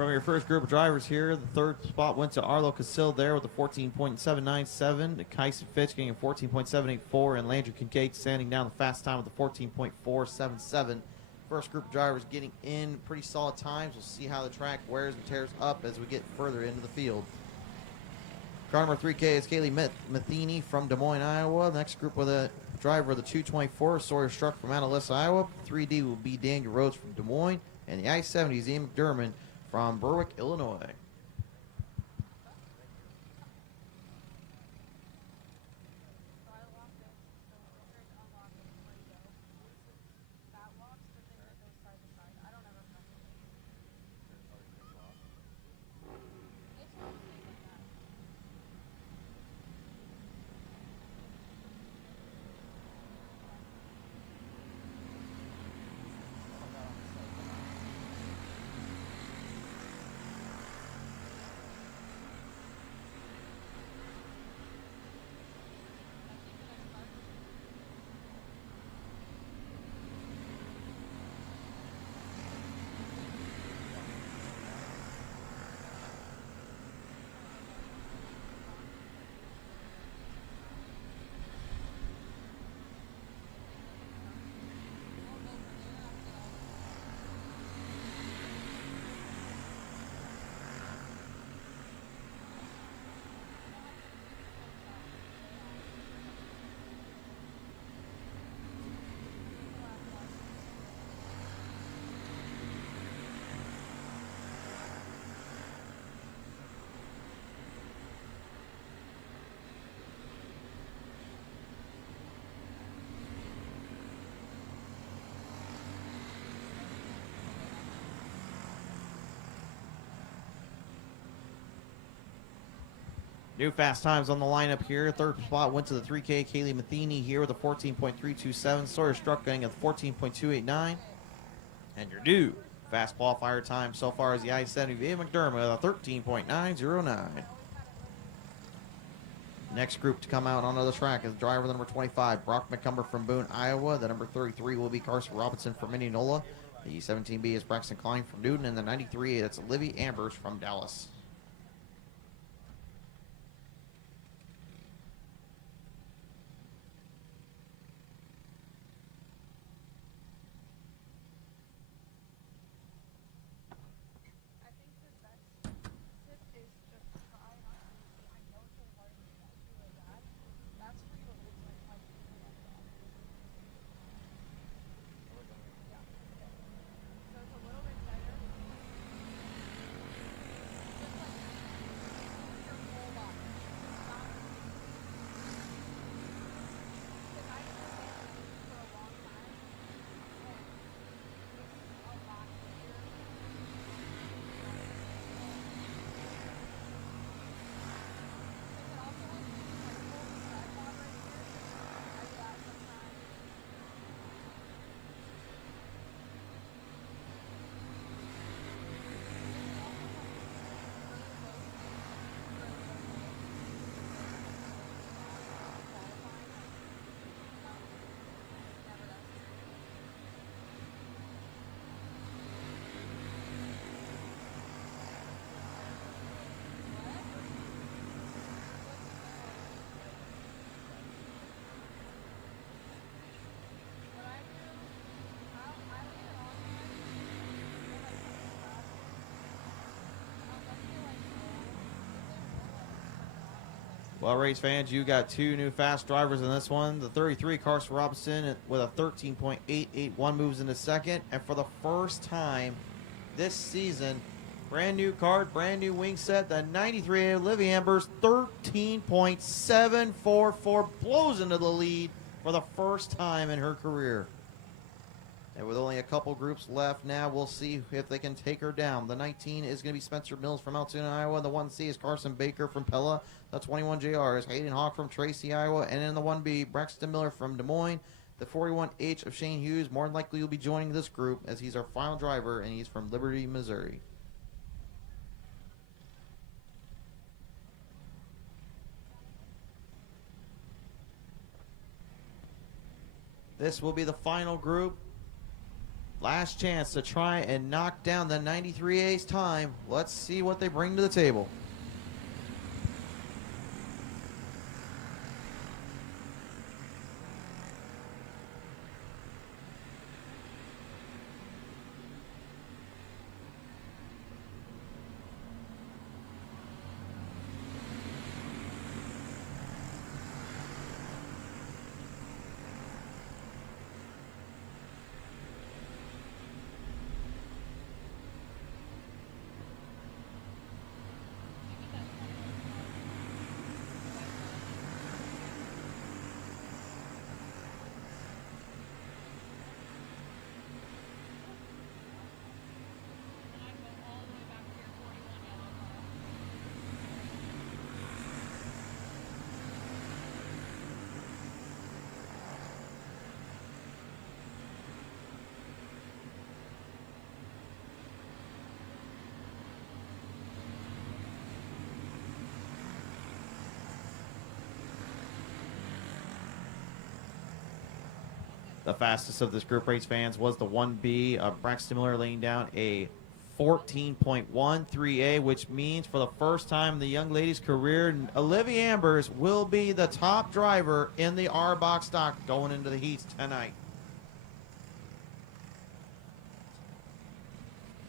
From your first group of drivers here, the third spot went to Arlo Casil there with a 14.797. Kyson Fitch getting a 14.784, and Landry Kincaid standing down the fast time with a 14.477. First group of drivers getting in pretty solid times. We'll see how the track wears and tears up as we get further into the field. Car number 3K is Kaylee Matheny from Des Moines, Iowa. Next group with a driver of the 224, Sawyer Struck from Annalisa, Iowa. 3D will be Daniel Rhodes from Des Moines. And the I-70 is Ian McDermott from Berwick, Illinois. New fast times on the lineup here. Third spot went to the 3K Kaylee Matheny here with a 14.327. Sawyer Struck getting a 14.289. And your new fast qualifier time so far is the I-70 Ian McDermott with a 13.909. Next group to come out onto the track is driver number 25, Brock McCumber from Boone, Iowa. The number 33 will be Carson Robinson from Indianola. The 17B is Braxton Klein from Newton. And the 93, that's Olivia Ambers from Dallas. Well, race fans, you got two new fast drivers in this one. The 33, Carson Robinson, with a 13.881 moves into second. And for the first time this season, brand new card, brand new wing set, the 93, Olivia Ambers, 13.744, blows into the lead for the first time in her career. And with only a couple groups left now, we'll see if they can take her down. The 19 is going to be Spencer Mills from Altoona, Iowa. The 1C is Carson Baker from Pella. The 21 JR is Hayden Hawk from Tracy, Iowa. And in the 1B, Braxton Miller from Des Moines. The 41H of Shane Hughes more than likely will be joining this group as he's our final driver, and he's from Liberty, Missouri. This will be the final group. Last chance to try and knock down the 93A's time. Let's see what they bring to the table. The fastest of this group race, fans, was the 1B of Braxton Miller, laying down a 14.13A, which means for the first time in the young lady's career, Olivia Ambers will be the top driver in the R-Box stock going into the heats tonight.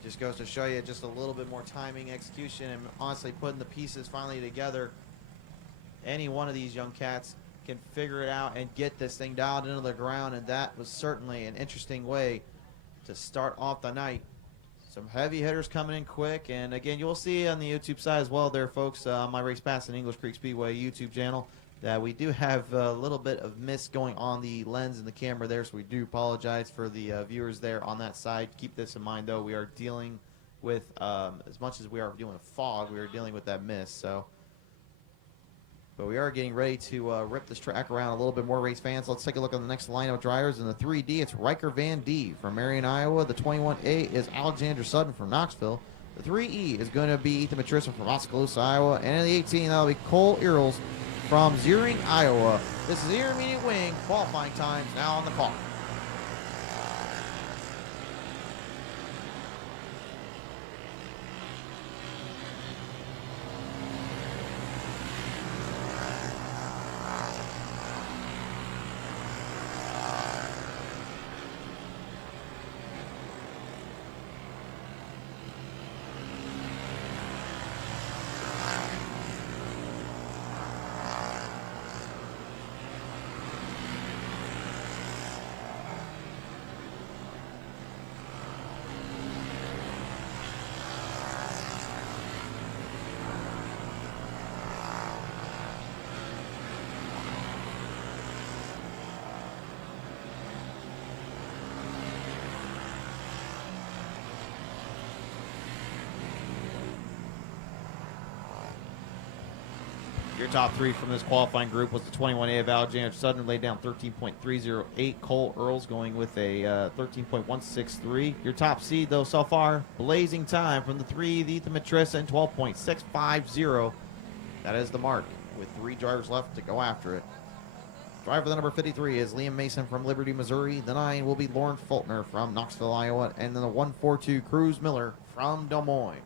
Just goes to show you just a little bit more timing, execution, and honestly putting the pieces finally together. Any one of these young cats can figure it out and get this thing dialed into the ground, and that was certainly an interesting way to start off the night. Some heavy hitters coming in quick, and again, you'll see on the YouTube side as well there, folks, my Race Pass and English Creek Speedway YouTube channel, that we do have a little bit of mist going on the lens and the camera there, so we do apologize for the viewers there on that side. Keep this in mind, though, we are dealing with, as much as we are dealing with fog, we are dealing with that mist, so. But we are getting ready to rip this track around a little bit more, race fans. Let's take a look at the next lineup of drivers. In the 3D, it's Riker Van D from Marion, Iowa. The 21A is Alexander Sutton from Knoxville. The 3E is going to be Ethan Matrissa from Oskaloosa, Iowa. And in the 18, that'll be Cole Earls from Ziering, Iowa. This is the intermediate wing. Qualifying times now on the clock. Your top three from this qualifying group was the 21A of Alexander Sutton, laid down 13.308. Cole Earls going with a 13.163. Your top seed, though, so far, blazing time from the 3, the Ethan Matrissa, in 12.650. That is the mark, with 3 drivers left to go after it. Driver the number 53 is Liam Mason from Liberty, Missouri. The 9 will be Lauren Fultner from Knoxville, Iowa. And then the 142, Cruz Miller from Des Moines.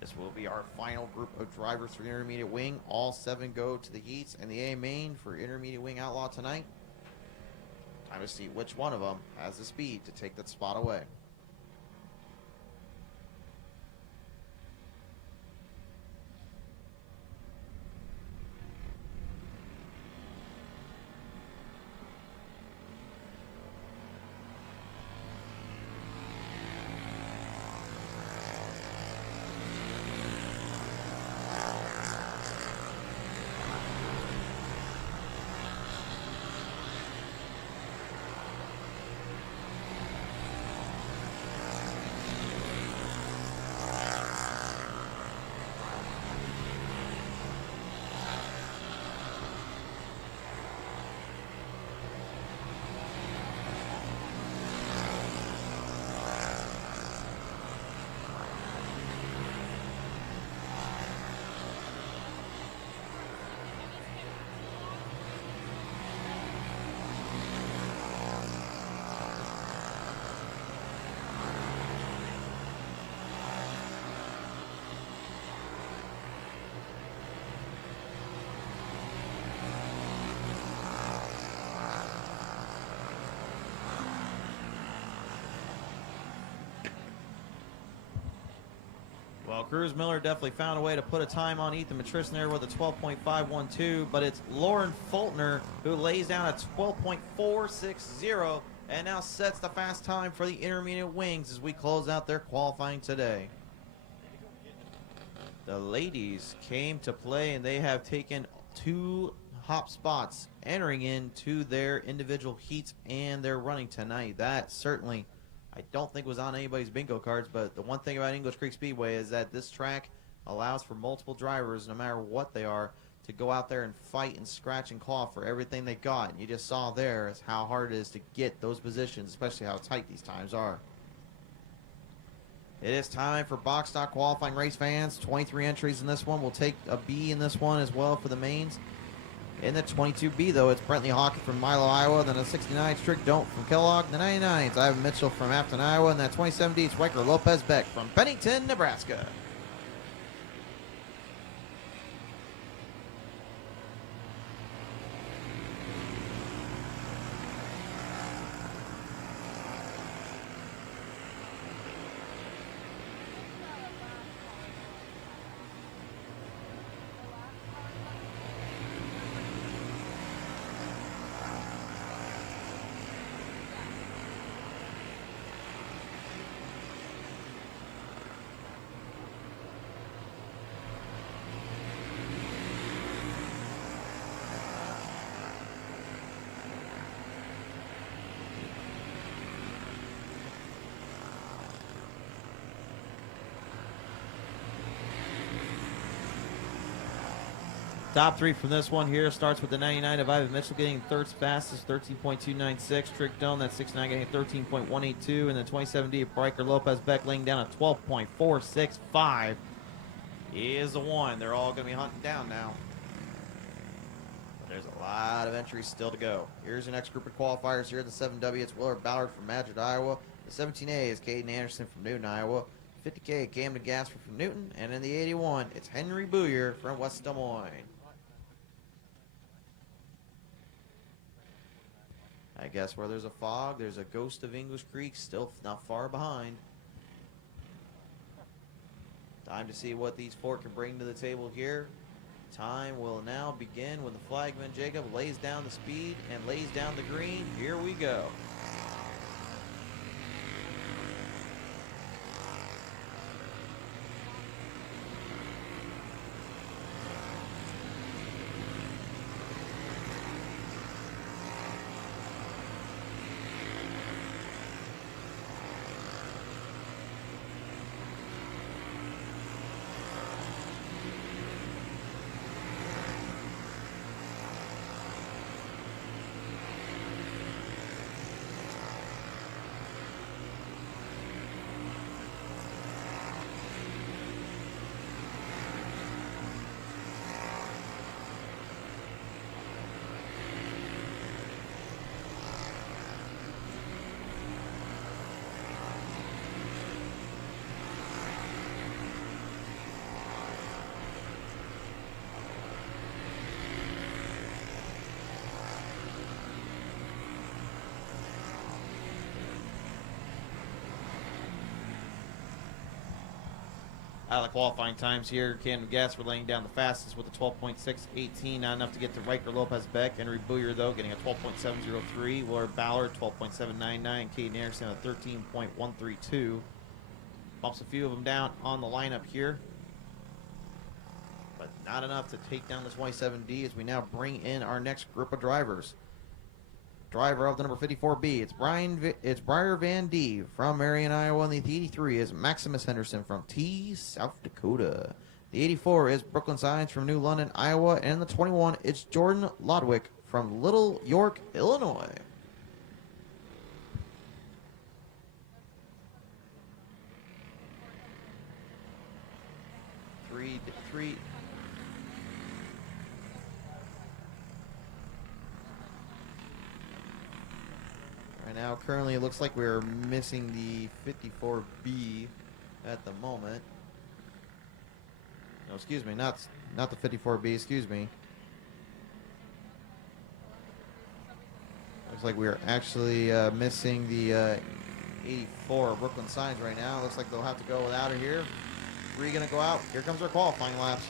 This will be our final group of drivers for intermediate wing. All 7 go to the heats and the A main for intermediate wing outlaw tonight. Time to see which one of them has the speed to take that spot away. Well, Cruz Miller definitely found a way to put a time on Ethan Matrison there with a 12.512, but it's Lauren Fultner who lays down a 12.460 and now sets the fast time for the intermediate wings as we close out their qualifying today. The ladies came to play and they have taken 2 hop spots entering into their individual heats and their running tonight. That certainly, I don't think, was on anybody's bingo cards, but the one thing about English Creek Speedway is that this track allows for multiple drivers, no matter what they are, to go out there and fight and scratch and claw for everything they got. And you just saw there is how hard it is to get those positions, especially how tight these times are. It is time for box stock qualifying race fans. 23 entries in this one. We'll take a B in this one as well for the mains. In the 22B, though, it's Brentley Hawkins from Milo, Iowa. Then the 69, Strick Don't from Kellogg. The 99's Ivan Mitchell from Afton, Iowa. And that 27D, it's Riker Lopez Beck from Bennington, Nebraska. Top 3 from this one here starts with the 99 of Ivan Mitchell getting third fastest, 13.296. Trick Dome, that 69 getting 13.182. And the 27D of Riker Lopez Beck laying down a 12.465 is the one. They're all going to be hunting down now. But there's a lot of entries still to go. Here's your next group of qualifiers here. The 7W, it's Willard Ballard from Madrid, Iowa. The 17A is Caden Anderson from Newton, Iowa. 50K, Camden Gasper from Newton. And in the 81, it's Henry Booyer from West Des Moines. I guess where there's a fog, there's a ghost of English Creek still not far behind. Time to see what these 4 can bring to the table here. Time will now begin when the flagman Jacob lays down the speed and lays down the green. Here we go. Out of the qualifying times here, Camden Gasper laying down the fastest with a 12.618, not enough to get to Riker Lopez Beck. Henry Booyer, though, getting a 12.703. Willard Ballard, 12.799. Caden Anderson, a 13.132. Bumps a few of them down on the lineup here, but not enough to take down this 27D as we now bring in our next group of drivers. Driver of the number 54B, it's Briar Van D from Marion, Iowa. And the 83 is Maximus Henderson from T, South Dakota. The 84 is Brooklyn Signs from New London, Iowa. And the 21, it's Jordan Lodwick from Little York, Illinois. Three. Right now, currently, it looks like we're missing the 54B at the moment. No, excuse me, not the 54B, excuse me. Looks like we're actually missing the 84 Brooklyn Signs right now. Looks like they'll have to go without her here. 3 going to go out. Here comes our qualifying laps.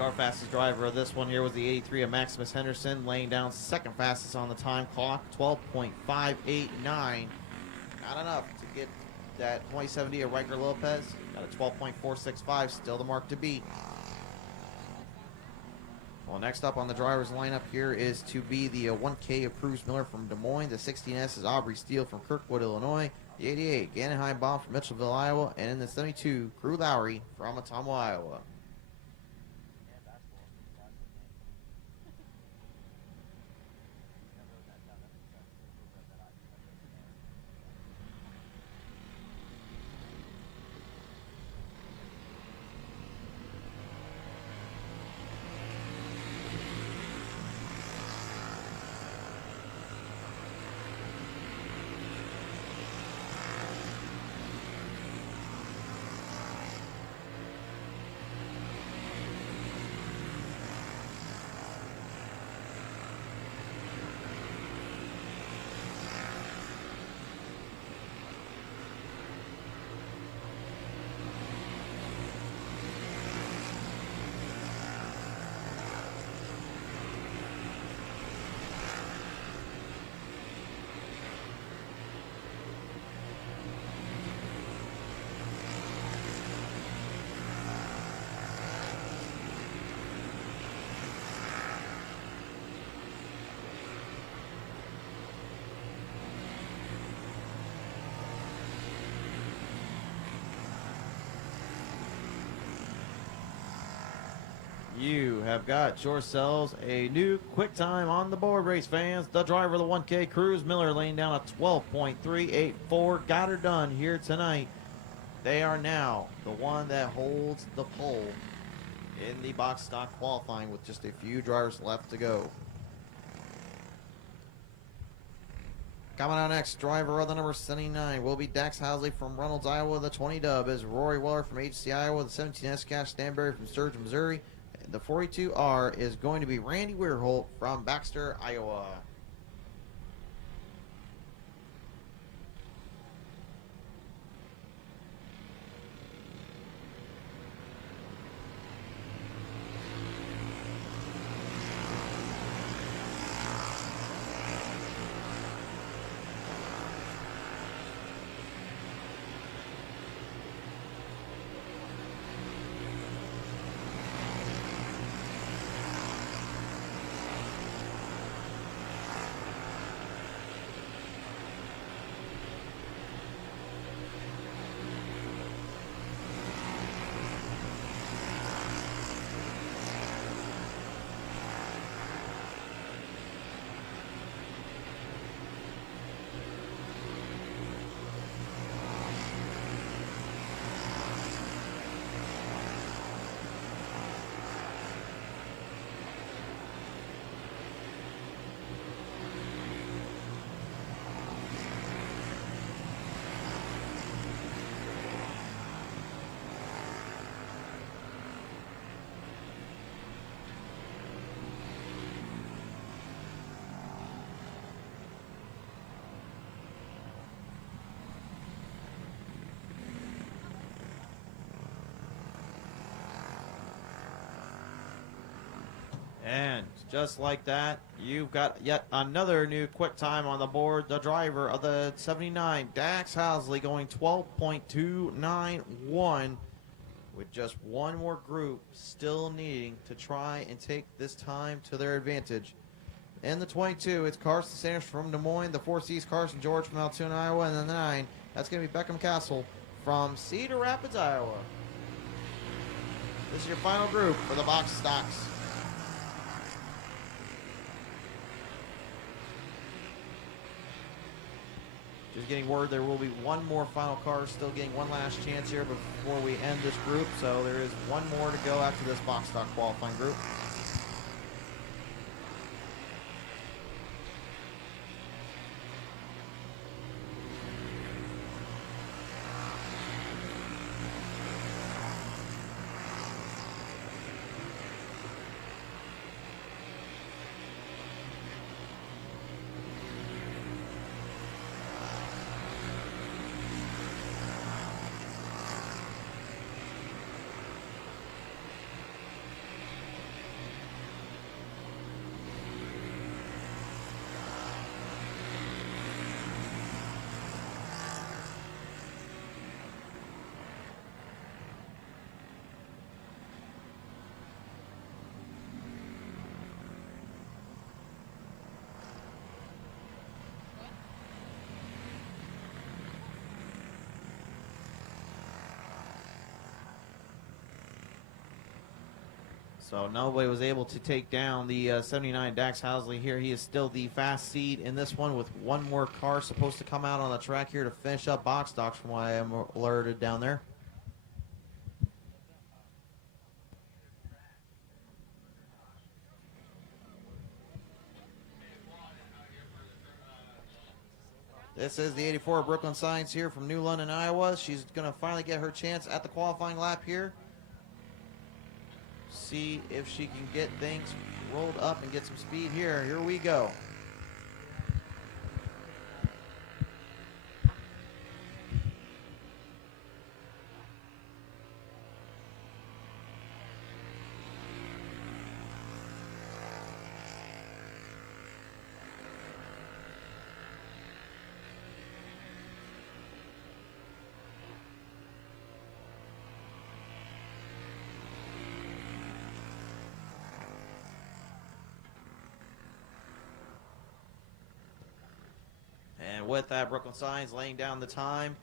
Our fastest driver of this one here was the 83 of Maximus Henderson, laying down second fastest on the time clock, 12.589. Not enough to get that 2070 of Riker Lopez. Got a 12.465, still the mark to beat. Well, next up on the driver's lineup here is to be the 1K of Cruz Miller from Des Moines. The 16S is Aubrey Steele from Kirkwood, Illinois. The 88, Gannenheim Baum from Mitchellville, Iowa. And in the 72, Crew Lowry from Ottumwa, Iowa. You have got yourselves a new quick time on the board, race fans. The driver of the 1K, Cruz Miller, laying down a 12.384. Got her done here tonight. They are now the one that holds the pole in the box stock qualifying with just a few drivers left to go. Coming out next, driver of the number 79 will be Dax Housley from Reynolds, Iowa. The 20 dub is Rory Weller from HC, Iowa. The 17S Cash Stanberry from Sturgeon, Missouri. The 42R is going to be Randy Weirholt from Baxter, Iowa. And just like that, you've got yet another new quick time on the board. The driver of the 79, Dax Housley, going 12.291 with just one more group still needing to try and take this time to their advantage. In the 22, it's Carson Sanders from Des Moines. The 4 C's Carson George from Altoona, Iowa. And then the 9, that's going to be Beckham Castle from Cedar Rapids, Iowa. This is your final group for the box stocks. Just getting word there will be one more final car, still getting one last chance here before we end this group. So there is one more to go after this box stock qualifying group. So nobody was able to take down the 79 Dax Housley here. He is still the fast seed in this one with one more car supposed to come out on the track here to finish up box stocks from what I am alerted down there. This is the 84 Brooklyn Science here from New London, Iowa. She's going to finally get her chance at the qualifying lap here. See if she can get things rolled up and get some speed here. Here we go. And with that, Brooklyn Signs laying down the time.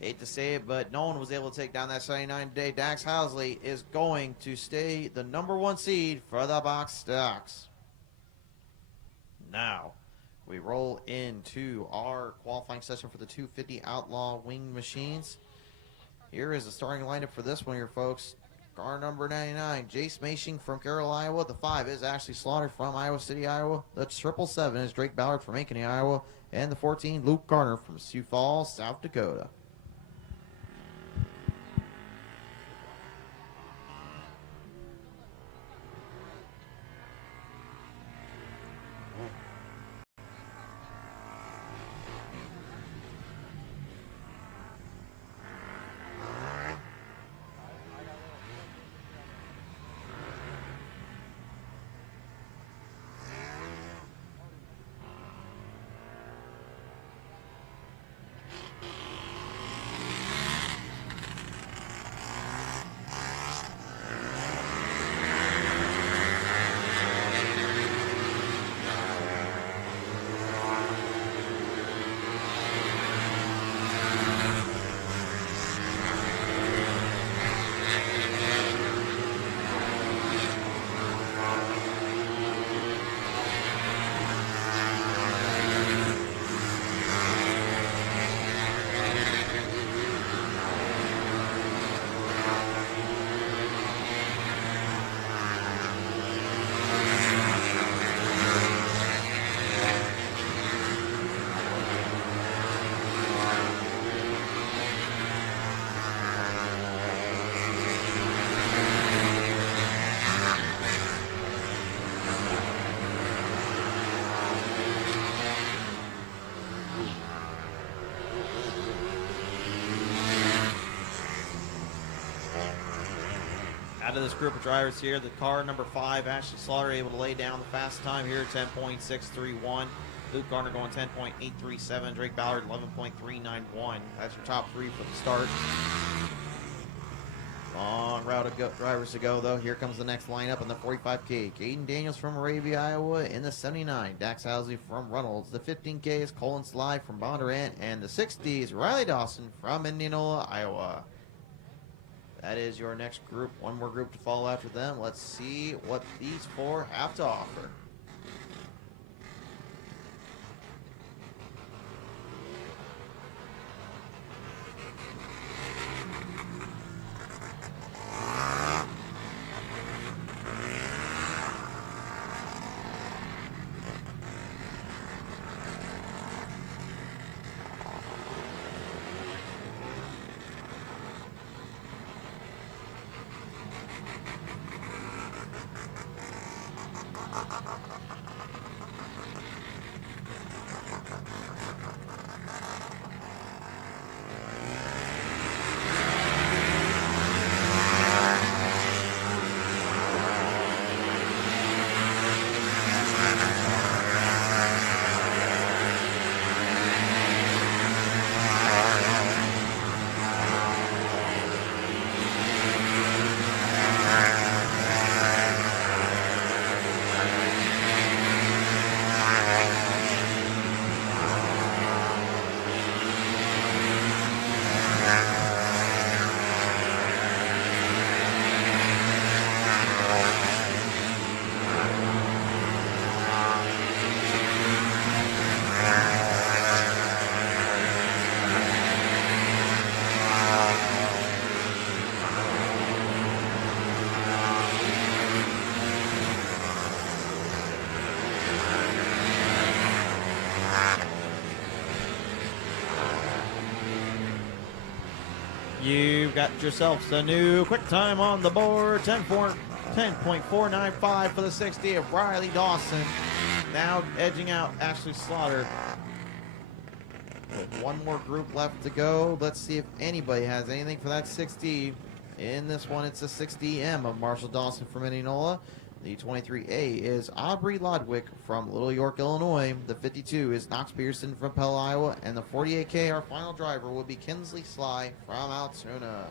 Hate to say it, but no one was able to take down that 79 today. Dax Housley is going to stay the #1 seed for the box stocks. Now, we roll into our qualifying session for the 250 Outlaw Wing Machines. Here is the starting lineup for this one here, folks. Car number 99, Jace Mashing from Carroll, Iowa. The 5 is Ashley Slaughter from Iowa City, Iowa. The 777 is Drake Ballard from Ankeny, Iowa. And the 14, Luke Garner from Sioux Falls, South Dakota. of this group of drivers here. The car number 5, Ashley Slaughter, able to lay down the fast time here, 10.631. Luke Garner going 10.837. Drake Ballard, 11.391. That's your top 3 for the start. Long route of drivers to go, though. Here comes the next lineup in the 45K. Caden Daniels from Moravia, Iowa in the 79. Dax Housley from Reynolds. The 15K is Colin Sly from Bondurant. And the 60 is Riley Dawson from Indianola, Iowa. That is your next group. One more group to follow after them. Let's see what these 4 have to offer. You've got yourselves a new quick time on the board. 10.495 for the 60 of Riley Dawson. Now edging out Ashley Slaughter. With one more group left to go. Let's see if anybody has anything for that 60. In this one, it's a 60M of Marshall Dawson from Indianola. The 23A is Aubrey Lodwick from Little York, Illinois. The 52 is Knox Pearson from Pella, Iowa. And the 48K, our final driver, will be Kinsley Sly from Altoona.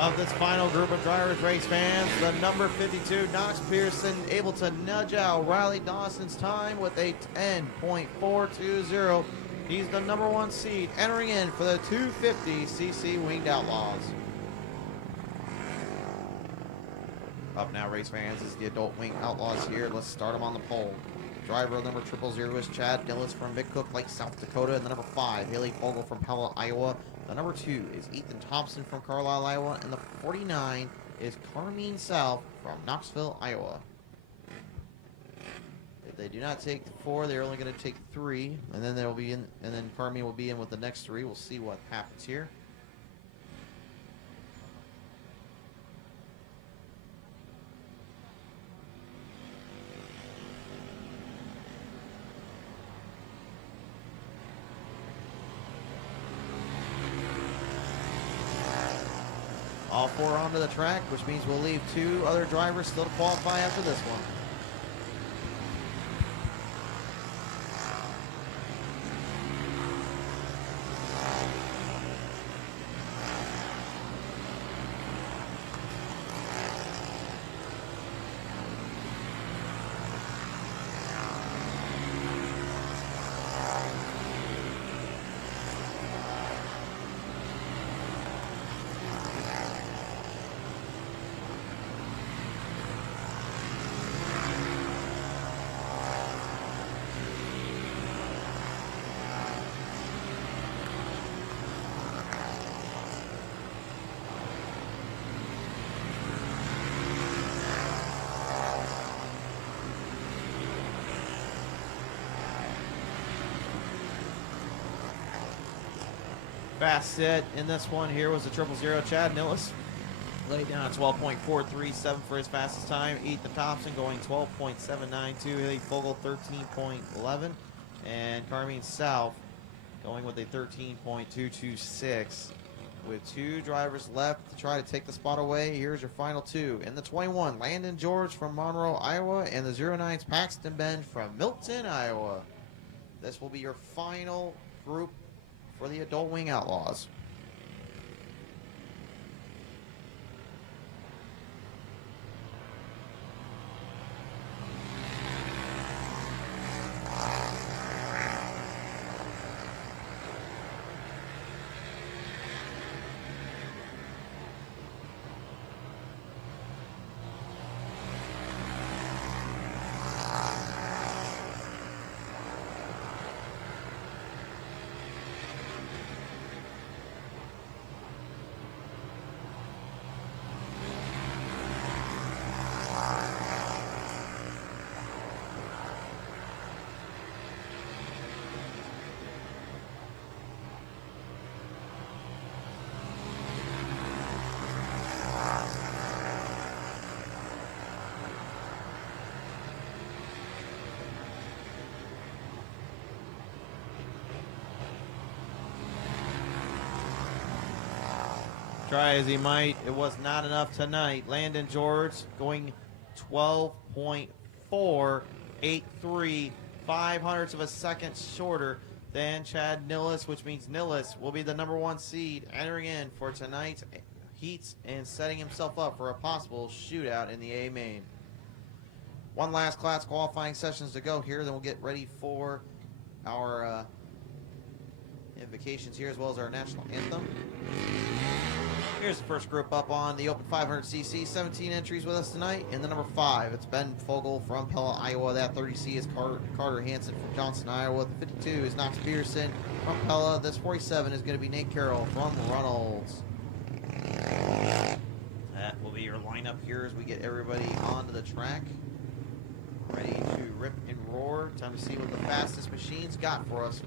Of this final group of drivers, race fans, the number 52, Knox Pearson, able to nudge out Riley Dawson's time with a 10.420. He's the number 1 seed, entering in for the 250cc Winged Outlaws. Up now, race fans, is the adult Winged Outlaws here. Let's start them on the pole. Driver number 000 is Chad Dillis from Big Cook Lake, South Dakota. And the number 5, Haley Fogel from Pella, Iowa. The number 2 is Ethan Thompson from Carlisle, Iowa. And the 49 is Carmine South from Knoxville, Iowa. If they do not take 4, they're only going to take 3, and then they'll be in, and then Carmine will be in with the next 3. We'll see what happens here. All 4 onto the track, which means we'll leave 2 other drivers still to qualify after this one. Fast set in this one here was the 000 Chad Nillis. Laid down at 12.437 for his fastest time. Ethan Thompson going 12.792. Haley Fogel 13.11. And Carmine South going with a 13.226. With 2 drivers left to try to take the spot away, here's your final 2. In the 21, Landon George from Monroe, Iowa. And the 09's Paxton Ben from Milton, Iowa. This will be your final group for the Adult Wing Outlaws. Try as he might, it was not enough tonight. Landon George going 12.483, 500ths of a second shorter than Chad Nillis, which means Nillis will be the #1 seed entering in for tonight's heats and setting himself up for a possible shootout in the A main. One last class qualifying sessions to go here, then we'll get ready for our invocations here as well as our national anthem. Here's the first group up on the Open 500cc. 17 entries with us tonight. In the #5, it's Ben Fogel from Pella, Iowa. That 30C is Carter Hansen from Johnson, Iowa. The 52 is Knox Peterson from Pella. This 47 is going to be Nate Carroll from Runnels. That will be your lineup here as we get everybody onto the track. Ready to rip and roar. Time to see what the fastest machines got for us.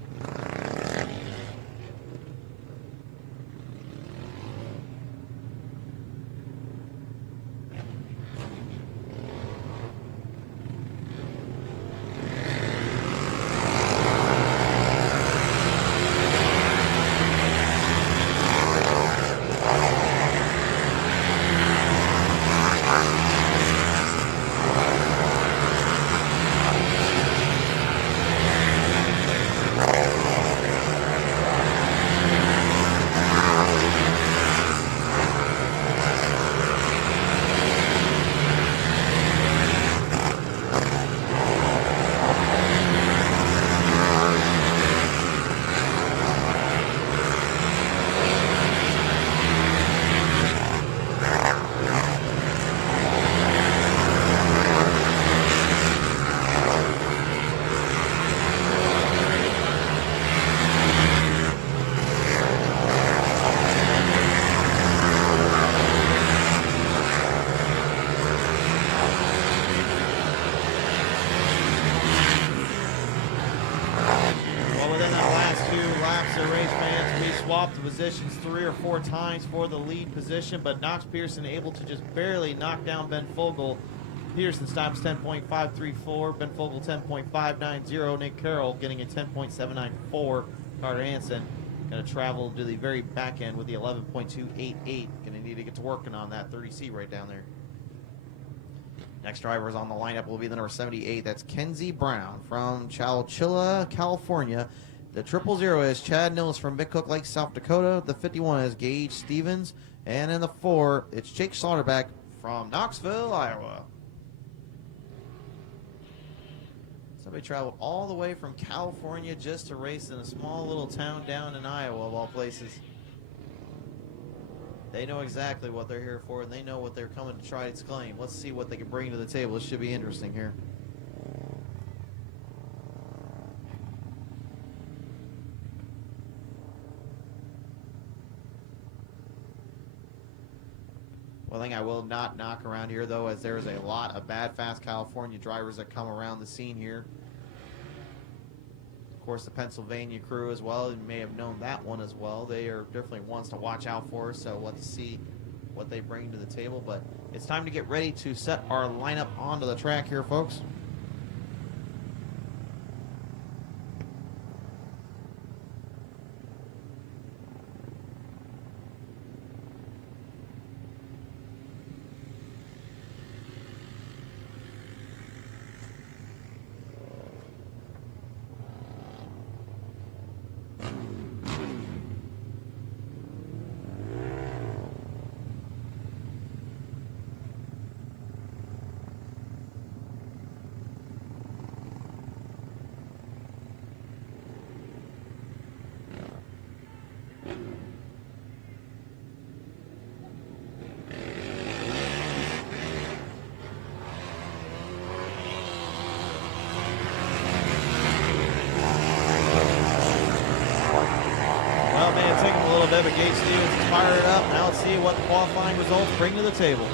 laps there, race fans. We swapped the positions 3 or 4 times for the lead position, but Knox Pearson able to just barely knock down Ben Fogle. Pearson stops 10.534, Ben Fogle 10.590, Nick Carroll getting a 10.794. Carter Hansen going to travel to the very back end with the 11.288. Going to need to get to working on that 30C right down there. Next driver is on the lineup will be the number 78. That's Kenzie Brown from Chowchilla, California. The 000 is Chad Nillis from Big Cook Lake, South Dakota. The 51 is Gage Stevens. And in the 4, it's Jake Slaughterback from Knoxville, Iowa. Somebody traveled all the way from California just to race in a small little town down in Iowa, of all places. They know exactly what they're here for, and they know what they're coming to try to claim. Let's see what they can bring to the table. This should be interesting here. One thing I will not knock around here, though, is there is a lot of bad, fast California drivers that come around the scene here. Of course, the Pennsylvania crew as well. You may have known that one as well. They are definitely ones to watch out for, so let's see what they bring to the table. But it's time to get ready to set our lineup onto the track here, folks. But Gage Stevens is fired up. Now let's see what the qualifying results bring to the table.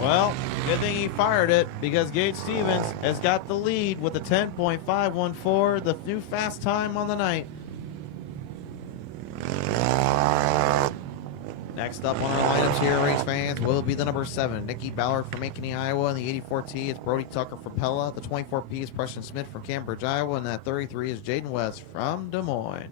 Well, good thing he fired it because Gage Stevens has got the lead with a 10.514, the new fast time on the night. Next up on our lineups here, race fans, will be the number 7, Nikki Ballard from Ankeny, Iowa. And the 84T is Brody Tucker from Pella. The 24P is Preston Smith from Cambridge, Iowa. And that 33 is Jaden West from Des Moines.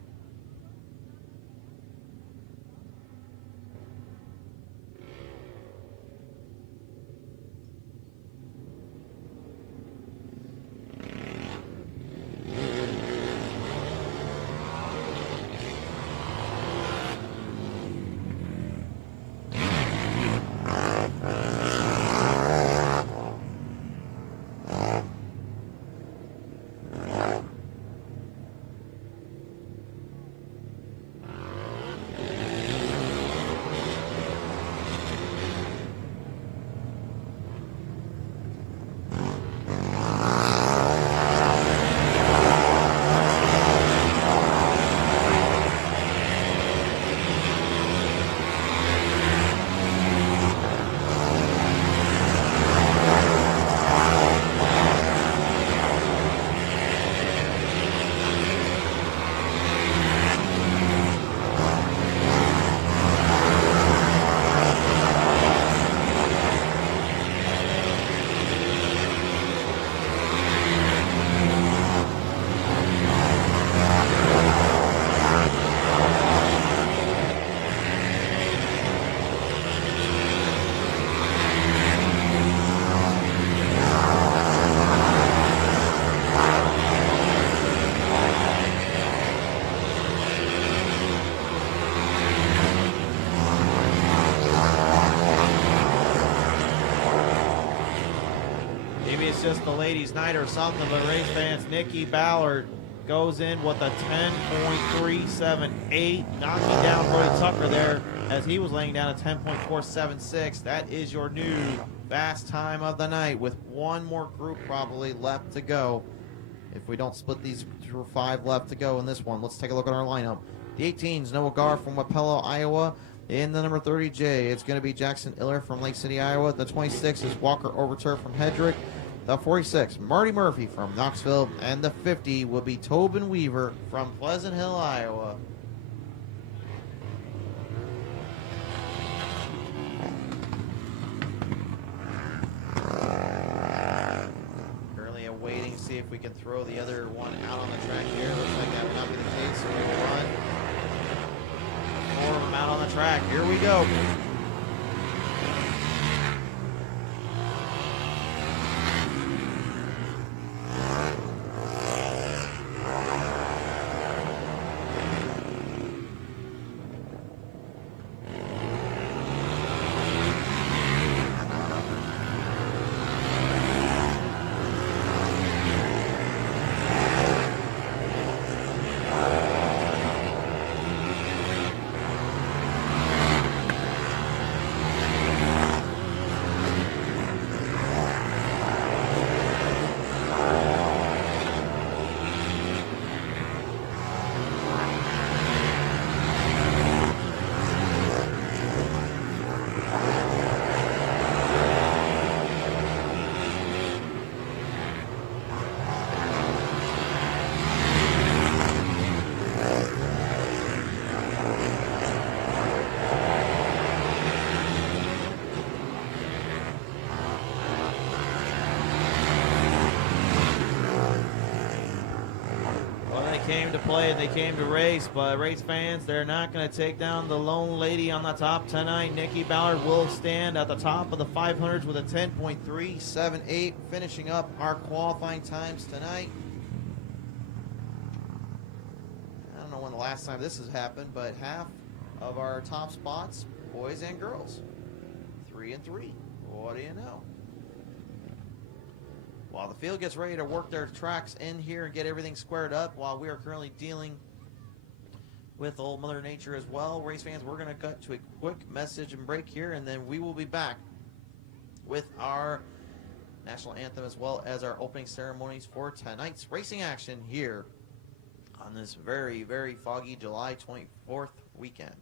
just the ladies' night or something, but race fans, Nikki Ballard goes in with a 10.378, knocking down Brody Tucker there as he was laying down a 10.476. That is your new fast time of the night with one more group probably left to go. If we don't split these 5 left to go in this one, let's take a look at our lineup. The 18s, Noah Gar from Wapello, Iowa. In the number 30J, it's going to be Jackson Iller from Lake City, Iowa. The 26 is Walker Overturf from Hedrick. The 46, Marty Murphy from Knoxville. And the 50 will be Tobin Weaver from Pleasant Hill, Iowa. Currently awaiting to see if we can throw the other one out on the track here. Looks like that will not be the case, so we will run 4 of them out on the track. Here we go. Came to play and they came to race, but race fans, they're not going to take down the lone lady on the top tonight. Nikki Ballard will stand at the top of the 500s with a 10.378, finishing up our qualifying times tonight. I don't know when the last time this has happened, but half of our top spots, boys and girls, 3 and 3. What do you know? While the field gets ready to work their tracks in here and get everything squared up, while we are currently dealing with old Mother Nature as well, race fans, we're going to cut to a quick message and break here, and then we will be back with our national anthem as well as our opening ceremonies for tonight's racing action here on this very, very foggy July 24th weekend.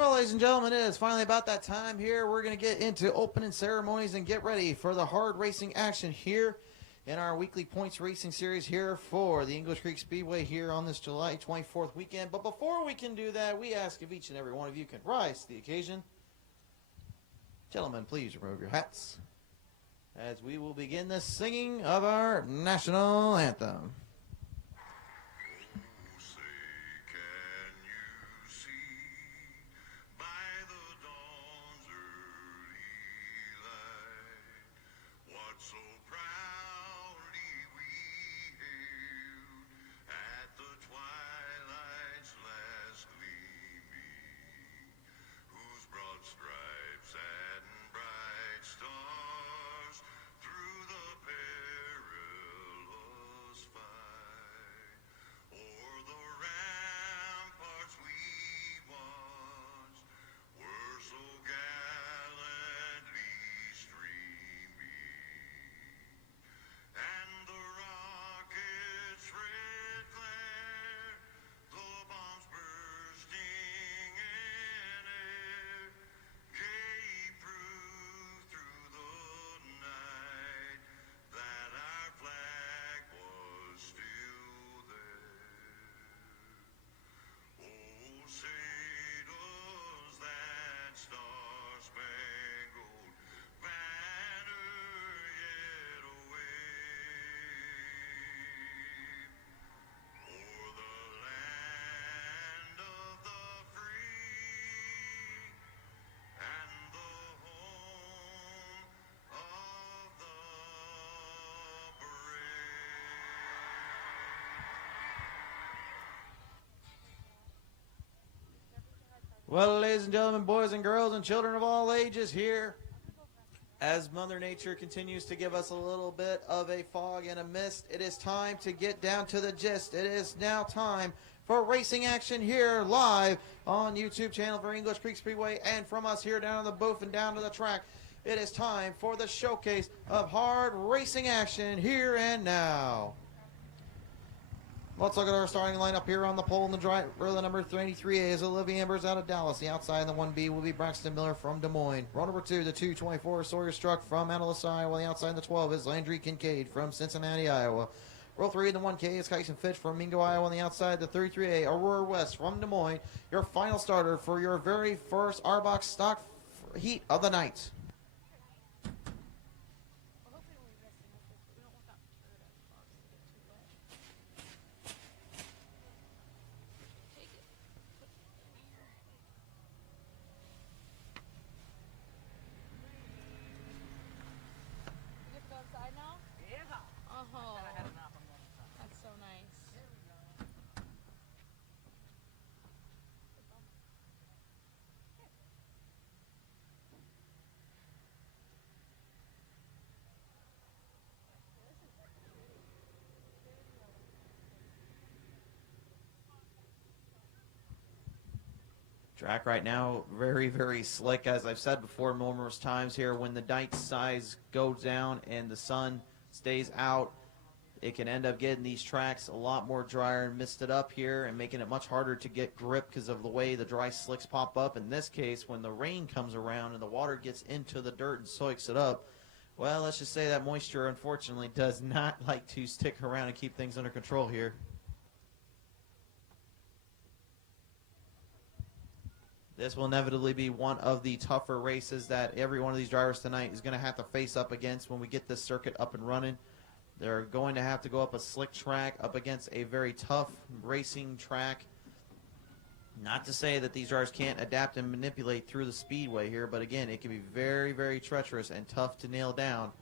Well, ladies and gentlemen, it is finally about that time here. We're going to get into opening ceremonies and get ready for the hard racing action here in our weekly points racing series here for the English Creek Speedway here on this July 24th weekend. But before we can do that, we ask if each and every one of you can rise to the occasion. Gentlemen, please remove your hats as we will begin the singing of our national anthem. Well, ladies and gentlemen, boys and girls, and children of all ages here, as Mother Nature continues to give us a little bit of a fog and a mist, it is time to get down to the gist. It is now time for racing action here live on YouTube channel for English Creek Speedway and from us here down on the booth and down to the track. It is time for the showcase of hard racing action here and now. Let's look at our starting lineup here on the pole in the drive. Row number 93A is Olivia Ambers out of Dallas. The outside in the 1B will be Braxton Miller from Des Moines. Row number 2, the 224 Sawyer Struck from Analyst, Iowa. The outside in the 12 is Landry Kincaid from Cincinnati, Iowa. Row 3 in the 1K is Kyson Fitch from Mingo, Iowa. On the outside, the 33A, Aurora West from Des Moines. Your final starter for your very first R-Box stock heat of the night. Track right now, very, very slick. As I've said before numerous times here, when the night size goes down and the sun stays out, it can end up getting these tracks a lot more drier and misted up here and making it much harder to get grip because of the way the dry slicks pop up. In this case, when the rain comes around and the water gets into the dirt and soaks it up, well, let's just say that moisture, unfortunately, does not like to stick around and keep things under control here. This will inevitably be one of the tougher races that every one of these drivers tonight is going to have to face up against when we get this circuit up and running. They're going to have to go up a slick track up against a very tough racing track. Not to say that these drivers can't adapt and manipulate through the speedway here, but again, it can be very, very treacherous and tough to nail down.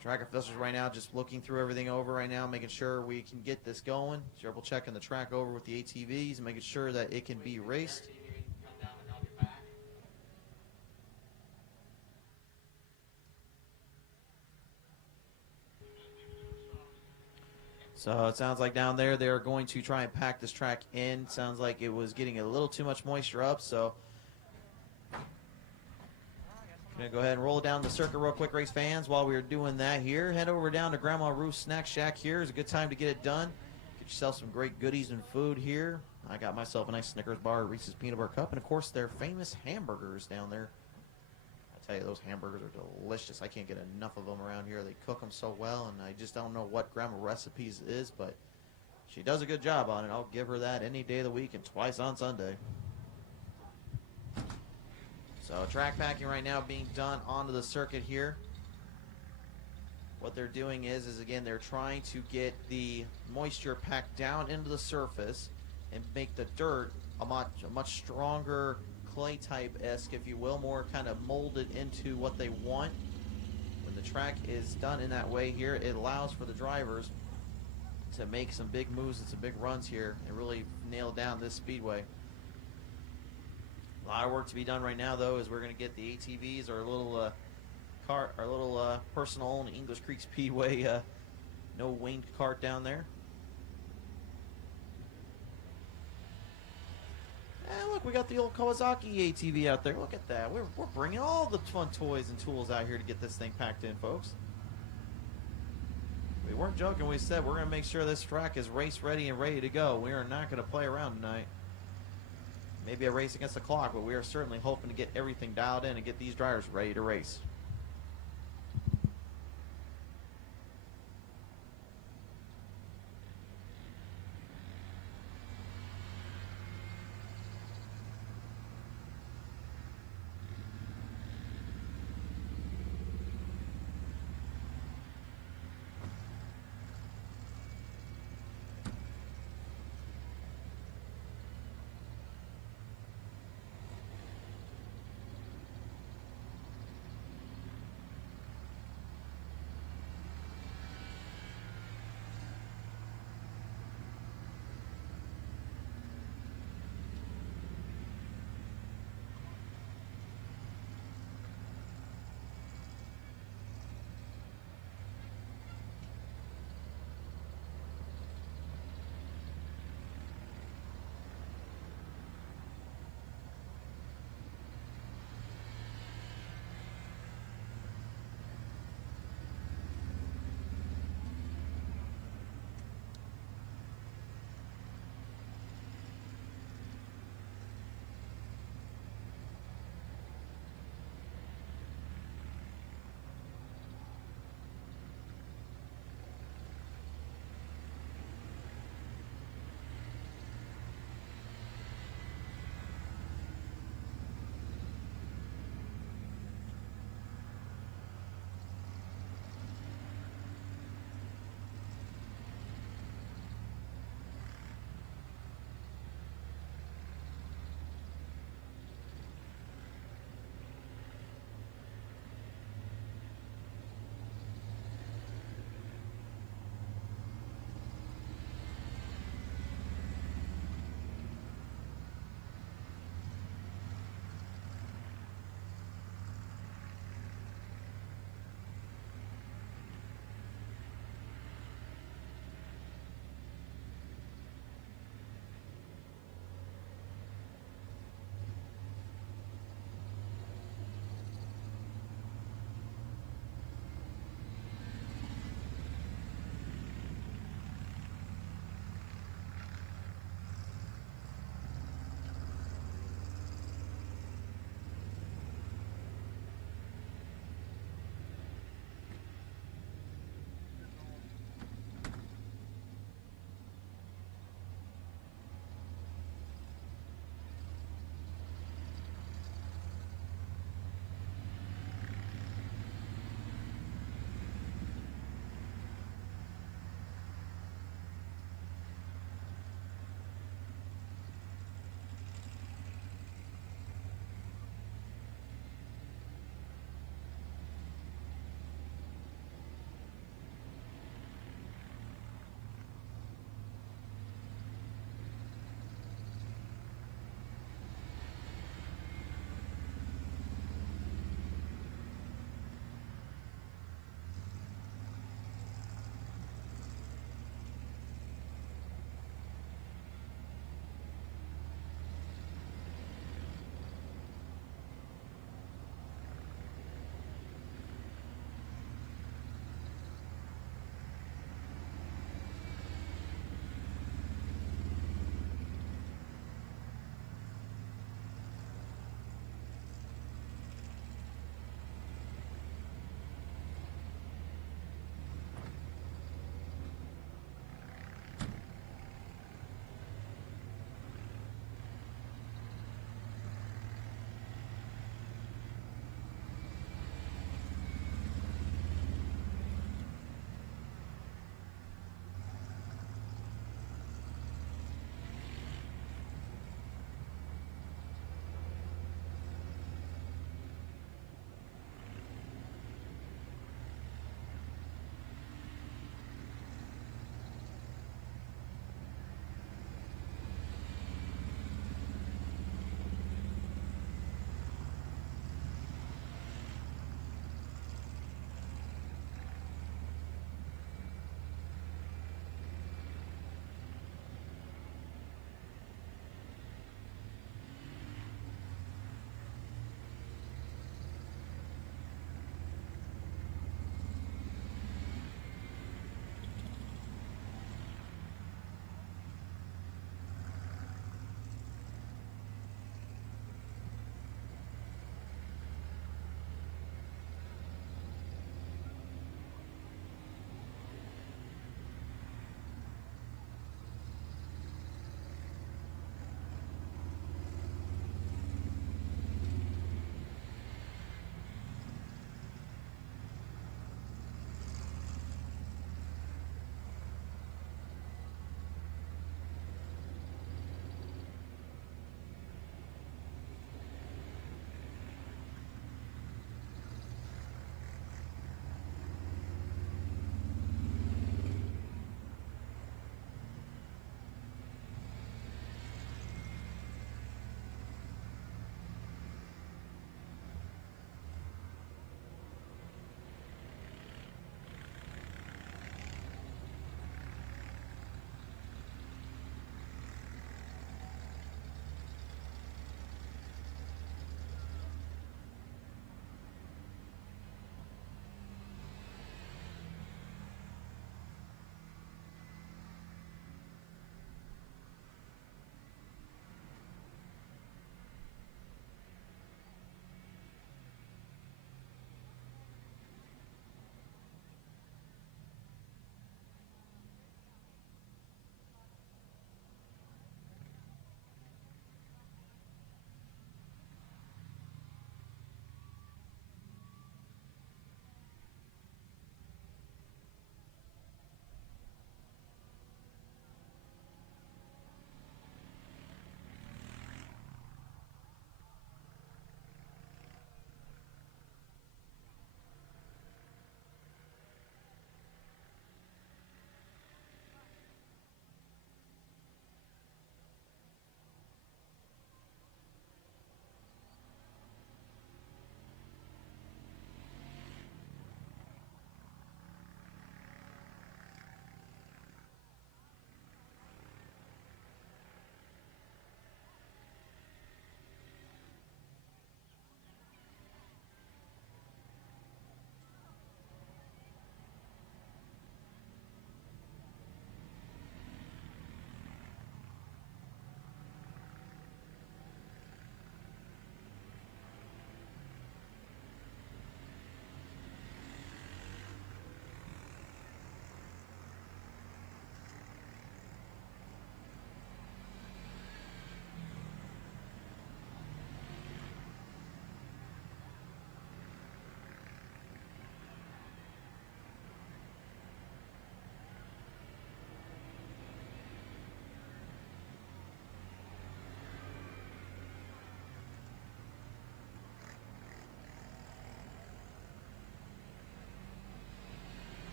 Track officials right now just looking through everything over right now, making sure we can get this going. Triple checking the track over with the ATVs and making sure that it can be raced. So it sounds like down there they're going to try and pack this track in. Sounds like it was getting a little too much moisture up, so gonna go ahead and roll down the circuit real quick, race fans. While we're doing that here, head over down to Grandma Ruth's Snack Shack here. It's a good time to get it done. Get yourself some great goodies and food here. I got myself a nice Snickers bar, Reese's Peanut Butter Cup, and of course their famous hamburgers down there. I tell you, those hamburgers are delicious. I can't get enough of them around here. They cook them so well, and I just don't know what Grandma Recipes is, but she does a good job on it. I'll give her that any day of the week and twice on Sunday. So track packing right now being done onto the circuit here. What they're doing is again, they're trying to get the moisture packed down into the surface and make the dirt a much stronger clay type-esque, if you will, more kind of molded into what they want. When the track is done in that way here, it allows for the drivers to make some big moves and some big runs here and really nail down this speedway. A lot of work to be done right now, though, is we're going to get the ATVs, our little personal-owned English Creek Speedway no winged cart down there. And look, we got the old Kawasaki ATV out there. Look at that. We're bringing all the fun toys and tools out here to get this thing packed in, folks. We weren't joking. We said we're going to make sure this track is race ready and ready to go. We are not going to play around tonight. Maybe a race against the clock, but we are certainly hoping to get everything dialed in and get these drivers ready to race.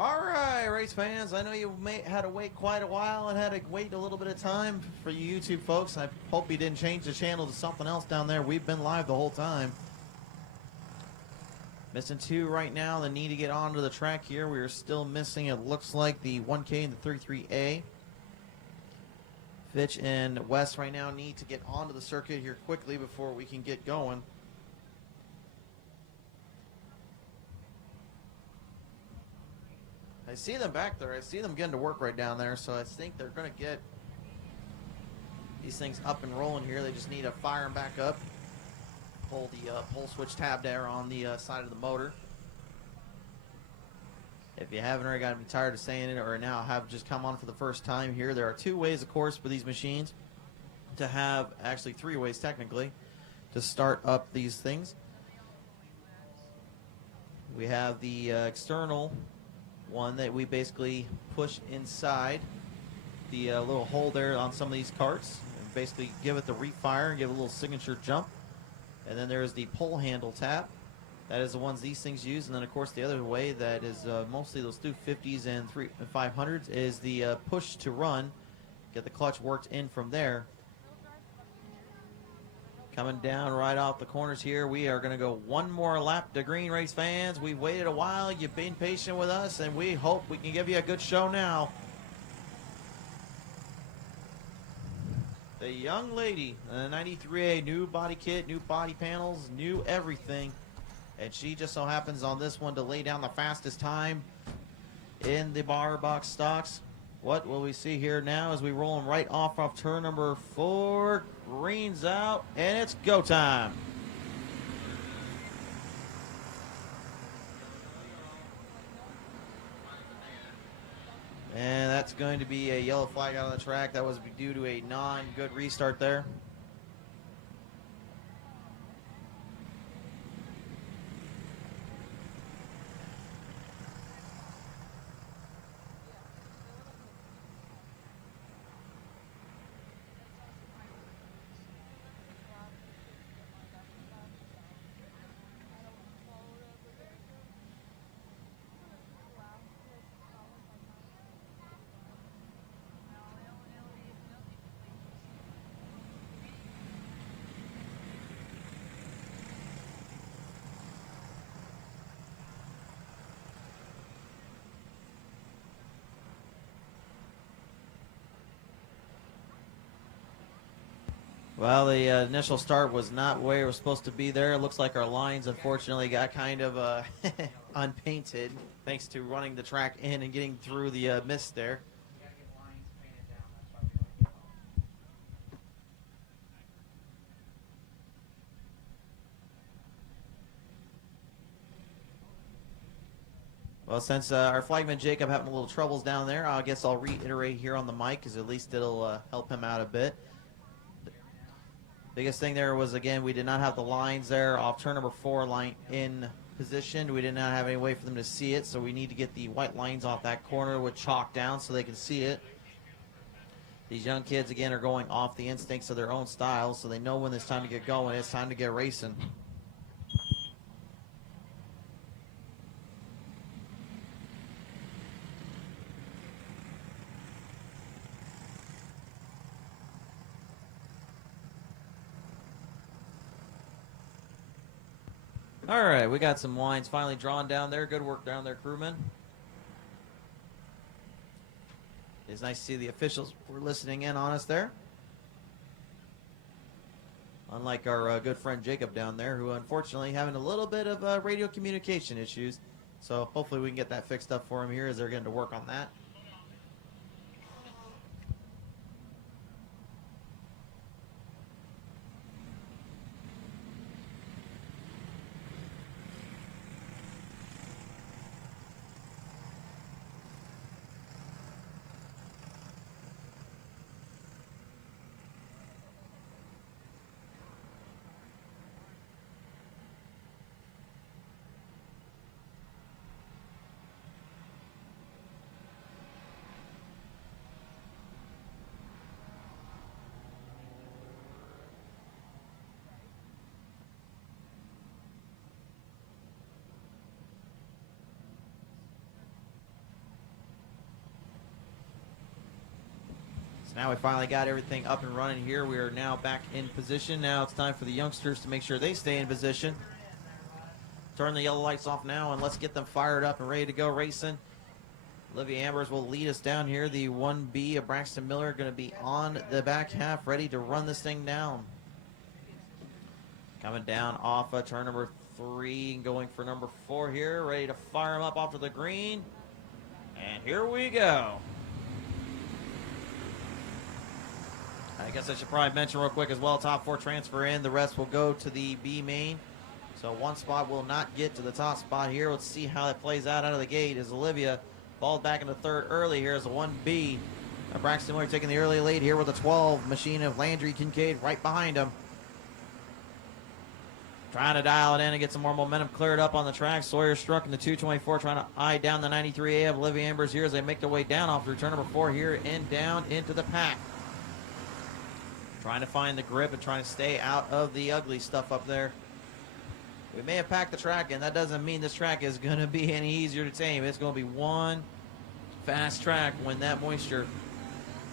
All right, race fans. I know you had to wait quite a while and had to wait a little bit of time for you YouTube folks. I hope you didn't change the channel to something else down there. We've been live the whole time. Missing two right now. The need to get onto the track here. We are still missing, it looks like, the 1K and the 33A. Fitch and Wes right now need to get onto the circuit here quickly before we can get going. I see them back there. I see them getting to work right down there, so I think they're going to get these things up and rolling here. They just need to fire them back up. Pull the pull switch tab there on the side of the motor. If you haven't already gotten tired of saying it or now have just come on for the first time here, there are two ways, of course, for these machines to have, actually three ways technically, to start up these things. We have the external one that we basically push inside the little hole there on some of these carts and basically give it the refire and give it a little signature jump. And then there's the pull handle tab. That is the ones these things use. And then, of course, the other way that is mostly those 250s and 500s is the push to run. Get the clutch worked in from there. Coming down right off the corners here. We are going to go one more lap to green, race fans. We've waited a while. You've been patient with us, and we hope we can give you a good show now. The young lady, the 93A, new body kit, new body panels, new everything. And she just so happens on this one to lay down the fastest time in the bar box stocks. What will we see here now as we roll them right off turn number 4. Green's out, and it's go time. And that's going to be a yellow flag out on the track. That was due to a non-good restart there. Well, the initial start was not where it was supposed to be there. It looks like our lines, unfortunately, got kind of unpainted thanks to running the track in and getting through the mist there. Well, since our flagman Jacob having a little troubles down there, I guess I'll reiterate here on the mic because at least it'll help him out a bit. Biggest thing there was, again, we did not have the lines there off turn number 4 line in position. We did not have any way for them to see it, so we need to get the white lines off that corner with chalk down so they can see it. These young kids, again, are going off the instincts of their own styles, so they know when it's time to get going. It's time to get racing. All right, we got some lines finally drawn down there. Good work down there, crewmen. It's nice to see the officials were listening in on us there. Unlike our good friend Jacob down there, who unfortunately having a little bit of radio communication issues. So hopefully we can get that fixed up for him here as they're getting to work on that. Now we finally got everything up and running here. We are now back in position. Now it's time for the youngsters to make sure they stay in position. Turn the yellow lights off now, and let's get them fired up and ready to go racing. Olivia Ambers will lead us down here. The 1B of Braxton Miller going to be on the back half, ready to run this thing down. Coming down off of turn number 3 and going for number 4 here. Ready to fire him up off to the green. And here we go. I guess I should probably mention real quick as well, top 4 transfer in. The rest will go to the B main. So one spot will not get to the top spot here. Let's see how that plays out of the gate as Olivia balled back into third early here as a 1B. Braxton Miller taking the early lead here with a 12 machine of Landry Kincaid right behind him. Trying to dial it in and get some more momentum cleared up on the track. Sawyer struck in the 224, trying to eye down the 93A of Olivia Ambers here as they make their way down off through turn number 4 here and down into the pack. Trying to find the grip and trying to stay out of the ugly stuff up there. We may have packed the track, and that doesn't mean this track is going to be any easier to tame. It's going to be one fast track when that moisture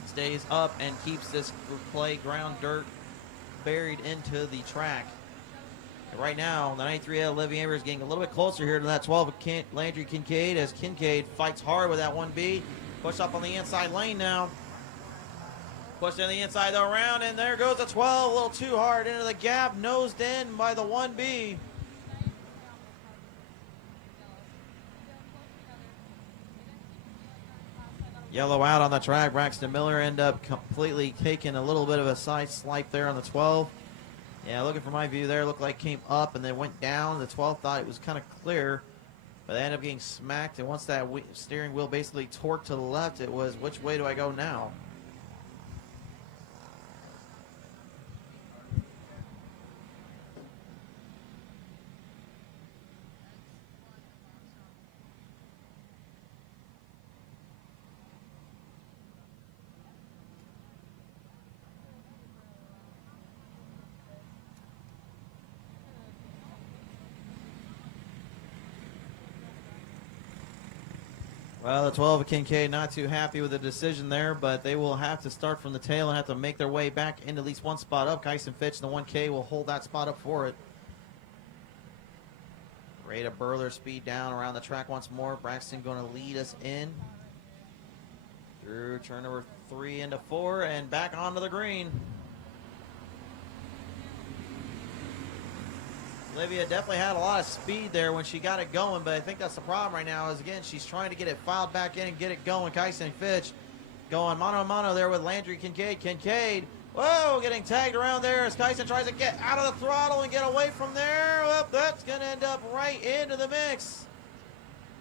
stays up and keeps this playground dirt buried into the track. And right now, the 93A Olivia Amber is getting a little bit closer here to that 12 of Landry Kincaid as Kincaid fights hard with that 1B. Push up on the inside lane now. Pushed in the inside though around, and there goes the 12, a little too hard into the gap, nosed in by the 1B. Yellow out on the track. Braxton Miller end up completely taking a little bit of a side slight there on the 12. Yeah, looking for my view there, looked like came up and then went down. The 12 thought it was kind of clear, but they ended up getting smacked, and once that steering wheel basically torqued to the left, it was, which way do I go now? Well, the 12 of Kincaid not too happy with the decision there, but they will have to start from the tail and have to make their way back into at least one spot up. Kyson Fitch, the 1K, will hold that spot up for it. Rate of Burler speed down around the track once more. Braxton going to lead us in through turn number 3 into 4 and back onto the green. Olivia definitely had a lot of speed there when she got it going, but I think that's the problem right now is, again, she's trying to get it filed back in and get it going. Kyson Fitch going mano-a-mano there with Landry Kincaid. Kincaid, whoa, getting tagged around there as Kyson tries to get out of the throttle and get away from there. Well, that's going to end up right into the mix.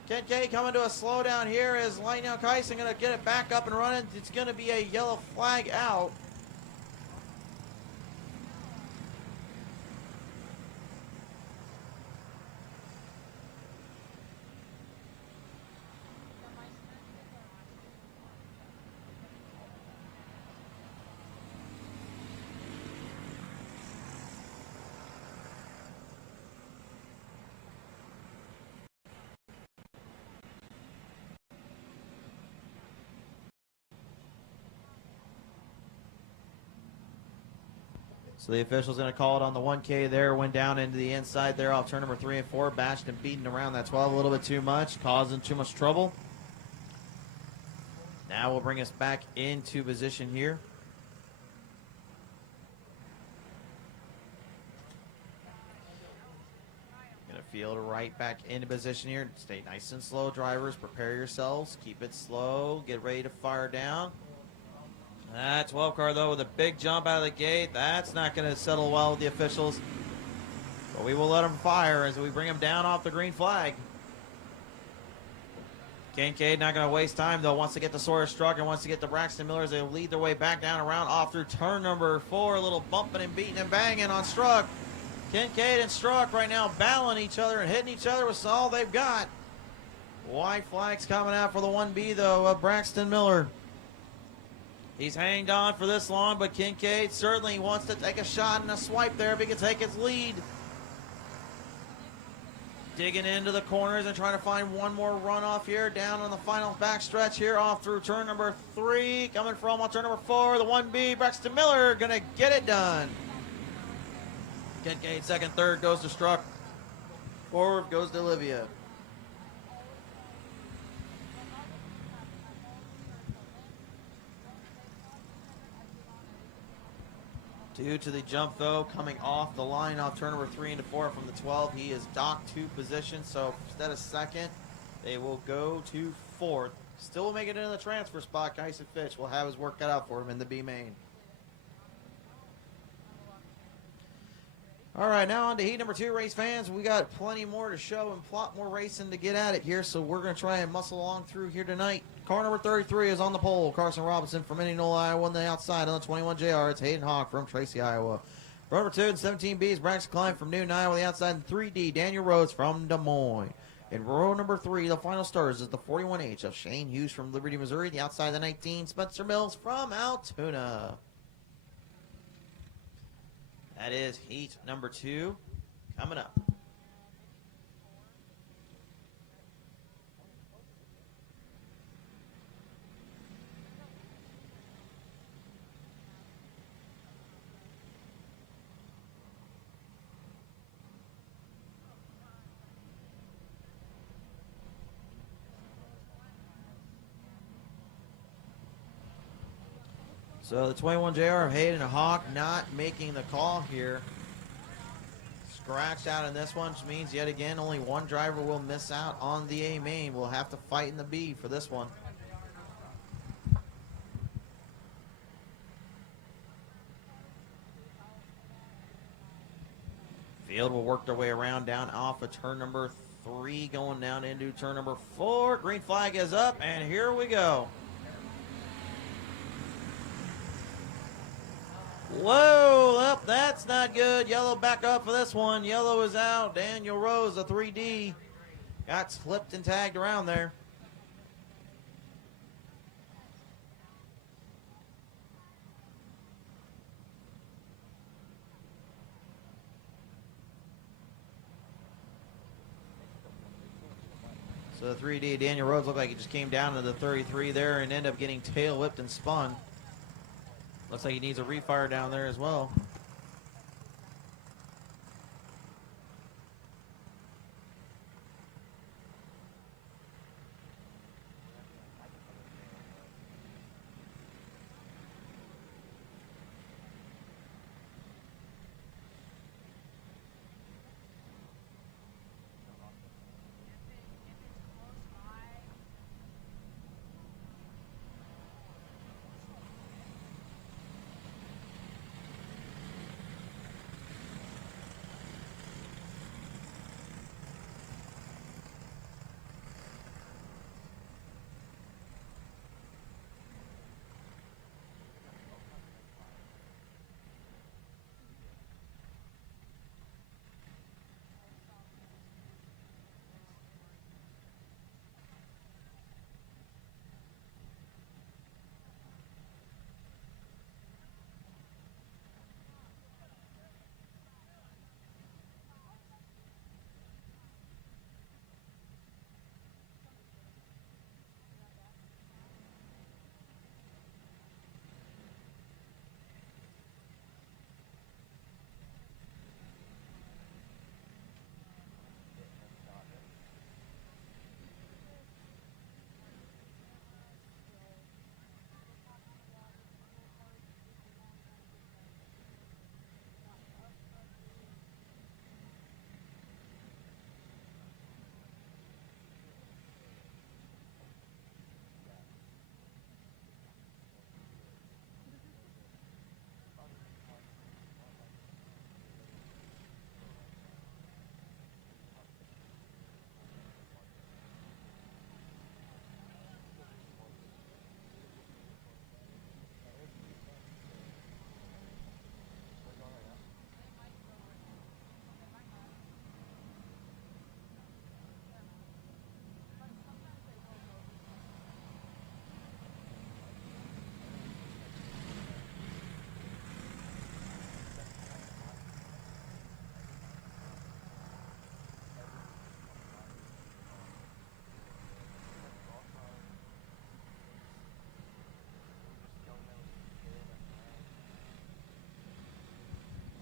Kincaid coming to a slowdown here as Lionel Kyson going to get it back up and running. It's going to be a yellow flag out. So the official's going to call it on the 1K there. Went down into the inside there off turn number 3 and 4. Bashed and beaten around that 12 a little bit too much, causing too much trouble. Now we'll bring us back into position here. Going to field right back into position here. Stay nice and slow, drivers. Prepare yourselves. Keep it slow. Get ready to fire down. That 12 car, though, with a big jump out of the gate. That's not going to settle well with the officials. But we will let them fire as we bring them down off the green flag. Kincaid not going to waste time, though. Wants to get to Sawyer Struck and wants to get to Braxton Miller as they lead their way back down around off through turn number 4. A little bumping and beating and banging on Struck. Kincaid and Struck right now battling each other and hitting each other with all they've got. White flags coming out for the 1B, though, of Braxton Miller. He's hanged on for this long, but Kincaid certainly wants to take a shot and a swipe there if he can take his lead. Digging into the corners and trying to find one more runoff here down on the final backstretch here off through turn number 3. Coming from on turn number 4, the 1B, Braxton Miller going to get it done. Kincaid second, third goes to Struck. Forward goes to Olivia. Due to the jump, though, coming off the line off turn number 3 into 4 from the 12, he is docked 2 positions. So instead of second, they will go to 4th. Still will make it into the transfer spot. Kyson Fitch will have his work cut out for him in the B main. All right, now on to heat number 2, race fans. We got plenty more to show and plot more racing to get at it here, so we're going to try and muscle along through here tonight. Car number 33 is on the pole. Carson Robinson from Indianola, Iowa, on the outside on the 21 JR. It's Hayden Hawk from Tracy, Iowa. Car number 2 and 17B is Braxton Klein from Newton, Iowa, on the outside. And 3D, Daniel Rhodes from Des Moines. In row number 3, the final stars is the 41H of Shane Hughes from Liberty, Missouri. The outside, the 19, Spencer Mills from Altoona. That is heat number 2 coming up. So the 21 JR of Hayden Hawk not making the call here. Scratched out in this one, which means yet again only one driver will miss out on the A main. We'll have to fight in the B for this one. Field will work their way around down off of turn number 3, going down into turn number 4. Green flag is up, and here we go. Whoa, up, that's not good. Yellow back up for this one. Yellow is out. Daniel Rose, the 3D, got slipped and tagged around there. So the 3D, Daniel Rhodes, looked like he just came down to the 33 there and ended up getting tail whipped and spun. Looks like he needs a refire down there as well.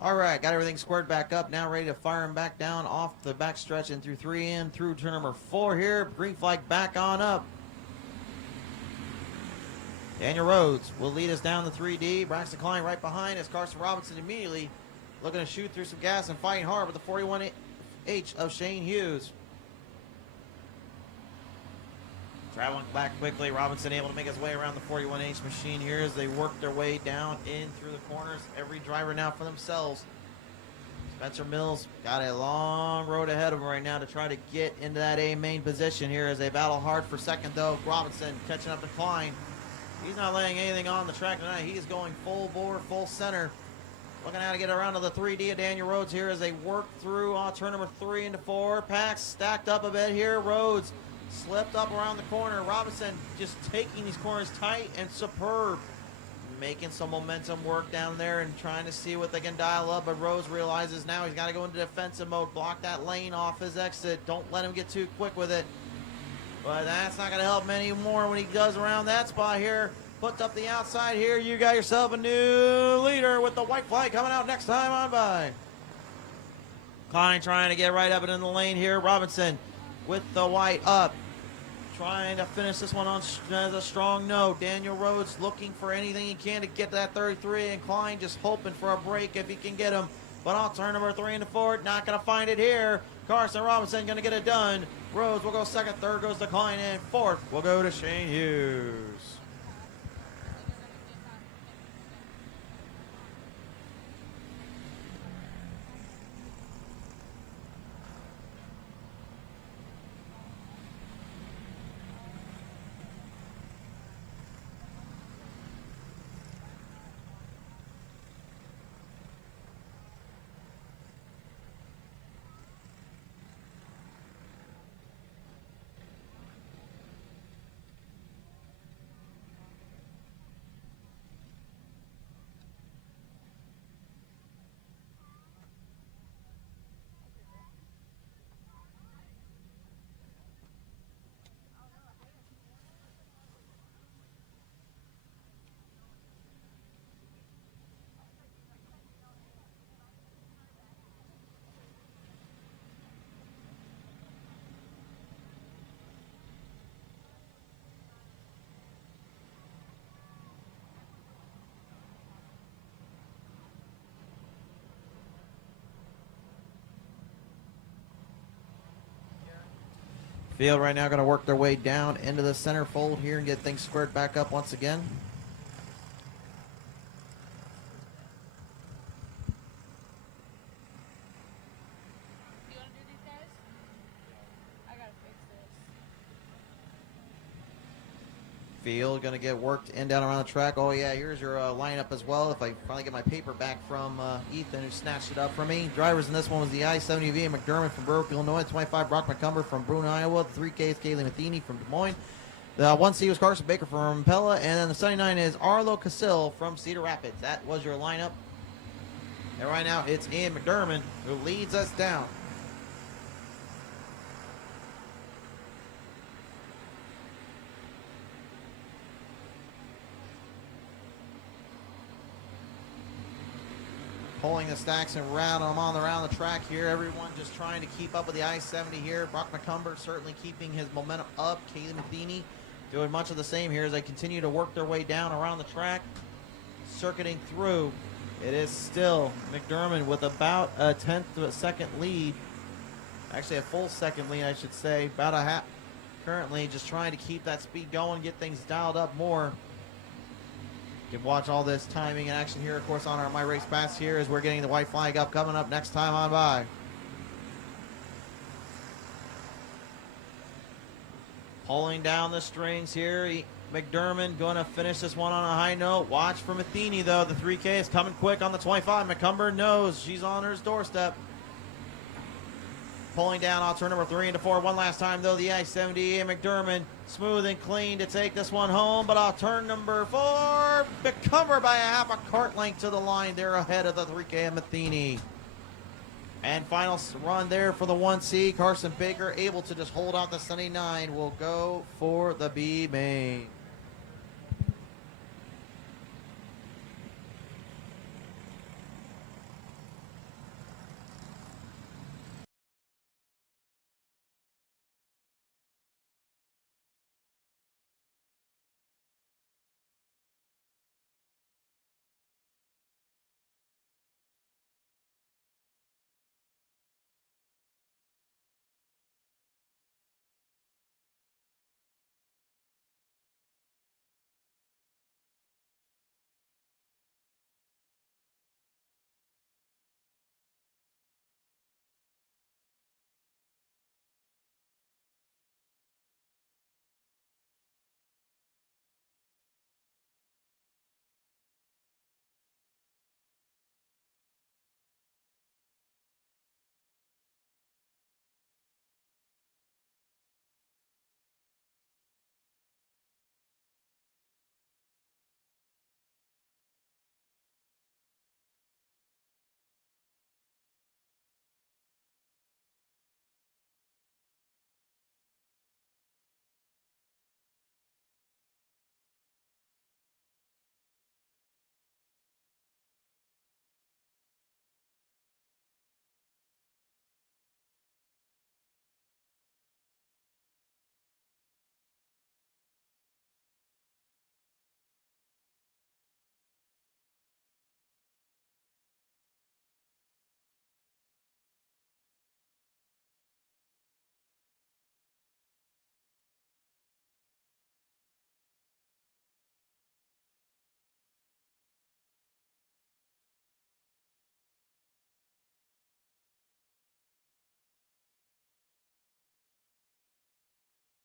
All right, got everything squared back up. Now ready to fire him back down off the back stretch and through 3 in through turn number 4 here. Green flag back on up. Daniel Rhodes will lead us down the 3D. Braxton Klein right behind as Carson Robinson immediately looking to shoot through some gas and fighting hard with the 41H of Shane Hughes. Traveling back quickly, Robinson able to make his way around the 41H machine here as they work their way down in through the corners. Every driver now for themselves. Spencer Mills got a long road ahead of him right now to try to get into that A main position here as they battle hard for second though. Robinson catching up to Klein. He's not laying anything on the track tonight. He is going full bore, full center. Looking how to get around to the 3D of Daniel Rhodes here as they work through turn number 3 into 4. Packs stacked up a bit here. Rhodes slipped up around the corner. Robinson just taking these corners tight and superb. Making some momentum work down there and trying to see what they can dial up. But Rhodes realizes now he's got to go into defensive mode. Block that lane off his exit. Don't let him get too quick with it. But that's not going to help him anymore when he does around that spot here. Puts up the outside here. You got yourself a new leader with the white flag coming out next time on by. Klein trying to get right up and in the lane here. Robinson with the white up. Trying to finish this one on as a strong note. Daniel Rhodes looking for anything he can to get to that 33. And Klein just hoping for a break if he can get him. But on turn number 3 into 4, not going to find it here. Carson Robinson going to get it done. Rhodes will go second, third goes to Klein, and fourth will go to Shane Hughes. Field right now going to work their way down into the center fold here and get things squared back up once again. You want to do these guys? I gotta fix this. Field going to get worked in down around the track. Oh yeah, here's your lineup as well. If I finally get my paper back from Ethan, who snatched it up for me. Drivers in this one was the I-70V McDermott from Berwick, Illinois. 25 Brock McCumber from Bruin, Iowa. The 3K is Kaylee Matheny from Des Moines. The 1C was Carson Baker from Pella. And then the 79 is Arlo Casil from Cedar Rapids. That was your lineup. And right now it's Ian McDermott who leads us down. Pulling the stacks and round them on around the track here. Everyone just trying to keep up with the I-70 here. Brock McCumber certainly keeping his momentum up. Kaylee Matheny doing much of the same here as they continue to work their way down around the track. Circuiting through. It is still McDermott with about a tenth of a second lead. Actually a full second lead, I should say. About a half. Currently just trying to keep that speed going, get things dialed up more. You can watch all this timing and action here, of course, on our My Race Pass here as we're getting the white flag up coming up next time on by. Pulling down the strings here. McDermott going to finish this one on a high note. Watch for Matheny, though. The 3K is coming quick on the 25. McCumber knows she's on her doorstep. Pulling down on turn number 3 into 4 one last time, though. The I-70 and McDermott smooth and clean to take this one home. But on turn number 4, McCumber by a half a cart length to the line. They're ahead of the 3K and Matheny. And final run there for the 1C. Carson Baker able to just hold out the 79. Will go for the B main.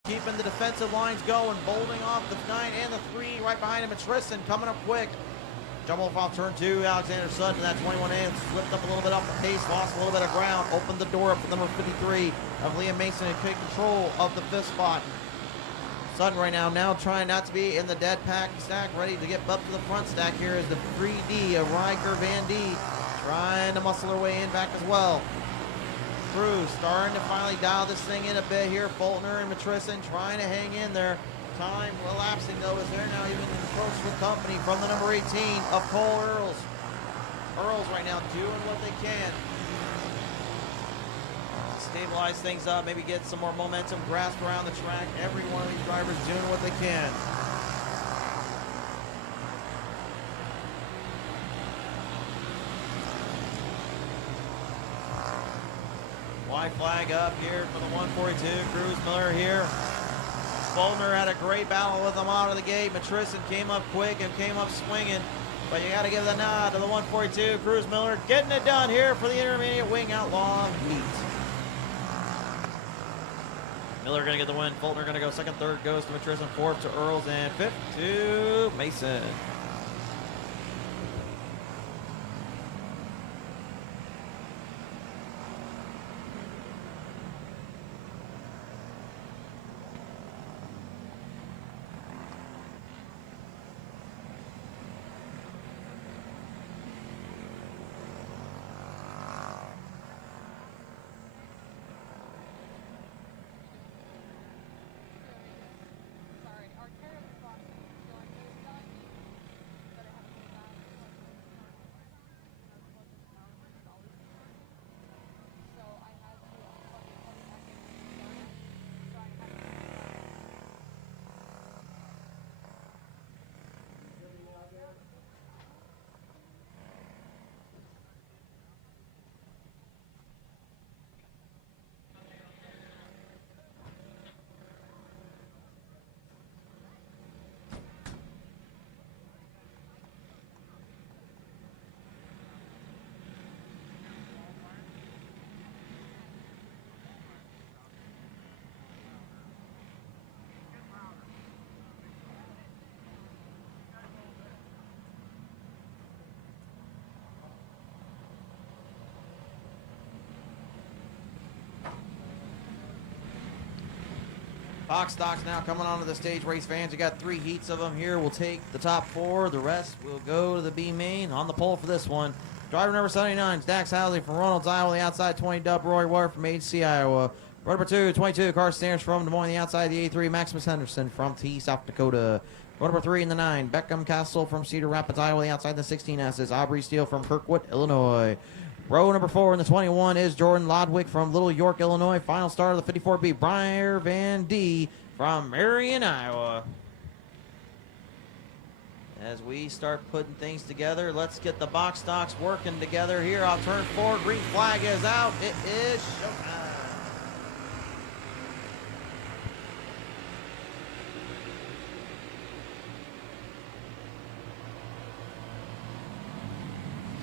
keeping the defensive lines going, bolting off the 9 and the 3 right behind him. And Tristan coming up quick. Jump off turn 2. Alexander Sutton, that 21A, slipped up a little bit off the pace, lost a little bit of ground, opened the door up for number 53 of Liam Mason and take control of the 5th spot. Sutton right now trying not to be in the dead pack stack, ready to get up to the front stack. Here is the 3D of Riker Van D, trying to muscle her way in back as well. Cruz starting to finally dial this thing in a bit here. Fultner and Matrison trying to hang in there. Time elapsing though, as they're now even in close with company from the number 18 of Cole Earls. Earls right now doing what they can. Stabilize things up, maybe get some more momentum, grasp around the track. Every one of these drivers doing what they can. White flag up here for the 142. Cruz Miller here. Fulner had a great battle with them out of the gate. Matrison came up quick and came up swinging. But you got to give the nod to the 142. Cruz Miller getting it done here for the intermediate wing outlaw heat. Miller going to get the win. Fulner going to go second, third goes to Matrison, fourth to Earls, and fifth to Mason. Sorry, our carrot box is going to be done, but it has to be done. So I had to plug it back in and start it. So I had to. Box stocks now coming onto the stage, race fans. You got 3 heats of them here. We'll take the top 4. The rest will go to the B main. On the pole for this one, driver number 79, Dax Howley from Ronalds, Iowa. The outside 20, Dub Roy Ward from HC, Iowa. Row number 2, 22, Car Standers from Des Moines. The outside, the A3, Maximus Henderson from T, South Dakota. Row number 3 in the 9, Beckham Castle from Cedar Rapids, Iowa. The outside, the 16S is Aubrey Steele from Kirkwood, Illinois. Row number 4 in the 21 is Jordan Lodwick from Little York, Illinois. Final start of the 54B, Briar Van D from Marion, Iowa. As we start putting things together, let's get the box stocks working together here. On turn 4, green flag is out. It is showtime.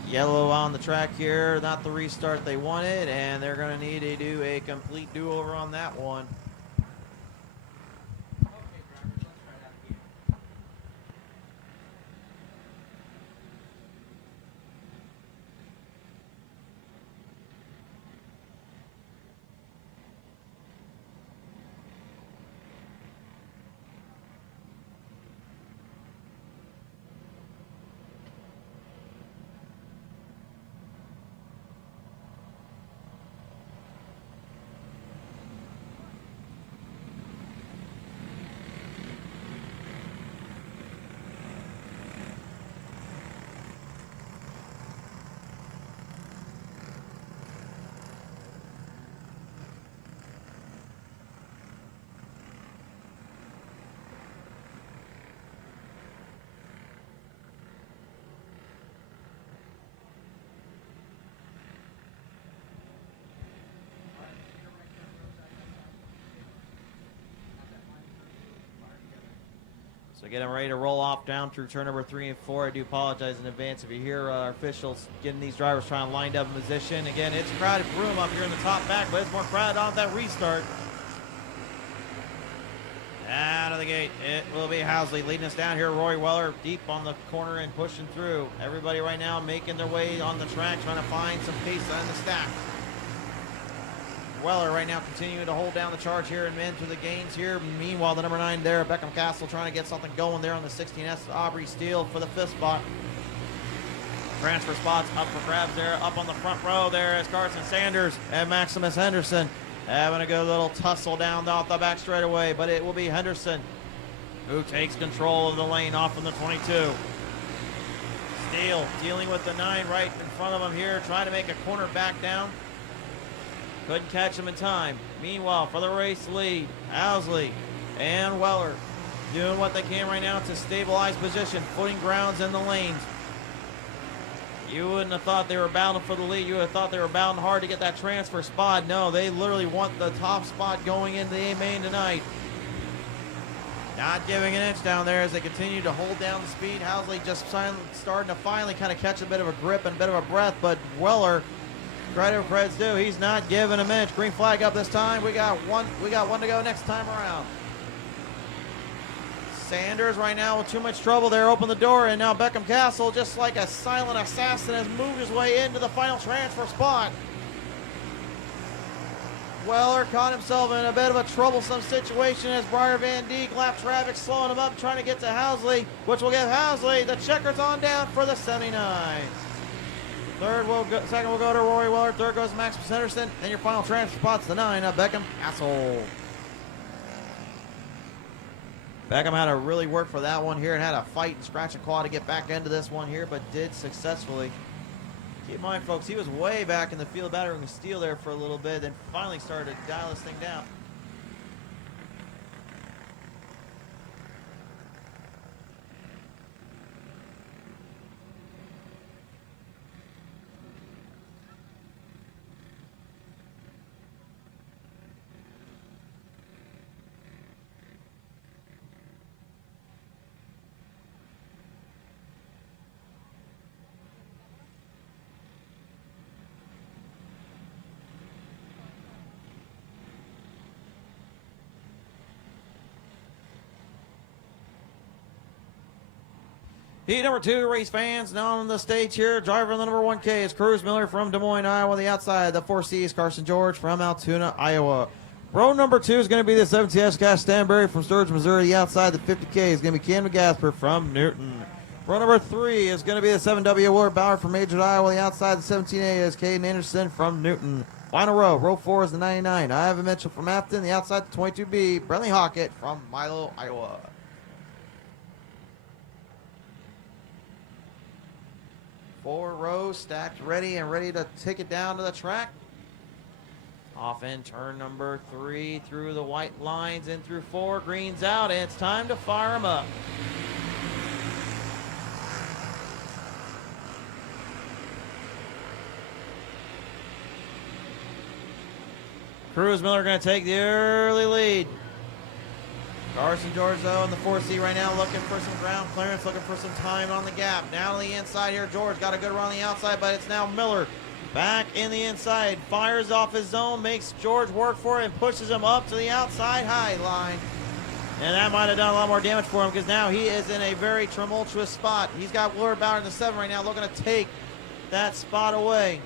Yellow on the track here, not the restart they wanted, and they're going to need to do a complete do-over on that one. So get them ready to roll off down through turn number 3 and 4. I do apologize in advance if you hear our officials getting these drivers trying to line up in position. Again, it's a crowded room up here in the top back, but it's more crowded on that restart. the gate. It will be Housley leading us down here. Roy Weller deep on the corner and pushing through. Everybody right now making their way on the track, trying to find some pace on the stack. Weller right now continuing to hold down the charge here and into the gains here. Meanwhile, the number 9 there, Beckham Castle, trying to get something going there on the 16S. Aubrey Steele for the 5th spot. Transfer spots up for grabs there. Up on the front row there is Carson Sanders and Maximus Henderson. Having a good little tussle down off the back straightaway, but it will be Henderson who takes control of the lane off from the 22. Steele dealing with the 9 right in front of him here, trying to make a corner back down. Couldn't catch him in time. Meanwhile, for the race lead, Housley and Weller doing what they can right now to stabilize position, putting grounds in the lanes. You wouldn't have thought they were bound for the lead. You would have thought they were bound hard to get that transfer spot. No, they literally want the top spot going into the A main tonight. Not giving an inch down there as they continue to hold down the speed. Housley just starting to finally kind of catch a bit of a grip and a bit of a breath, but Weller, credit where credit's due, he's not giving an inch. Green flag up this time. We got one to go next time around. Sanders right now with too much trouble there. Open the door, and now Beckham Castle, just like a silent assassin, has moved his way into the final transfer spot. Weller caught himself in a bit of a troublesome situation as Briar Van Dijk lap traffic slowing him up, trying to get to Housley, which will give Housley the checkers on down for the 79. Second will go to Roy Weller. Third goes Maximus Henderson. Then your final transfer spot's the 9 of Beckham Castle. Beckham had to really work for that one here and had a fight and scratch a claw to get back into this one here, but did successfully. Keep in mind, folks, he was way back in the field battering the steel there for a little bit, then finally started to dial this thing down. Heat number 2, race fans, now on the stage here. Driver in the number 1K is Cruz Miller from Des Moines, Iowa. The outside, the 4C is Carson George from Altoona, Iowa. Row number 2 is going to be the 17S Cash Stanberry from Sturgis, Missouri. The outside, the 50K is going to be Ken McGasper from Newton. Row number 3 is going to be the 7W Willard Bauer from Major, Iowa. The outside, the 17A is Caden Anderson from Newton. Final row, row 4 is the 99. Ivan Mitchell from Afton. The outside, the 22B, Brentley Hockett from Milo, Iowa. 4 rows stacked ready to take it down to the track. Off in turn number 3 through the white lines in through 4, greens out, and it's time to fire them up. Cruz Miller going to take the early lead. Carson George, though, in the 4C right now, looking for some ground clearance, looking for some time on the gap. Down on the inside here, George got a good run on the outside, but it's now Miller back in the inside. Fires off his zone, makes George work for it, and pushes him up to the outside high line. And that might have done a lot more damage for him because now he is in a very tumultuous spot. He's got Willard Bauer in the 7 right now, looking to take that spot away.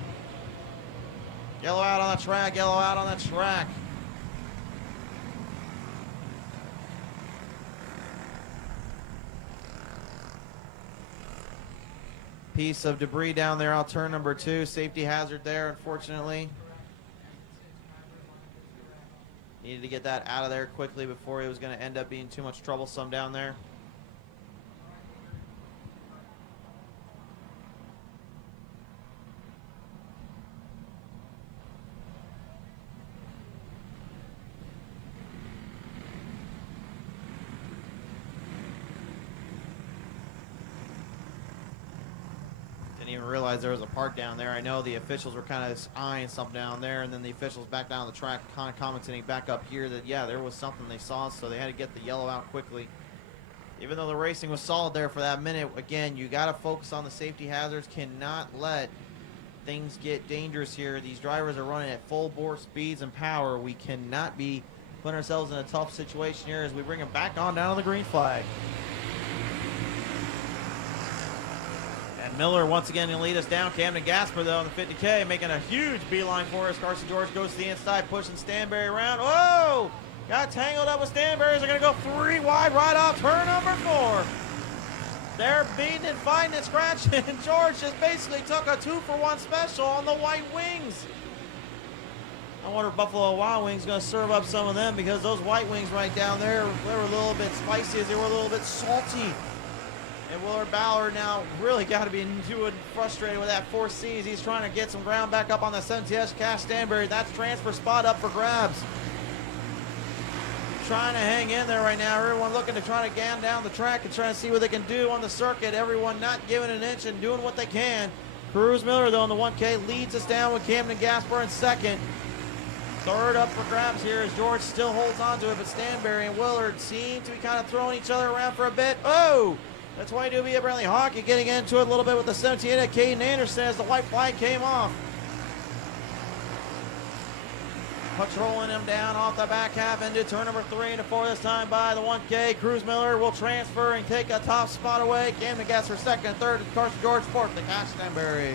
Yellow out on the track, yellow out on the track. Piece of debris down there on turn number 2. Safety hazard there, unfortunately. Needed to get that out of there quickly before it was going to end up being too much troublesome down there. Even realize there was a part down there. I know the officials were kind of eyeing something down there, and then the officials back down the track kind of commenting back up here that, yeah, there was something they saw, so they had to get the yellow out quickly. Even though the racing was solid there for that minute, again, you got to focus on the safety hazards. Cannot let things get dangerous here. These drivers are running at full bore speeds and power. We cannot be putting ourselves in a tough situation here as we bring him back on down to the green flag. And Miller once again going to lead us down. Camden Gasper, though, on the 50K, making a huge beeline for us. Carson George goes to the inside, pushing Stanberry around. Whoa! Got tangled up with Stanberry. They're going to go 3 wide right off turn number 4. They're beating and fighting and scratching, and George just basically took a 2-for-1 special on the White Wings. I wonder if Buffalo Wild Wings going to serve up some of them, because those White Wings right down there, they were a little bit spicy, they were a little bit salty. And Willard Ballard now really got to be doing frustrated with that 4 C's. He's trying to get some ground back up on the 70S. Cash Stanberry, that's transfer spot up for grabs. Trying to hang in there right now. Everyone looking to try to gan down the track and trying to see what they can do on the circuit. Everyone not giving an inch and doing what they can. Cruz Miller, though, on the 1K leads us down with Camden Gasper in second. Third up for grabs here as George still holds on to it, but Stanberry and Willard seem to be kind of throwing each other around for a bit. Oh! That's why do be Bradley Hockey getting into it a little bit with the 78 at Caden Anderson as the white flag came off. Patrolling him down off the back half into turn number 3 and 4 this time by the 1K. Cruz Miller will transfer and take a top spot away. Camden Gasper second, third, and Carson George fourth to Cash Stanberry.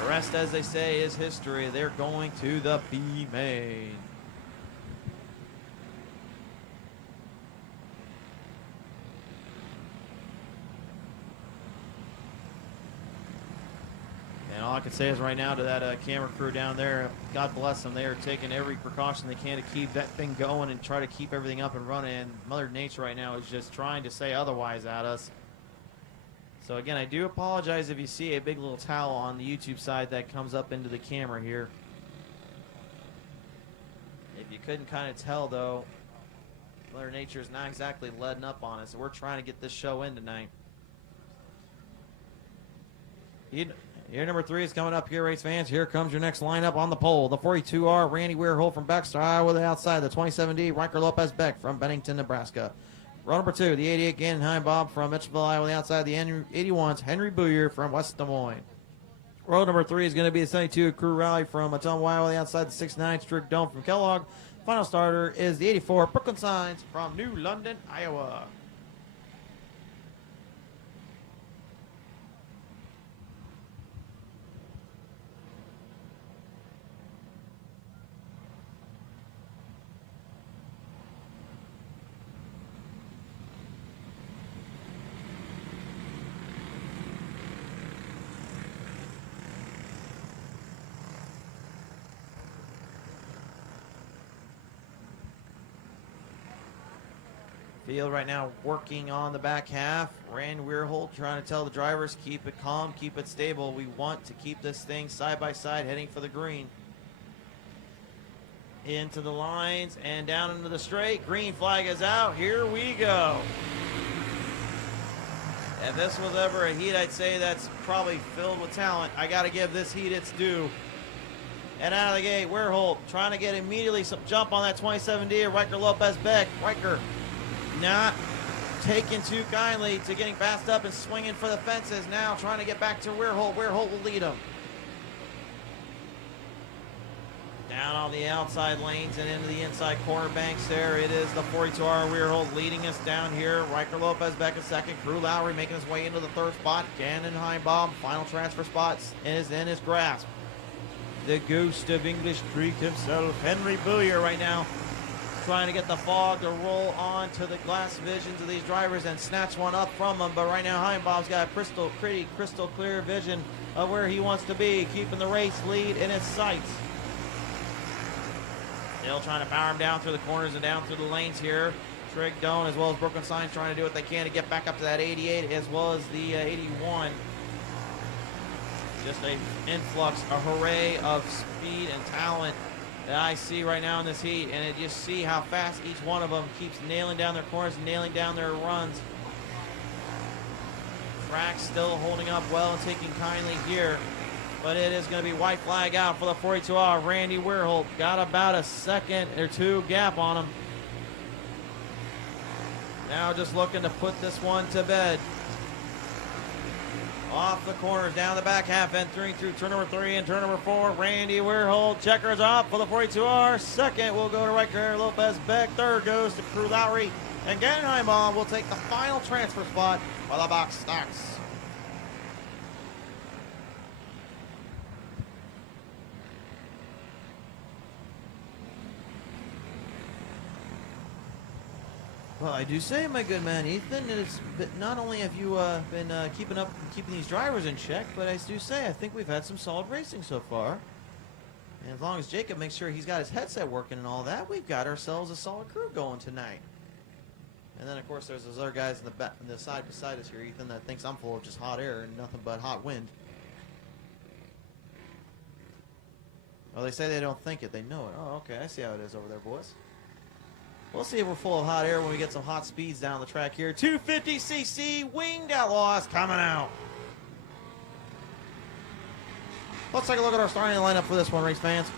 The rest, as they say, is history. They're going to the B main. And all I can say is right now to that camera crew down there, God bless them. They are taking every precaution they can to keep that thing going and try to keep everything up and running. And Mother Nature right now is just trying to say otherwise at us. So again, I do apologize if you see a big little towel on the YouTube side that comes up into the camera here. If you couldn't kind of tell, though, Mother Nature is not exactly letting up on us. So we're trying to get this show in tonight. Year number 3 is coming up here, race fans. Here comes your next lineup on the pole. The 42R, Randy Weirholt from Baxter, Iowa, the outside. The 27D, Riker Lopez Beck from Bennington, Nebraska. Row number 2, the 88 Gannon Heimbob from Mitchellville, Iowa, the outside. The 81's Henry Booyer from West Des Moines. Row number 3 is going to be the 72 Crew Rally from Ottumwa, Iowa, the outside. The 69 Strick Dome from Kellogg. Final starter is the 84 Brooklyn Signs from New London, Iowa. Field right now working on the back half. Rand Weirholt trying to tell the drivers, keep it calm, keep it stable. We want to keep this thing side by side heading for the green. Into the lines and down into the straight. Green flag is out. Here we go. If this was ever a heat, I'd say that's probably filled with talent. I got to give this heat its due. And out of the gate, Weirholt trying to get immediately some jump on that 27D. Riker Lopez Beck. Riker not taken too kindly to getting fast up and swinging for the fences. Now trying to get back to Weirholt. Weirholt will lead him. Down on the outside lanes and into the inside corner banks there. It is the 42R Weirholt leading us down here. Riker Lopez Beck in second. Crew Lowry making his way into the third spot. Gannon Heimbaum, final transfer spots is in his grasp. The ghost of English Creek himself, Henry Booyer right now, trying to get the fog to roll on to the glass visions of these drivers and snatch one up from them. But right now, Heimbaum's got a crystal clear vision of where he wants to be, keeping the race lead in his sights. Still trying to power him down through the corners and down through the lanes here. Trig Doan as well as Brooklyn Signs trying to do what they can to get back up to that 88 as well as the 81. Just an influx, a hooray of speed and talent that I see right now in this heat, and you just see how fast each one of them keeps nailing down their corners, nailing down their runs. Track still holding up well and taking kindly here, but it is going to be white flag out for the 42R. Randy Weirholt got about a second or two gap on him. Now just looking to put this one to bed. Off the corners, down the back half, entering through turn number 3 and turn number 4. Randy Weirhold, checkers off for the 42R. Second will go to Riker Lopez Beck. Third goes to Crew Lowry. And Ganheim will take the final transfer spot while the box starts. Well, I do say, my good man Ethan, not only have you been keeping these drivers in check, but I do say I think we've had some solid racing so far. And as long as Jacob makes sure he's got his headset working and all that, we've got ourselves a solid crew going tonight. And then, of course, there's those other guys in the back, on the side beside us here, Ethan, that thinks I'm full of just hot air and nothing but hot wind. Well, they say they don't think it, they know it. Oh, okay, I see how it is over there, boys. We'll see if we're full of hot air when we get some hot speeds down the track here. 250cc Winged Outlaws coming out. Let's take a look at our starting lineup for this one, race fans.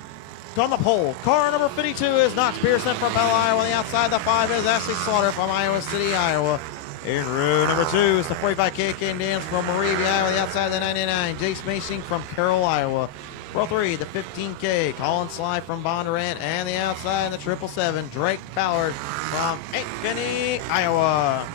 On the pole, car number 52 is Knox Pearson from Bell, Iowa. On the outside, the 5 is Ashley Slaughter from Iowa City, Iowa. In row number 2 is the 45K Ken Dance from Moravia, Iowa. On the outside, the 99, Jace Macing from Carroll, Iowa. Row 3, the 15K, Colin Sly from Bondurant, and the outside, the 777, Drake Ballard from Ankeny, Iowa.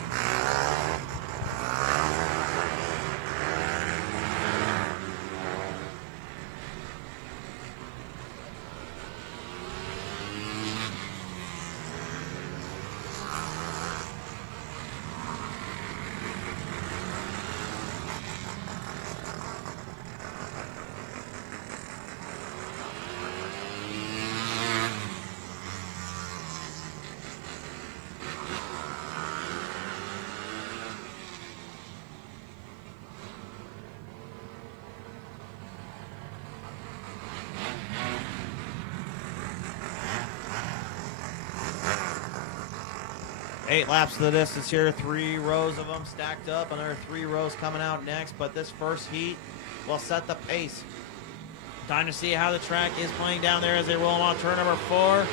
Eight laps to the distance here, 3 rows of them stacked up, another 3 rows coming out next, but this first heat will set the pace. Time to see how the track is playing down there as they roll on turn number 4.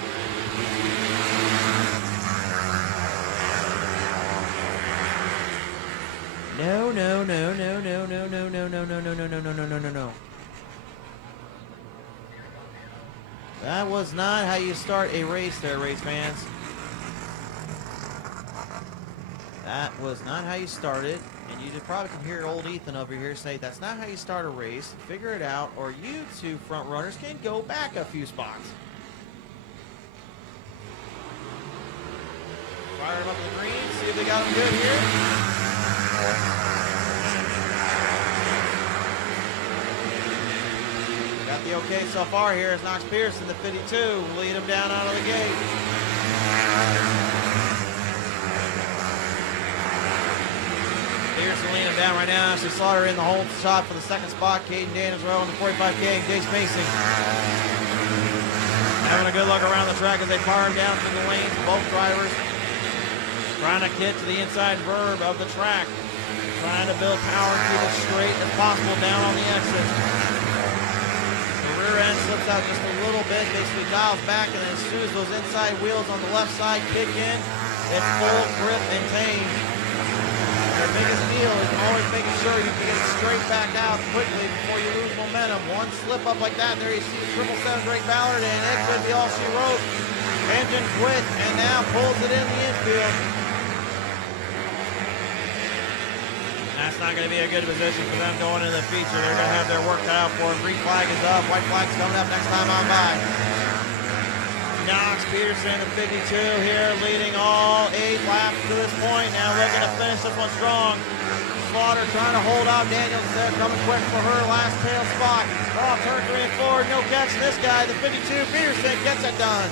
No, no, no, no, no, no, no, no, no, no, no, no, no, no, no, no, no, no. That was not how you start a race there, race fans. That was not how you started, and you just probably can hear old Ethan over here say that's not how you start a race. Figure it out, or you two front runners can go back a few spots. Fire them up to the green, see if they got them good here. Got the okay so far here as Knox Pearson, the 52, will lead him down out of the gate. Pearson leading him down right now. Ashley Slaughter in the home shot for the second spot. Caden Daniels row in the 45K. Jace Mason having a good look around the track as they fire him down through the lanes. Both drivers trying to get to the inside verb of the track. Trying to build power and keep it straight as possible down on the exit. The rear end slips out just a little bit. Basically dials back, and then as soon as those inside wheels on the left side kick in, it's full grip and tame. Their biggest deal is always making sure you can get it straight back out quickly before you lose momentum. One slip up like that, and there you see the 777 Drake Ballard, and it could be all she wrote. Engine quit, and now pulls it in the infield. That's not going to be a good position for them going into the feature. They're going to have their work cut out for them. Green flag is up, white flag's coming up next time on by. Knox Pearson at 52 here, leading all 8 laps to this point. Now looking to finish this one strong. Slaughter trying to hold out Daniels there, coming quick for her last tail spot. Off turn 3 and 4, no catch this guy. The 52 Pearson gets it done.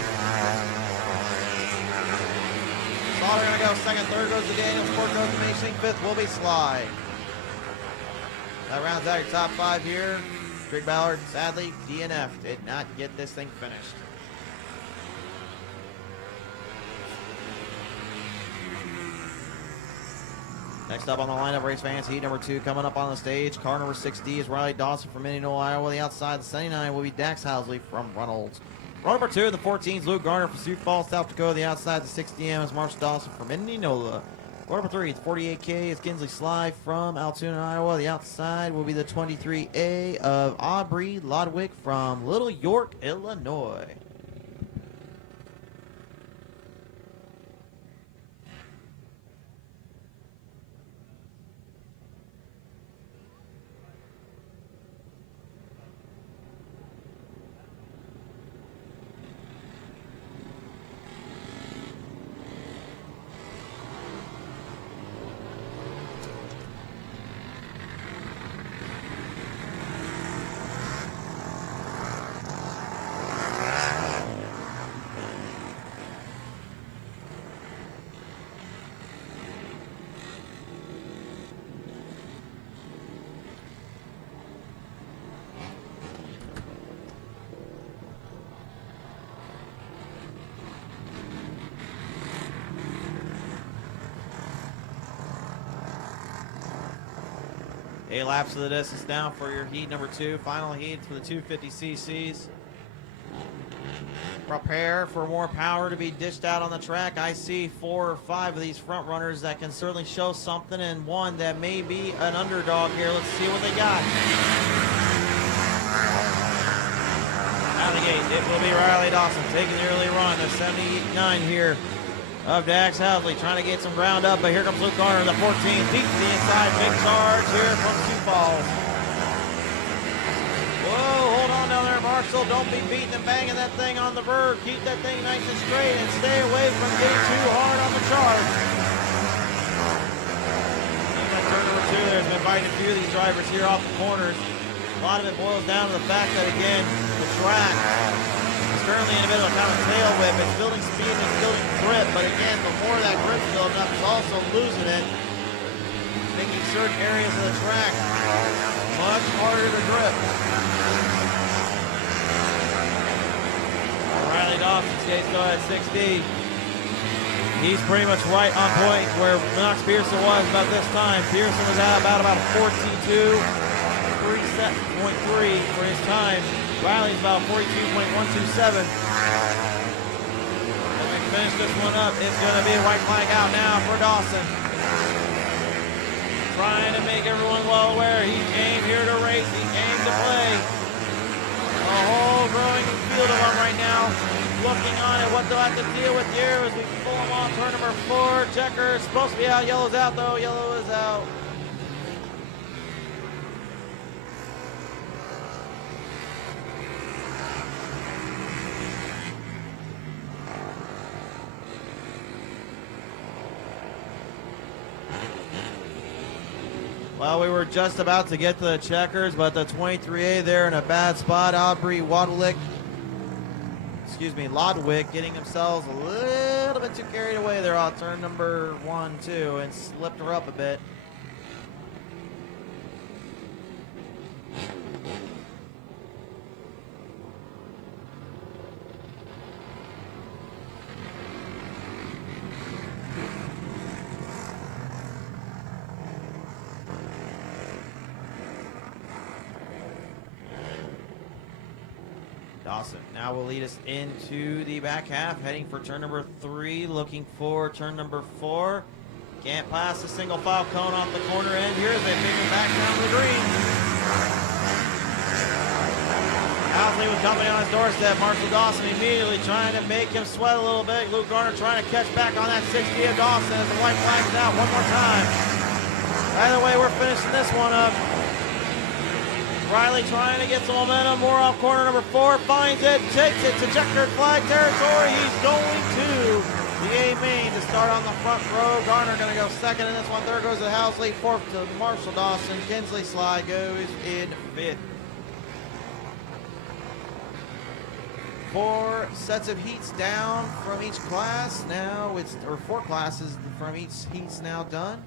Slaughter gonna go second, third goes to Daniels, fourth goes to Mason, fifth will be Sly. That rounds out your top 5 here. Drake Ballard, sadly, DNF, did not get this thing finished. Next up on the lineup, race fans, heat number 2 coming up on the stage. Car number 6D is Riley Dawson from Indianola, Iowa. The outside, the 79 will be Dax Housley from Reynolds. Row number 2, the 14s, Luke Garner from Sioux Falls, South Dakota. The outside, the 60M is Marsh Dawson from Indianola. Row number 3, it's 48K. It's Kinsley Sly from Altoona, Iowa. The outside will be the 23A of Aubrey Lodwick from Little York, Illinois. Eight laps of the distance now for your heat number 2. Final heat for the 250cc's. Prepare for more power to be dished out on the track. I see 4 or 5 of these front runners that can certainly show something, and one that may be an underdog here. Let's see what they got. Out of the gate, it will be Riley Dawson taking the early run. The 79 here of Dax Housley trying to get some ground up, but here comes Luke Garner, the 14, deep to the inside, big charge here from Sioux Falls. Whoa, hold on down there, Marshall. Don't be beating and banging that thing on the bird. Keep that thing nice and straight and stay away from getting too hard on the charge. And that turn number 2 there has been fighting a few of these drivers here off the corners. A lot of it boils down to the fact that, again, the track currently in a bit of a kind of tail whip. It's building speed and it's building grip, but again, the more that grip's building up, it's also losing it, making certain areas of the track much harder to grip. Riley Dawson skates go at 6D. He's pretty much right on point where Knox Pearson was about this time. Pearson was at about a 42.3 for his time. Riley's about 42.127. As we finish this one up, it's going to be a white flag out now for Dawson. Trying to make everyone well aware he came here to race, he came to play. A whole growing field of them right now looking on at what they'll have to deal with here as we pull them on turn number 4. Checker supposed to be out, yellow's out though, yellow is out. Well, we were just about to get to the checkers, but the 23A there in a bad spot. Aubrey Lodwick getting themselves a little bit too carried away there on turn number 1, 2, and slipped her up a bit. Dawson now will lead us into the back half, heading for turn number 3, looking for turn number 4. Can't pass the single file cone off the corner end here as they pick it back down to the green. Housley was coming on his doorstep. Marshall Dawson immediately trying to make him sweat a little bit. Luke Garner trying to catch back on that 60 of Dawson as the white flag's out one more time. Either way, we're finishing this one up. Riley trying to get some momentum, more off corner number 4, finds it, takes it to checkered flag territory. He's going to the A main to start on the front row. Garner going to go second in this one. Third goes to Housley, fourth to Marshall Dawson. Kinsley Sly goes in fifth. 4 sets of heats down from each class. Now it's, or 4 classes from each heat's now done.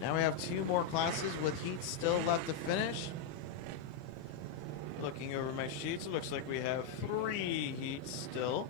Now we have 2 more classes with heats still left to finish. Looking over my sheets, it looks like we have 3 heats still.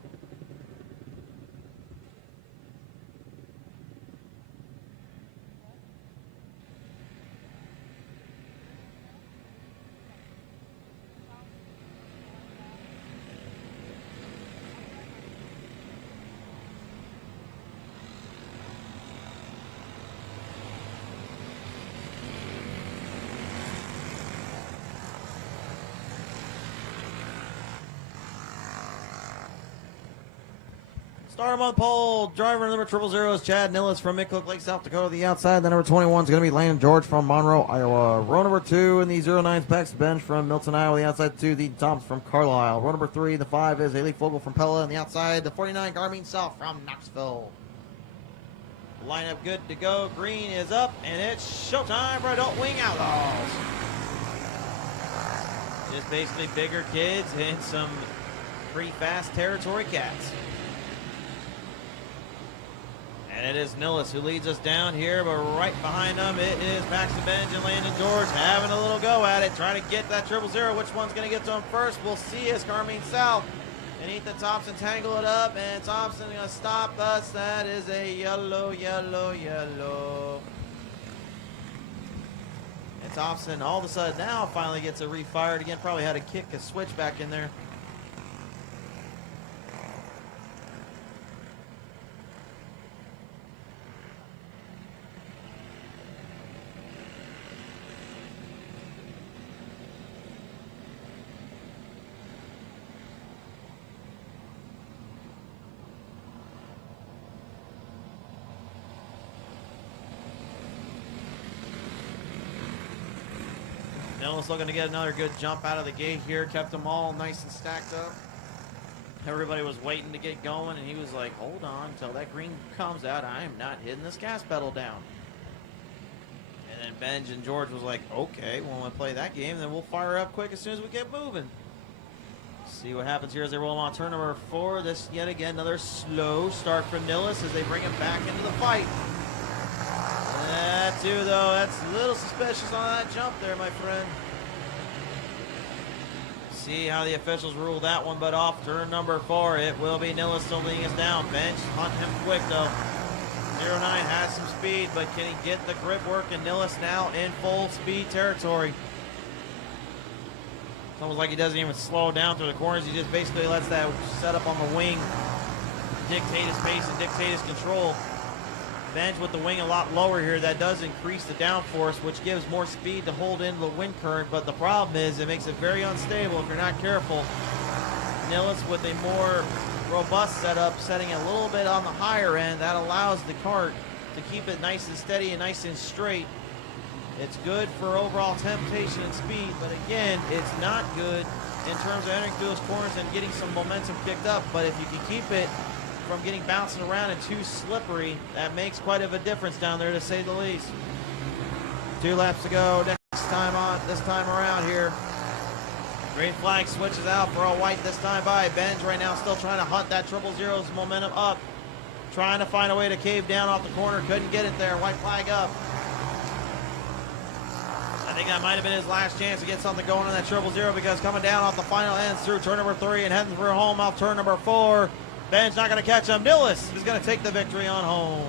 Start on the pole. Driver number 000 is Chad Nillis from Midcook Lake, South Dakota. The outside, the number 21 is going to be Landon George from Monroe, Iowa. Row number 2 in the 09 Bex Bench from Milton, Iowa. The outside 2, the Thomas from Carlisle. Row number 3, the 5 is Haley Fogel from Pella. And the outside, the 49 Garmin South from Knoxville. Lineup good to go. Green is up, and it's showtime for Adult Wing Outlaws. Just basically bigger kids and some pretty fast territory cats. And it is Nillis who leads us down here, but right behind them it is Paxton Benj and Landon George having a little go at it, trying to get that 000. Which one's going to get to him first? We'll see as Carmine South and Ethan Thompson tangle it up, and Thompson going to stop us. That is a yellow, yellow, yellow. And Thompson all of a sudden now finally gets it refired again. Probably had to kick a switch back in there. Nillis looking to get another good jump out of the gate here. Kept them all nice and stacked up. Everybody was waiting to get going, and he was like, hold on until that green comes out. I am not hitting this gas pedal down. And then Benj and George was like, okay, well, we'll play that game, then we'll fire up quick as soon as we get moving. See what happens here as they roll on turn number 4. This, yet again, another slow start from Nillis as they bring him back into the fight. That too, though, that's a little suspicious on that jump there, my friend. See how the officials rule that one, but off turn number 4, it will be Nillis still leading us down. Bench hunting him quick, though. 09 has some speed, but can he get the grip working? Nillis now in full speed territory. It's almost like he doesn't even slow down through the corners. He just basically lets that setup on the wing dictate his pace and dictate his control. Benj with the wing a lot lower here. That does increase the downforce, which gives more speed to hold into the wind current, but the problem is it makes it very unstable if you're not careful. Nillis with a more robust setup, setting a little bit on the higher end. That allows the cart to keep it nice and steady and nice and straight. It's good for overall temptation and speed, but again, it's not good in terms of entering through those corners and getting some momentum kicked up. But if you can keep it from getting bouncing around and too slippery, that makes quite of a difference down there, to say the least. 2 laps to go. This time around here. Green flag switches out for all white this time by Benj right now, still trying to hunt that 000's momentum up, trying to find a way to cave down off the corner. Couldn't get it there. White flag up. I think that might have been his last chance to get something going on that 000, because coming down off the final ends through turn number 3 and heading for home off turn number 4. Benj not going to catch him. Nillis is going to take the victory on home.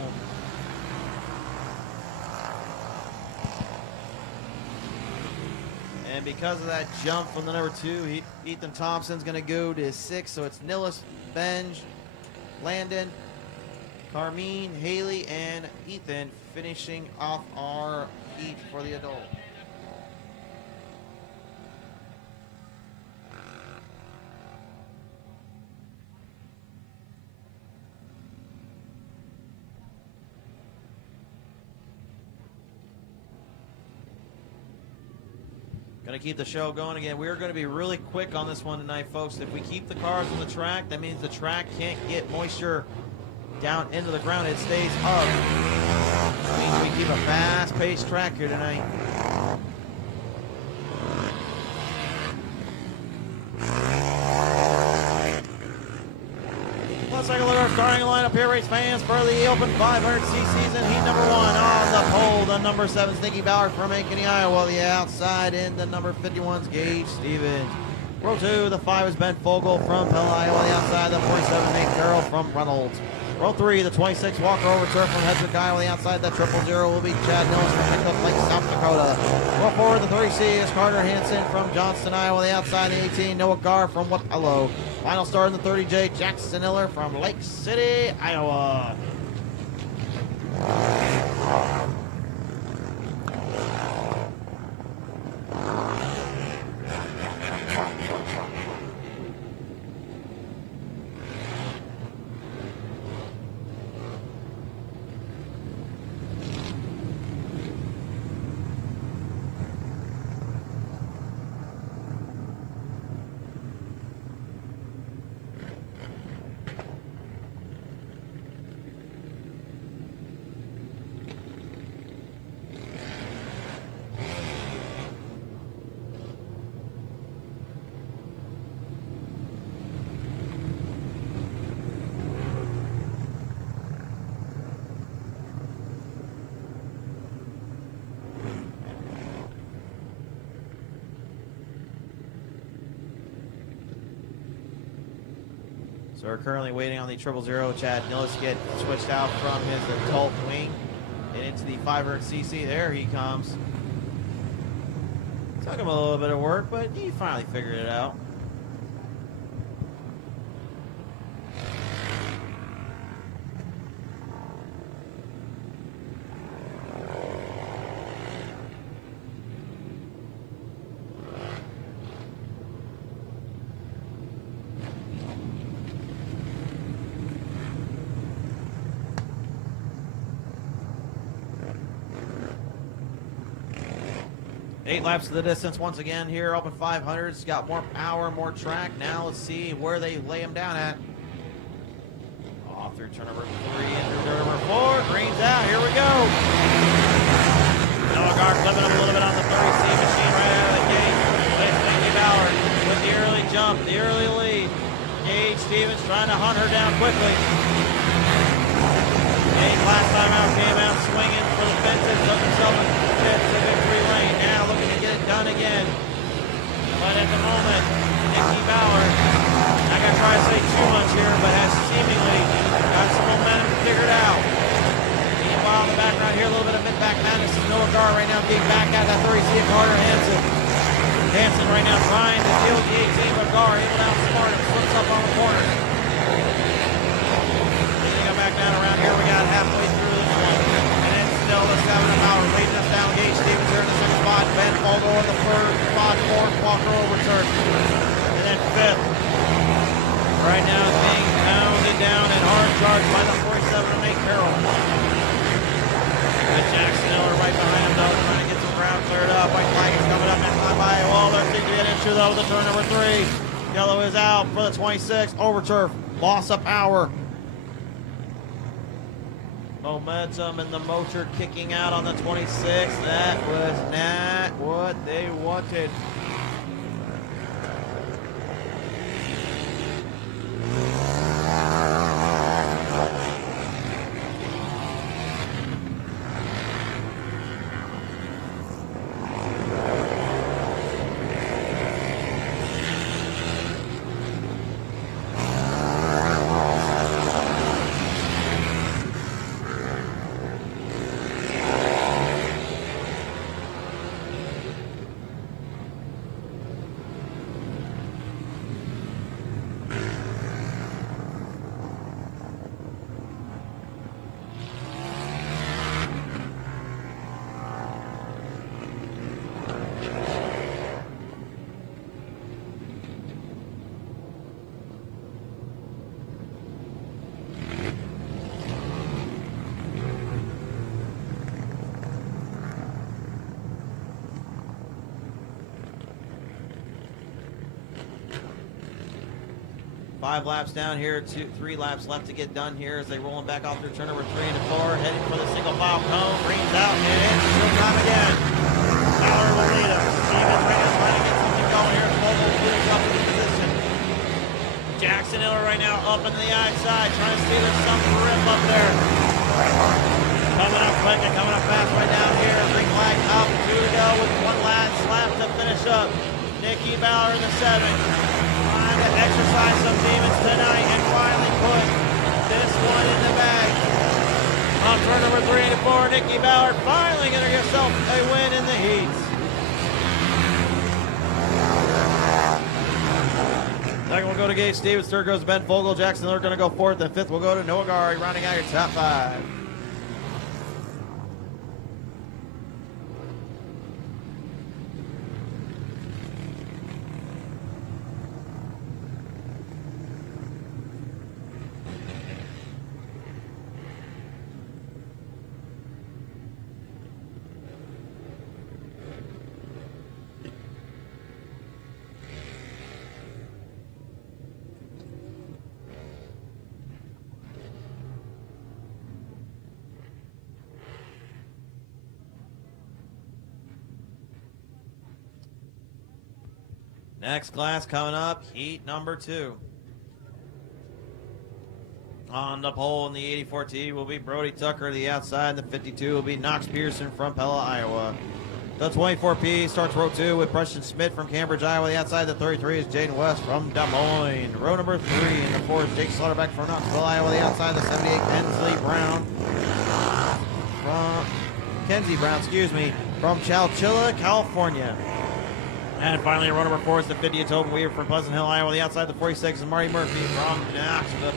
And because of that jump from the number 2, Ethan Thompson's going to go to 6. So it's Nillis, Benj, Landon, Carmine, Haley, and Ethan finishing off our heat for the adult. Going to keep the show going again. We're going to be really quick on this one tonight, folks. If we keep the cars on the track, that means the track can't get moisture down into the ground. It stays up. That means we keep a fast-paced track here tonight. Let's take a look at our starting lineup here, race fans, for the Open 500c season. Heat number 1 on the pole, the number 7 Stinky Ballard from Ankeny, Iowa. The outside in the number 51's Gage Stevens. Row 2, the 5 is Ben Fogel from Pella, Iowa. The outside, the 47 Nate Carroll from Reynolds. Row 3, the 26 Walker Overturf from Hedrick, Iowa. The outside, the 000 will be Chad Nillis from Midcook Lake, South Dakota. Row 4, the 30C is Carter Hansen from Johnston, Iowa. The outside, the 18 Noah Garr from Wapello. Final start in the 30J, Jackson Miller from Lake City, Iowa. we're currently waiting on the 000 Chad Nillis to get switched out from his adult wing and into the 500cc. There he comes. Took him a little bit of work, but he finally figured it out. Eight laps of the distance once again here, open 500s. Got more power, more track. Now let's see where they lay him down at. Off through turn number 3 and through turn number 4. Green's out. Here we go. Noah Gar flipping up a little bit on the 30C machine right out of the gate. With Nikki Ballard with the early jump, the early lead. Gage Stevens trying to hunt her down quickly. Gage last time out came out swinging for the fences, took himself a pit to victory lane. Now looking to get it done again. But at the moment, Nikki Ballard, not going to try to say too much here, but has seemingly got some momentum figured out. Meanwhile, in the background here, a little bit of mid-back madness is Noah Gar right now getting back at that 30C of Carter Hansen. Hansen right now trying to deal with the 18, but Gar able to outsmart him, slips up on the corner. Back down around here, we got halfway through this one, and it's still the 7 of Bauer leading us down. Gage Stevens here in the second spot, Ben Fogle in the third spot, fourth, Walker Overturn, and then fifth. Right now it's being pounded down and hard charged by the 47 of Nate Carroll. And Jackson Miller right behind him though, trying to get some ground cleared up. White flag is coming up next time by Waller, seems to get into though the turn number 3. Yellow is out for the 26, Overturf, loss of power. Momentum and the motor kicking out on the 26. That was not what they wanted. Five laps down here, 3 laps left to get done here as they rolling back off through turn number 3 and 4, heading for the single file cone. Green's out, and it's still time again. Ballard will lead him. Stevens right now trying to get something going here. Vogel moves up in position. Jackson Miller right now up into the outside, trying to see there's some grip up there. Coming up quick and coming up fast right down here. Green flag up, 2 to go with 1 last lap to finish up. Nikki Ballard in the 7. Trying to exercise some demons tonight and finally put this one in the bag. On turn number 3 and 4, Nikki Ballard finally going to get herself a win in the heats. Second will go to Gage Stevens, third goes to Ben Fogle, Jackson Miller going to go fourth, and fifth will go to Noah Gari, rounding out your top 5. Next class coming up, heat number 2. On the pole in the 84T will be Brody Tucker, the outside. The 52 will be Knox Pearson from Pella, Iowa. The 24P starts row 2 with Preston Smith from Cambridge, Iowa. The outside, the 33 is Jaden West from Des Moines. Row number 3 in the 4 is Jake Slaughterback from Knoxville, Iowa. The outside, the 78 Kenzie Brown, from Chowchilla, California. And finally, row number 4 is the 50 Tobin Weaver from Pleasant Hill, Iowa. The outside, the 46 is Marty Murphy from Knoxville.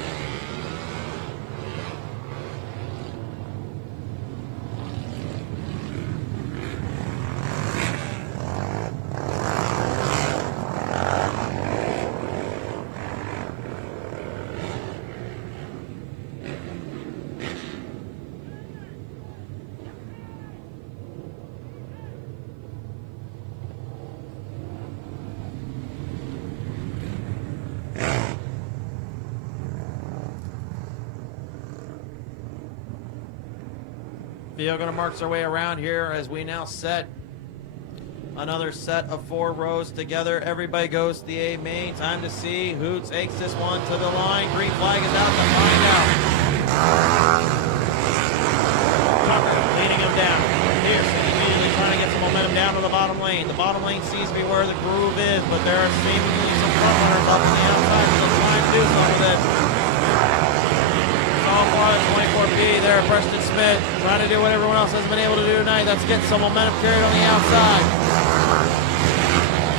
Field going to march their way around here as we now set another set of 4 rows together. Everybody goes to the A main. Time to see who takes this one to the line. Green flag is out to find out. Tucker leading him down. Here's immediately trying to get some momentum down to the bottom lane. The bottom lane seems to be where the groove is, but there are seemingly some front runners up on the outside, so they're trying to do something with it. All for the 24P there, Preston Smith, trying to do what everyone else hasn't been able to do tonight. That's get some momentum carried on the outside.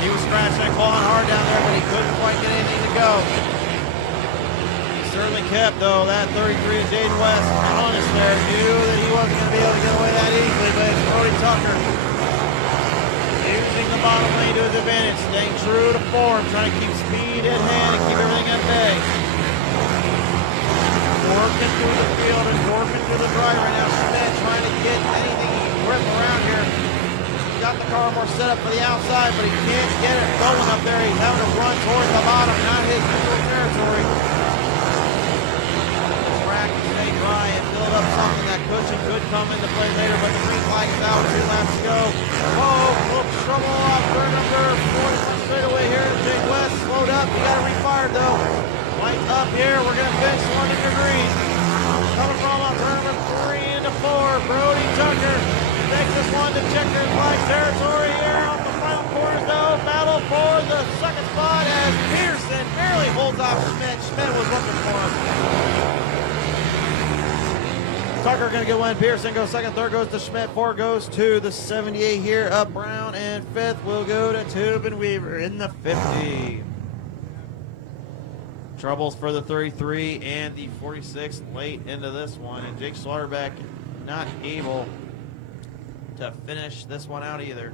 He was scratching and clawing hard down there, but he couldn't quite get anything to go. He certainly kept, though, that 33 of Jaden West honest there. Knew that he wasn't going to be able to get away that easily, but it's Brody Tucker using the bottom lane to his advantage, staying true to form, trying to keep speed at hand and keep everything at bay. Working through the field and working through the dry right now. Schmidt trying to get anything he can grip around here. He's got the car more set up for the outside, but he can't get it going up there. He's having to run towards the bottom, not his usual territory. The track can stay dry and build up something. That cushion could come into play later, but the green flag is out. 2 laps to go. Oh, little trouble off turn number 41 straight away here. Jake West slowed up. He got it refired though. Lights up here. We're going to finish one in the green. Coming from on turn number 3 into 4. Brody Tucker takes this one to checkered flag territory here on the final corners, though. Battle for the second spot as Pearson barely holds off Schmidt. Schmidt was looking for him. Tucker going to get one. Pearson goes second. Third goes to Schmidt. 4 goes to the 78 here. Up Brown. And 5th will go to Tobin Weaver in the 50. Troubles for the 33 and the 46 late into this one, and Jake Slaughterback not able to finish this one out either.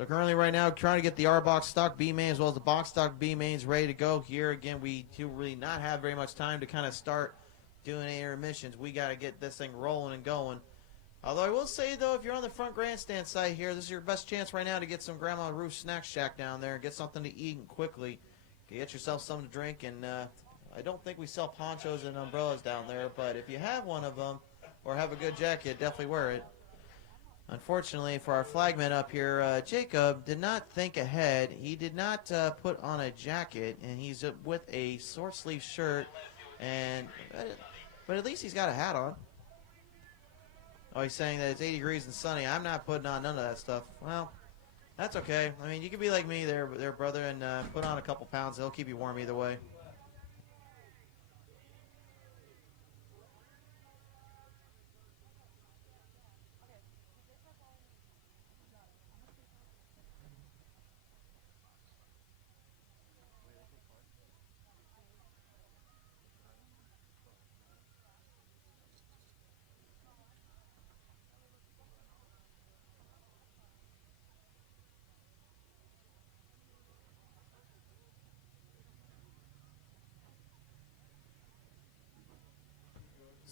So currently right now trying to get the R box stock B main as well as the box stock B mains ready to go here. Again, we do really not have very much time to kind of start doing any intermissions. We got to get this thing rolling and going. Although I will say, though, if you're on the front grandstand side here, this is your best chance right now to get some Grandma Ruth's Snack Shack down there and get something to eat and quickly. Get yourself something to drink. And I don't think we sell ponchos and umbrellas down there, but if you have one of them or have a good jacket, definitely wear it. Unfortunately for our flagman up here, Jacob did not think ahead. He did not put on a jacket, and he's with a short sleeve shirt, but at least he's got a hat on. Oh, he's saying that it's 80 degrees and sunny. I'm not putting on none of that stuff. Well, that's okay. I mean, you can be like me there brother, and put on a couple pounds. It'll keep you warm either way.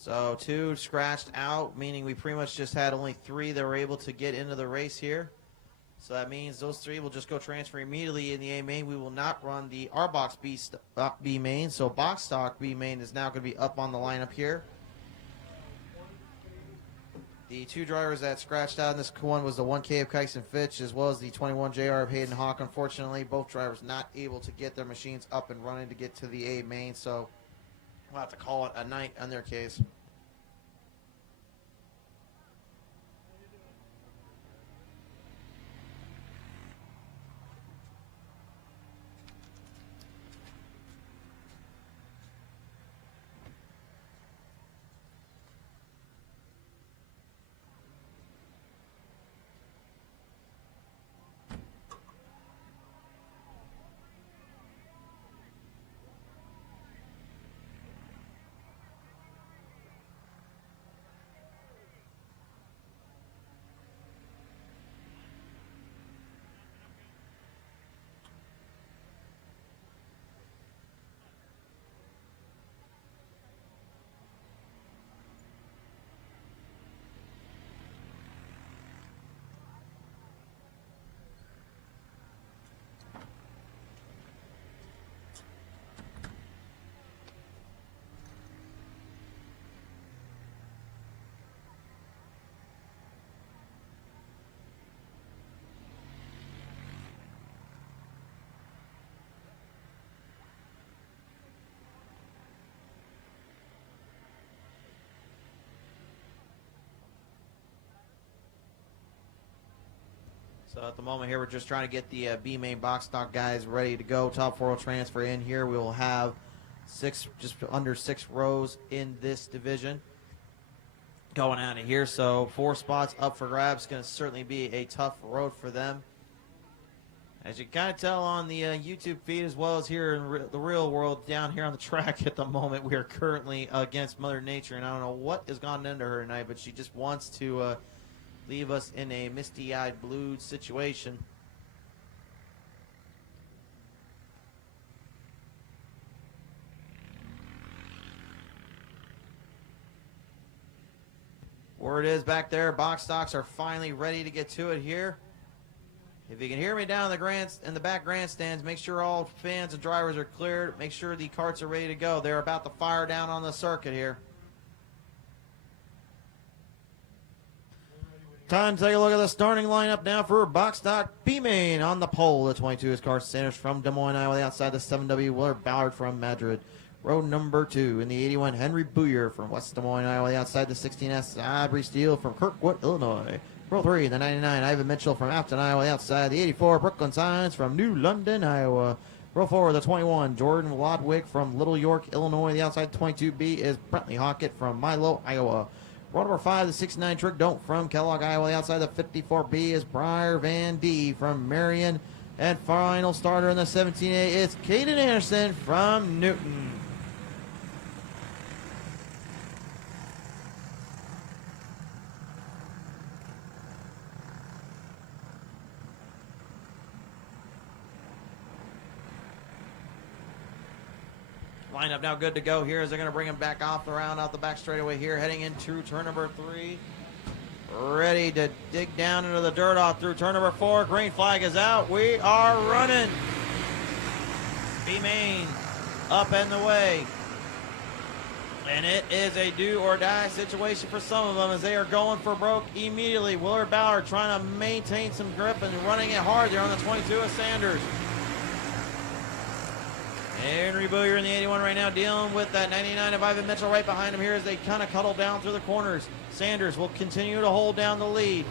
So 2 scratched out, meaning we pretty much just had only 3 that were able to get into the race here. So that means those 3 will just go transfer immediately in the A main. We will not run the R box B main. So box stock B main is now going to be up on the lineup here. The 2 drivers that scratched out in this one was the 1K of Kyson Fitch as well as the 21 JR of Hayden Hawk. Unfortunately, both drivers not able to get their machines up and running to get to the A main. So we'll have to call it a night on their case. So at the moment here, we're just trying to get the B main box stock guys ready to go. Top 4 will transfer in here. We will have just under 6 rows in this division going out of here. So 4 spots up for grabs. Going to certainly be a tough road for them. As you can kind of tell on the YouTube feed as well as here in the real world down here on the track at the moment, we are currently against Mother Nature. And I don't know what has gone into her tonight, but she just wants to leave us in a misty-eyed blue situation. Word is back there, box stocks are finally ready to get to it here. If you can hear me down in the back grandstands, make sure all fans and drivers are cleared. Make sure the carts are ready to go. They're about to fire down on the circuit here. Time to take a look at the starting lineup now for box stock B main on the pole. The 22 is Carson Sanders from Des Moines, Iowa. The outside, the 7W, Willard Ballard from Madrid. Row number 2 in the 81, Henry Booyer from West Des Moines, Iowa. The outside, the 16S, Aubrey Steele from Kirkwood, Illinois. Row 3 in the 99, Ivan Mitchell from Afton, Iowa. The outside, the 84, Brooklyn Signs from New London, Iowa. Row 4, the 21, Jordan Lodwick from Little York, Illinois. The outside, 22B is Brentley Hockett from Milo, Iowa. Row number 5, the 69 Trick Don't from Kellogg, Iowa. The outside, the 54B is Briar Van D from Marion. And final starter in the 17A is Caden Anderson from Newton. Lineup now good to go here as they're going to bring him back off the round, out the back straightaway here, heading into turn number 3. Ready to dig down into the dirt off through turn number 4. Green flag is out. We are running. B-Main up and the way. And it is a do or die situation for some of them as they are going for broke immediately. Willard Ballard trying to maintain some grip and running it hard there on the 22 of Sanders. Henry Booyer in the 81 right now dealing with that 99 of Ivan Mitchell right behind him here as they kind of cuddle down through the corners. Sanders will continue to hold down the lead.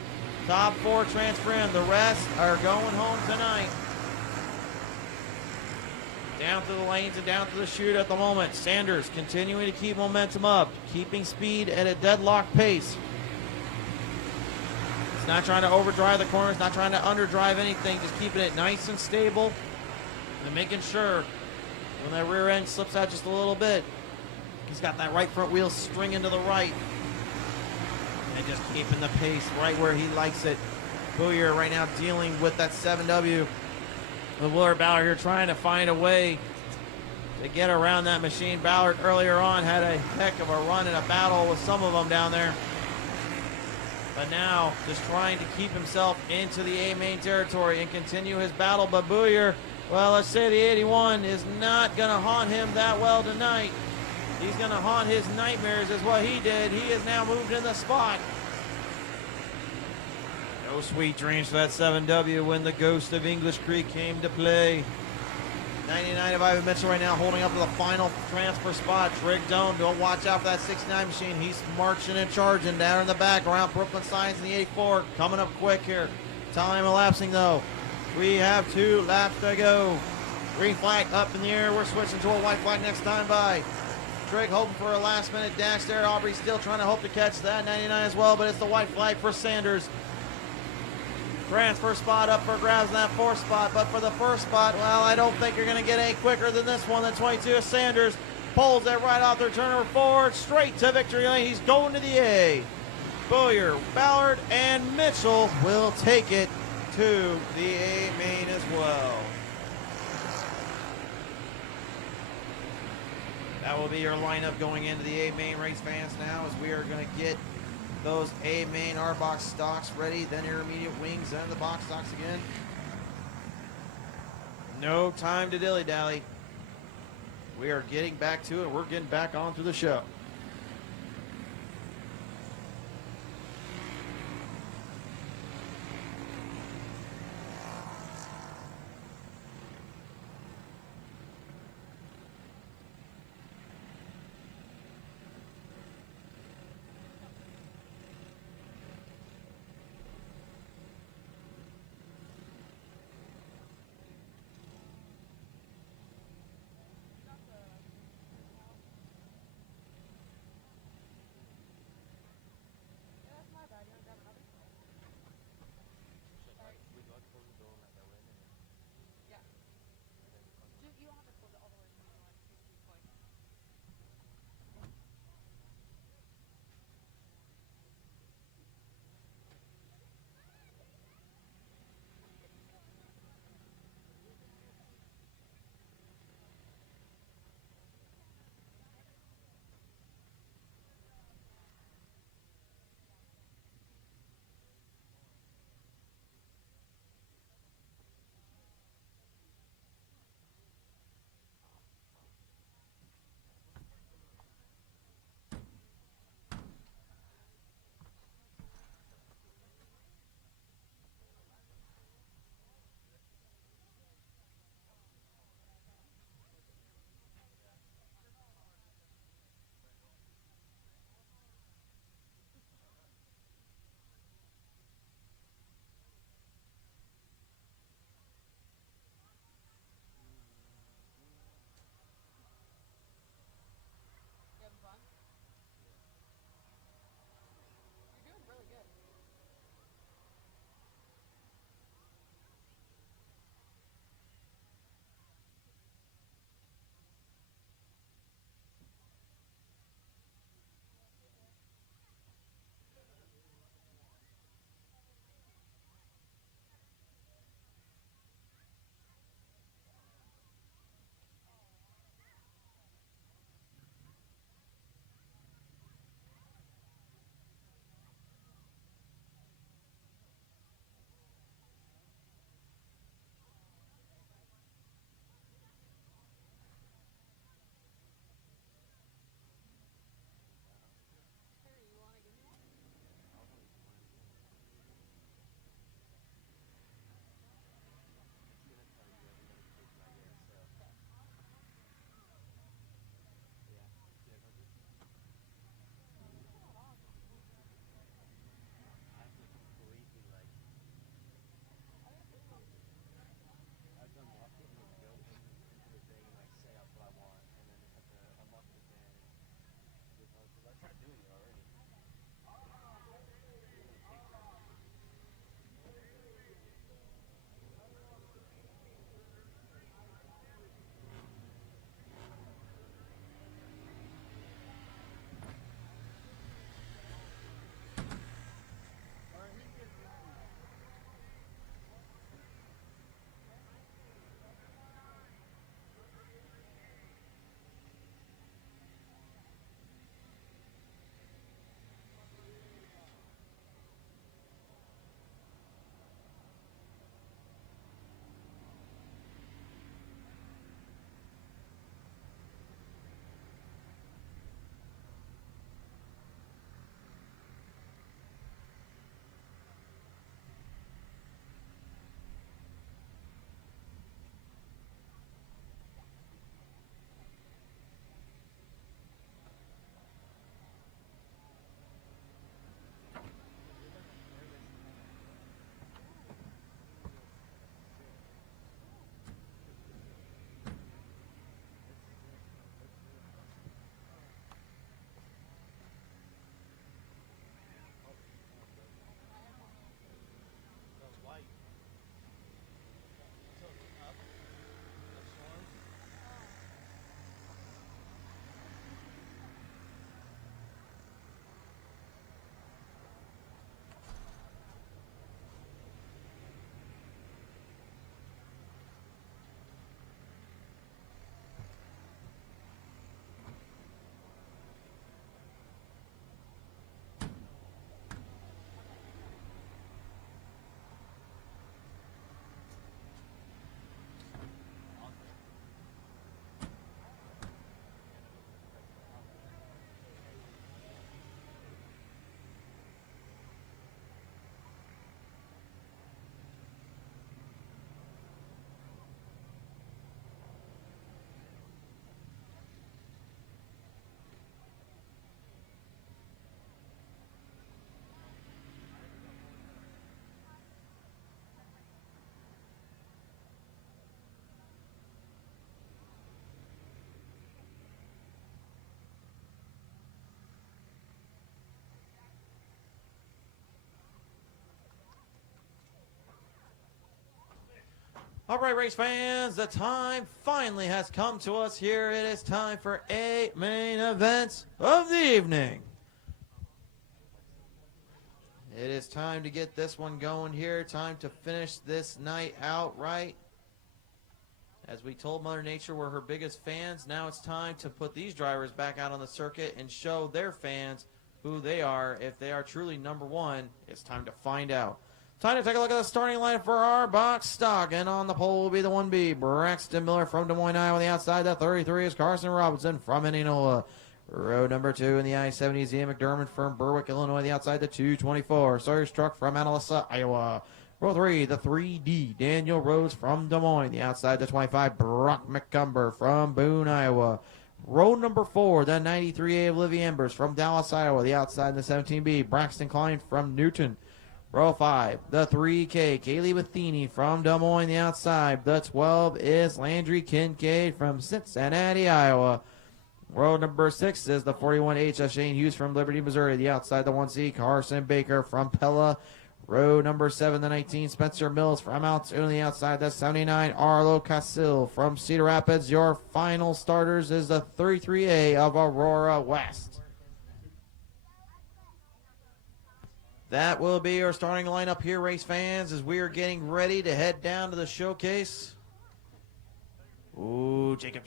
Top 4 transfer in. The rest are going home tonight. Down through the lanes and down through the chute at the moment. Sanders continuing to keep momentum up, keeping speed at a deadlock pace. He's not trying to overdrive the corners, not trying to underdrive anything, just keeping it nice and stable and making sure when that rear end slips out just a little bit, he's got that right front wheel stringing to the right and just keeping the pace right where he likes it. Booyer right now dealing with that 7W. With Willard Ballard here trying to find a way to get around that machine. Ballard earlier on had a heck of a run in a battle with some of them down there. But now just trying to keep himself into the A-main territory and continue his battle. But Booyer, well, let's say the 81 is not going to haunt him that well tonight. He's going to haunt his nightmares is what he did. He has now moved in the spot. No sweet dreams for that 7W when the ghost of English Creek came to play. 99 of Ivan Mitchell right now holding up to the final transfer spot. Trig Doan, don't watch out for that 69 machine. He's marching and charging down in the back around Brooklyn Science in the 84. Coming up quick here. Time elapsing though. We have 2 laps to go. Green flag up in the air. We're switching to a white flag next time by. Trig hoping for a last minute dash there. Aubrey still trying to hope to catch that 99 as well, but it's the white flag for Sanders. Transfer spot up for grabs in that 4th spot, but for the 1st spot, well, I don't think you're going to get any quicker than this one. The 22 of Sanders pulls that right off their turn number 4, straight to victory lane. He's going to the A. Booyer, Ballard, and Mitchell will take it to the A main as well. That will be your lineup going into the A main race, fans, now as we are going to get those A main R box stocks ready, then intermediate wings, then the box stocks again. No time to dilly dally. We are getting back to it. We're getting back on to the show. All right, race fans, the time finally has come to us here. It is time for a main event of the evening. It is time to get this one going here. Time to finish this night out right. As we told Mother Nature we're her biggest fans, now it's time to put these drivers back out on the circuit and show their fans who they are. If they are truly number one, it's time to find out. Time to take a look at the starting line for our box stock. And on the pole will be the 1B, Braxton Miller from Des Moines, Iowa. On the outside, the 33 is Carson Robinson from Indianola. Row number 2 in the I-70 is Ian McDermott from Berwick, Illinois. The outside, the 224, Sawyer's Truck from Analisa, Iowa. Row 3, the 3D, Daniel Rhodes from Des Moines. The outside, the 25, Brock McCumber from Boone, Iowa. Row number 4, the 93A of Livy Embers from Dallas, Iowa. The outside, the 17B, Braxton Klein from Newton. Row 5, the 3K, Kaylee Matheny from Des Moines. The outside, the 12 is Landry Kincaid from Cincinnati, Iowa. Row number 6 is the 41H of Shane Hughes from Liberty, Missouri. The outside, the 1C, Carson Baker from Pella. Row number 7, the 19, Spencer Mills from Altoona. The outside, the 79, Arlo Casil from Cedar Rapids. Your final starters is the 33A of Aurora West. That will be our starting lineup here, race fans, as we are getting ready to head down to the showcase. Ooh, Jacob,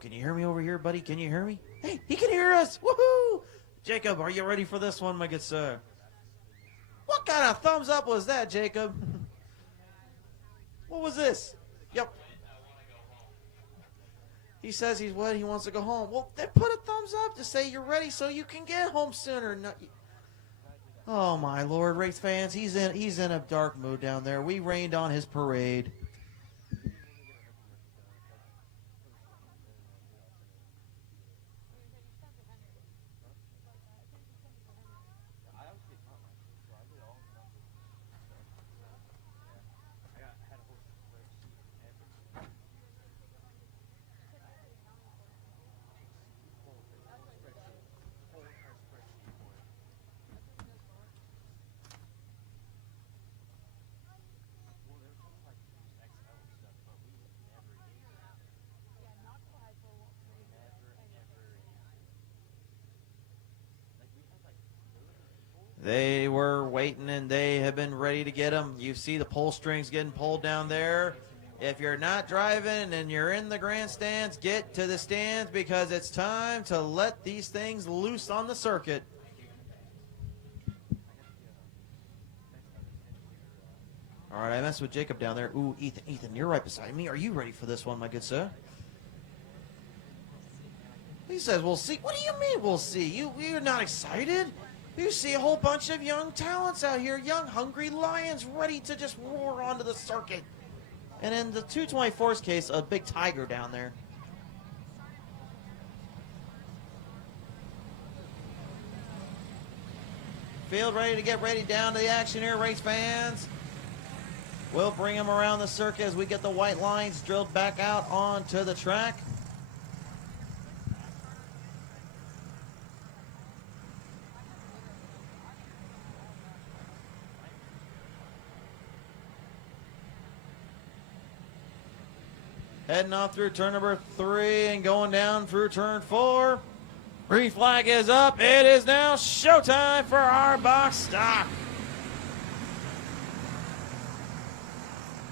can you hear me over here, buddy? Can you hear me? Hey, he can hear us. Woohoo! Jacob, are you ready for this one, my good sir? What kind of thumbs up was that, Jacob? What was this? Yep. He says he's what? He wants to go home. Well, then put a thumbs up to say you're ready so you can get home sooner. No, oh my Lord, race fans, he's in a dark mood down there. We rained on his parade. They were waiting, and they have been ready to get them. You see the pull strings getting pulled down there. If you're not driving and you're in the grandstands, get to the stands because it's time to let these things loose on the circuit. All right, I messed with Jacob down there. Ooh, Ethan, you're right beside me. Are you ready for this one, my good sir? He says, we'll see. What do you mean we'll see? You're not excited? You see a whole bunch of young talents out here, young, hungry lions ready to just roar onto the circuit. And in the 224's case, a big tiger down there. Field ready to get ready down to the action here, race fans. We'll bring them around the circuit as we get the white lines drilled back out onto the track. Heading off through turn number 3 and going down through turn 4. Green flag is up. It is now showtime for our box stock.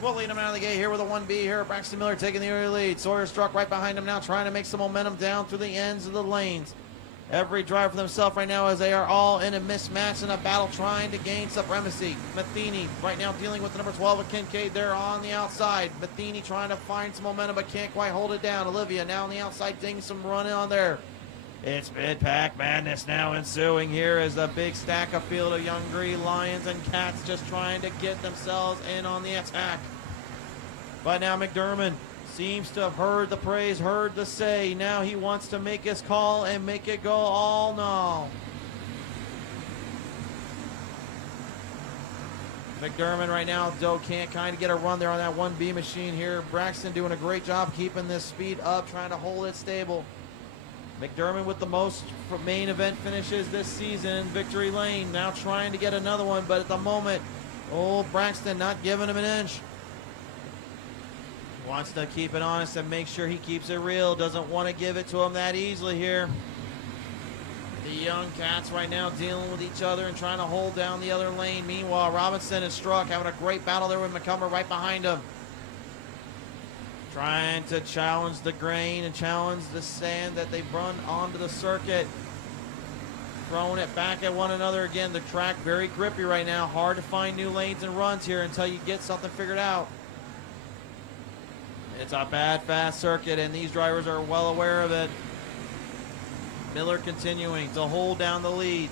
We'll lead him out of the gate here with a 1B here. Braxton Miller taking the early lead. Sawyer's Truck right behind him now, trying to make some momentum down through the ends of the lanes. Every driver for themselves right now as they are all in a mismatch in a battle trying to gain supremacy. Matheny right now dealing with the number 12 of Kincaid there on the outside. Matheny trying to find some momentum but can't quite hold it down. Olivia now on the outside getting some run on there. It's mid-pack madness now ensuing here as a big stack of field of young green lions and cats just trying to get themselves in on the attack. But now McDermott seems to have heard the praise, heard the say. Now he wants to make his call and make it go all no. McDermott right now, though, can't kind of get a run there on that 1B machine here. Braxton doing a great job keeping this speed up, trying to hold it stable. McDermott with the most main event finishes this season, victory lane. Now trying to get another one, but at the moment, old Braxton not giving him an inch. Wants to keep it honest and make sure he keeps it real. Doesn't want to give it to him that easily here. The young cats right now dealing with each other and trying to hold down the other lane. Meanwhile, Robinson is struck, having a great battle there with McCumber right behind him. Trying to challenge the grain and challenge the sand that they've run onto the circuit. Throwing it back at one another again. The track very grippy right now. Hard to find new lanes and runs here until you get something figured out. It's a bad, fast circuit, and these drivers are well aware of it. Miller continuing to hold down the lead.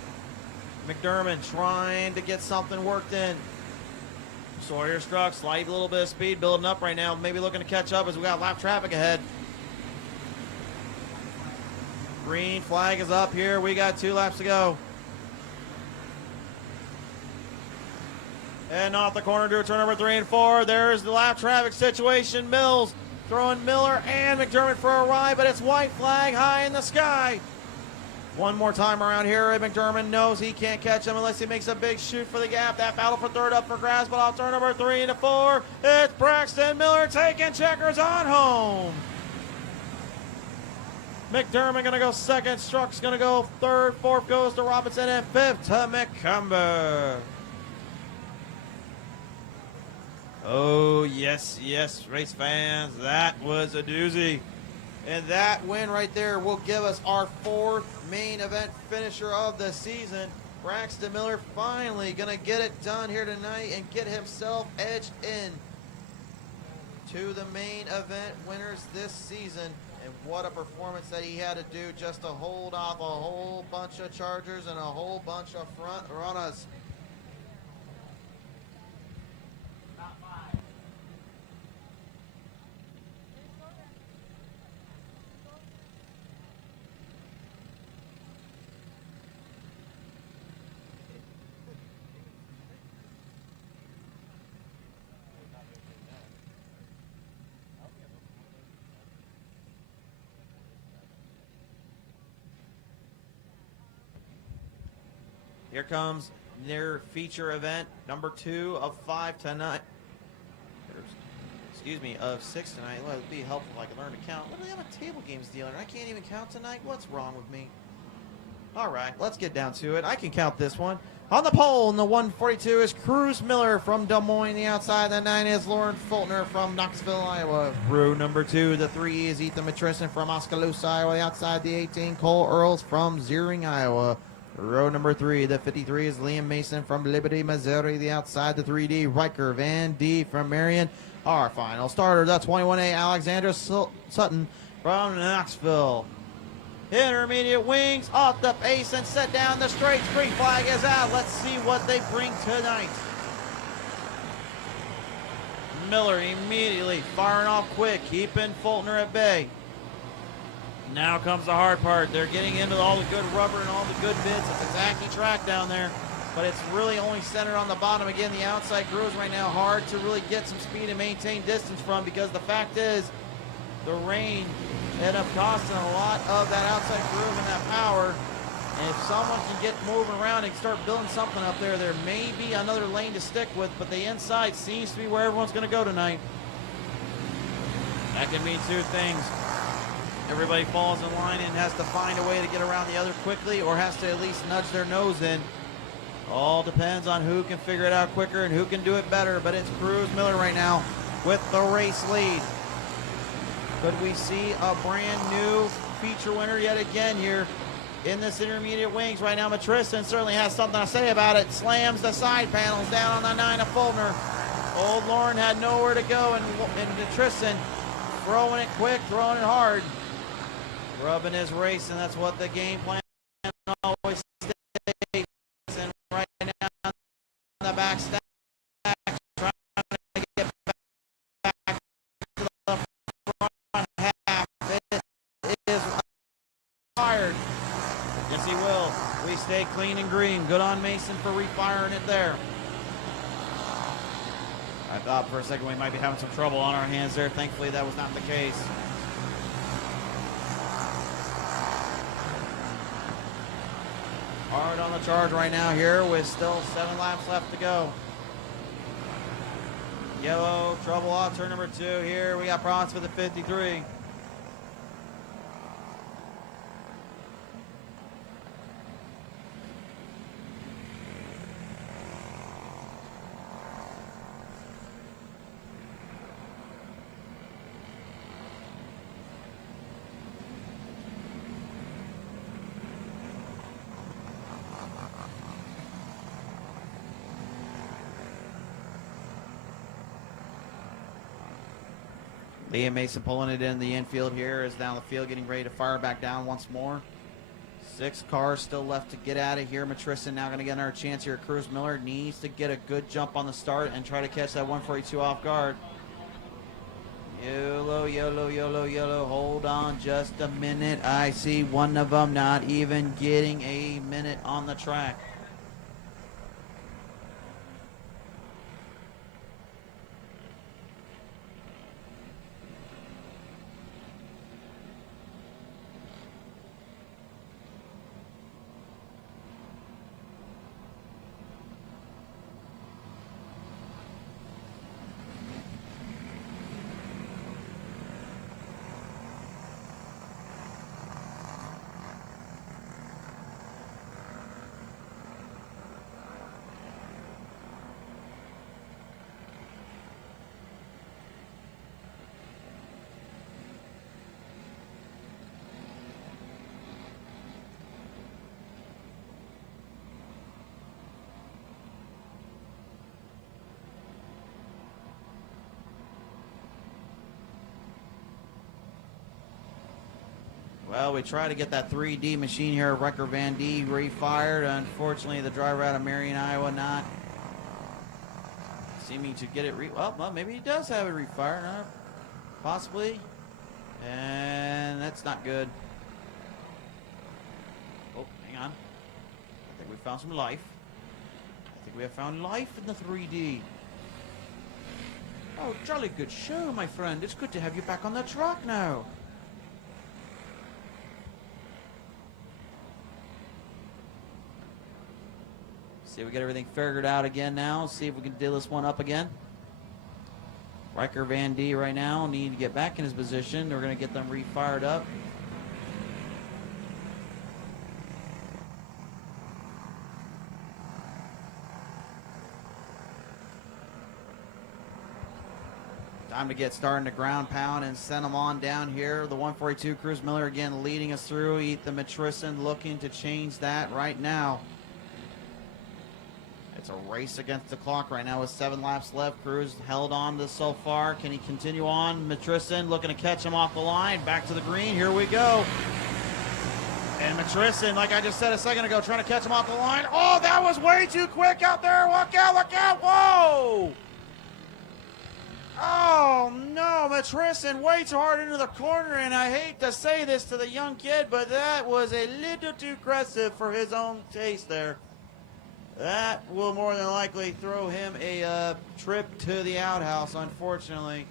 McDermott trying to get something worked in. Sawyer struck, slight little bit of speed building up right now. Maybe looking to catch up as we got lap traffic ahead. Green flag is up here. We got 2 laps to go. And off the corner to turn number 3 and 4. There's the lap traffic situation. Mills throwing Miller and McDermott for a ride, but it's white flag high in the sky. One more time around here. McDermott knows he can't catch him unless he makes a big shoot for the gap. That battle for third up for grabs, but off turn number 3 and 4. It's Braxton Miller taking checkers on home. McDermott gonna go second. Struck's gonna go third. Fourth goes to Robinson, and fifth to McCumber. Oh, yes, yes, race fans. That was a doozy. And that win right there will give us our 4th main event finisher of the season. Braxton Miller finally going to get it done here tonight and get himself edged in to the main event winners this season. And what a performance that he had to do just to hold off a whole bunch of Chargers and a whole bunch of front runners. Here comes their feature event, number 2 of 5 tonight. Excuse me, of 6 tonight. Well, it'd be helpful if I could learn to count. What do they have a table games dealer? I can't even count tonight. What's wrong with me? All right, let's get down to it. I can count this one. On the pole in the 142 is Cruz Miller from Des Moines. The outside, the 9 is Lauren Fultner from Knoxville, Iowa. Row number 2, the 3 is Ethan Matrison from Oskaloosa, Iowa. The outside, the 18, Cole Earls from Ziering, Iowa. Row number 3, the 53 is Liam Mason from Liberty, Missouri. The outside, the 3D, Riker Van D from Marion. Our final starter, the 21A, Alexandra Sutton from Knoxville. Intermediate wings off the pace and set down the straight. Green flag is out. Let's see what they bring tonight. Miller immediately firing off quick, keeping Fultner at bay. Now comes the hard part. They're getting into all the good rubber and all the good bits. It's a tacky track down there, but it's really only centered on the bottom. Again, the outside grooves right now hard to really get some speed and maintain distance from, because the fact is the rain ended up costing a lot of that outside groove and that power. And if someone can get moving around and start building something up there, there may be another lane to stick with, but the inside seems to be where everyone's going to go tonight. That can mean 2 things. Everybody falls in line and has to find a way to get around the other quickly, or has to at least nudge their nose in. All depends on who can figure it out quicker and who can do it better, but it's Cruz Miller right now with the race lead. Could we see a brand new feature winner yet again here in this intermediate wings? Right now, Matrison certainly has something to say about it. Slams the side panels down on the 9 of Fultner. Old Lauren had nowhere to go, and Matrison throwing it quick, throwing it hard. Rubbing his race, and that's what the game plan always stays. And right now, the back stack, trying to get back to the front half. It is fired. Yes, he will. We stay clean and green. Good on Mason for refiring it there. I thought for a second we might be having some trouble on our hands there. Thankfully, that was not the case. Hard on the charge right now here with still 7 laps left to go. Yellow, trouble off turn number 2 here. We got problems for the 53. Liam Mason pulling it in the infield here is down the field, getting ready to fire back down once more. 6 cars still left to get out of here. Matrison now going to get another chance here. Cruz Miller needs to get a good jump on the start and try to catch that 142 off guard. Yellow, yellow, yellow, yellow. Hold on just a minute. I see one of them not even getting a minute on the track. Well, we try to get that 3D machine here at Wrecker Van D refired. Unfortunately, the driver out of Marion, Iowa, not seeming to get it well, maybe he does have it refired, possibly. And that's not good. Oh, hang on. I think we found some life. I think we have found life in the 3D. Oh, jolly good show, my friend. It's good to have you back on the track now. See if we get everything figured out again now. See if we can deal this one up again. Riker Van D right now need to get back in his position. We're going to get them refired up. Time to get started to ground pound and send them on down here. The 142 Cruz Miller again leading us through. Ethan Matrison looking to change that right now. It's a race against the clock right now with 7 laps left. Cruz held on to so far. Can he continue on? Matrison looking to catch him off the line. Back to the green. Here we go. And Matrison, like I just said a second ago, trying to catch him off the line. Oh, that was way too quick out there. Look out, look out. Whoa. Oh, no. Matrison way too hard into the corner. And I hate to say this to the young kid, but that was a little too aggressive for his own taste there. That will more than likely throw him a trip to the outhouse, unfortunately.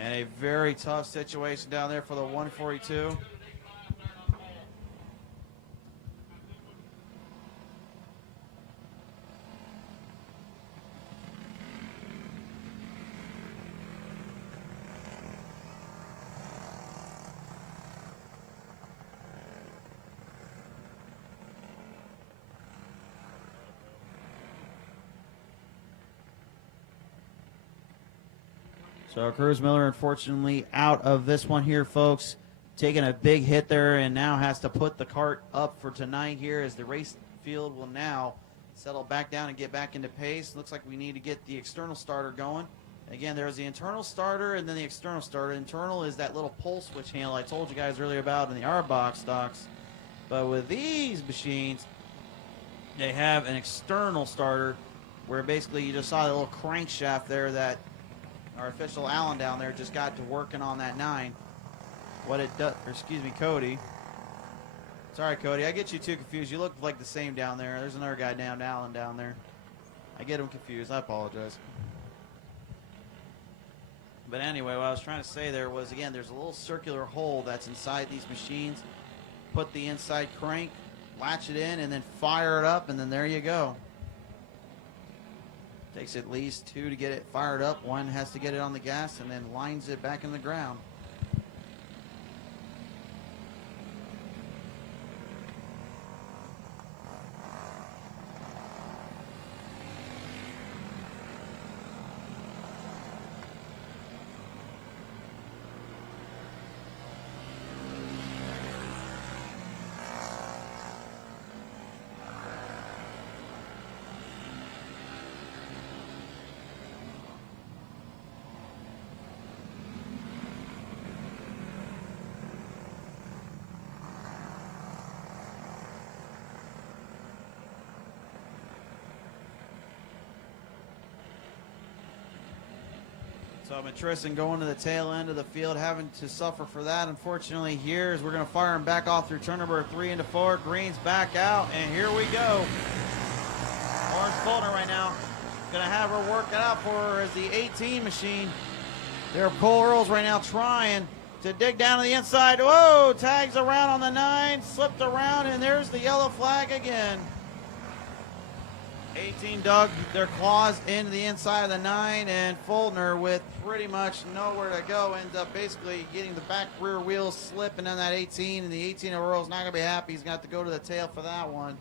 And a very tough situation down there for the 142. So Cruz Miller, unfortunately, out of this one here, folks. Taking a big hit there and now has to put the cart up for tonight here as the race field will now settle back down and get back into pace. Looks like we need to get the external starter going. Again, there's the internal starter and then the external starter. Internal is that little pull switch handle I told you guys earlier about in the R-Box stocks. But with these machines, they have an external starter where basically you just saw the little crankshaft there that our official Allen down there just got to working on that 9. what it does, or excuse me, Cody. Sorry, Cody, I get you two confused. You look like the same down there. There's another guy named Allen down there. I get them confused. I apologize. But anyway, what I was trying to say there was, again, there's a little circular hole that's inside these machines. Put the inside crank, latch it in, and then fire it up, and then there you go. Takes at least 2 to get it fired up. 1 has to get it on the gas, and then lines it back in the ground. So Matristan going to the tail end of the field, having to suffer for that. Unfortunately, here as we're going to fire him back off through turn number 3 into 4. Green's back out, and here we go. Orange Fulton right now going to have her work it out for her as the 18 machine. There, Cole Earls right now trying to dig down to the inside. Whoa, tags around on the 9, slipped around, and there's the yellow flag again. 18 dug their claws into the inside of the 9, and Fulton with pretty much nowhere to go ends up basically getting the back rear wheels slipping on that 18, and the 18 of Earl's not going to be happy. He's got to go to the tail for that one.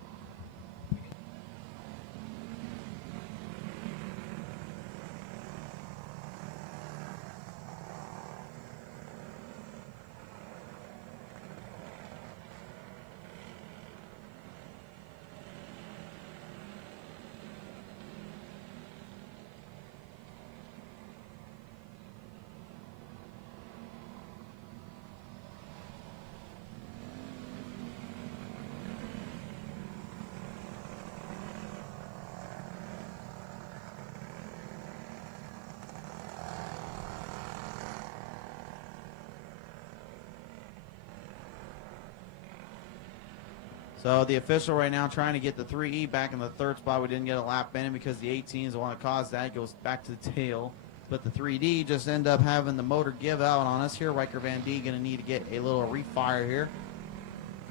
So the official right now trying to get the 3E back in the 3rd spot. We didn't get a lap in because the 18 is the one that caused that. It goes back to the tail. But the 3D just end up having the motor give out on us here. Riker Van D going to need to get a little refire here.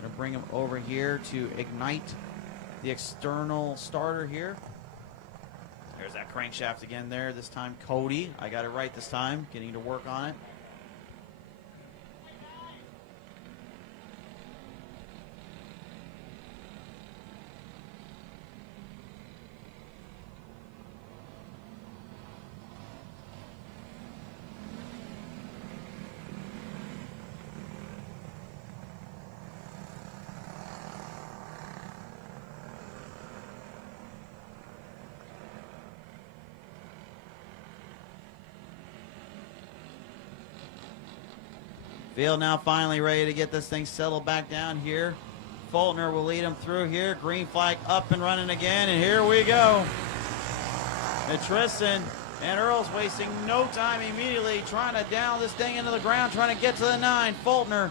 Going to bring him over here to ignite the external starter here. There's that crankshaft again there. This time Cody. I got it right this time. Getting to work on it. Field now finally ready to get this thing settled back down here. Fulton will lead him through here. Green flag up and running again, and here we go. Matristan and Earl's wasting no time immediately trying to down this thing into the ground, trying to get to the 9. Fulton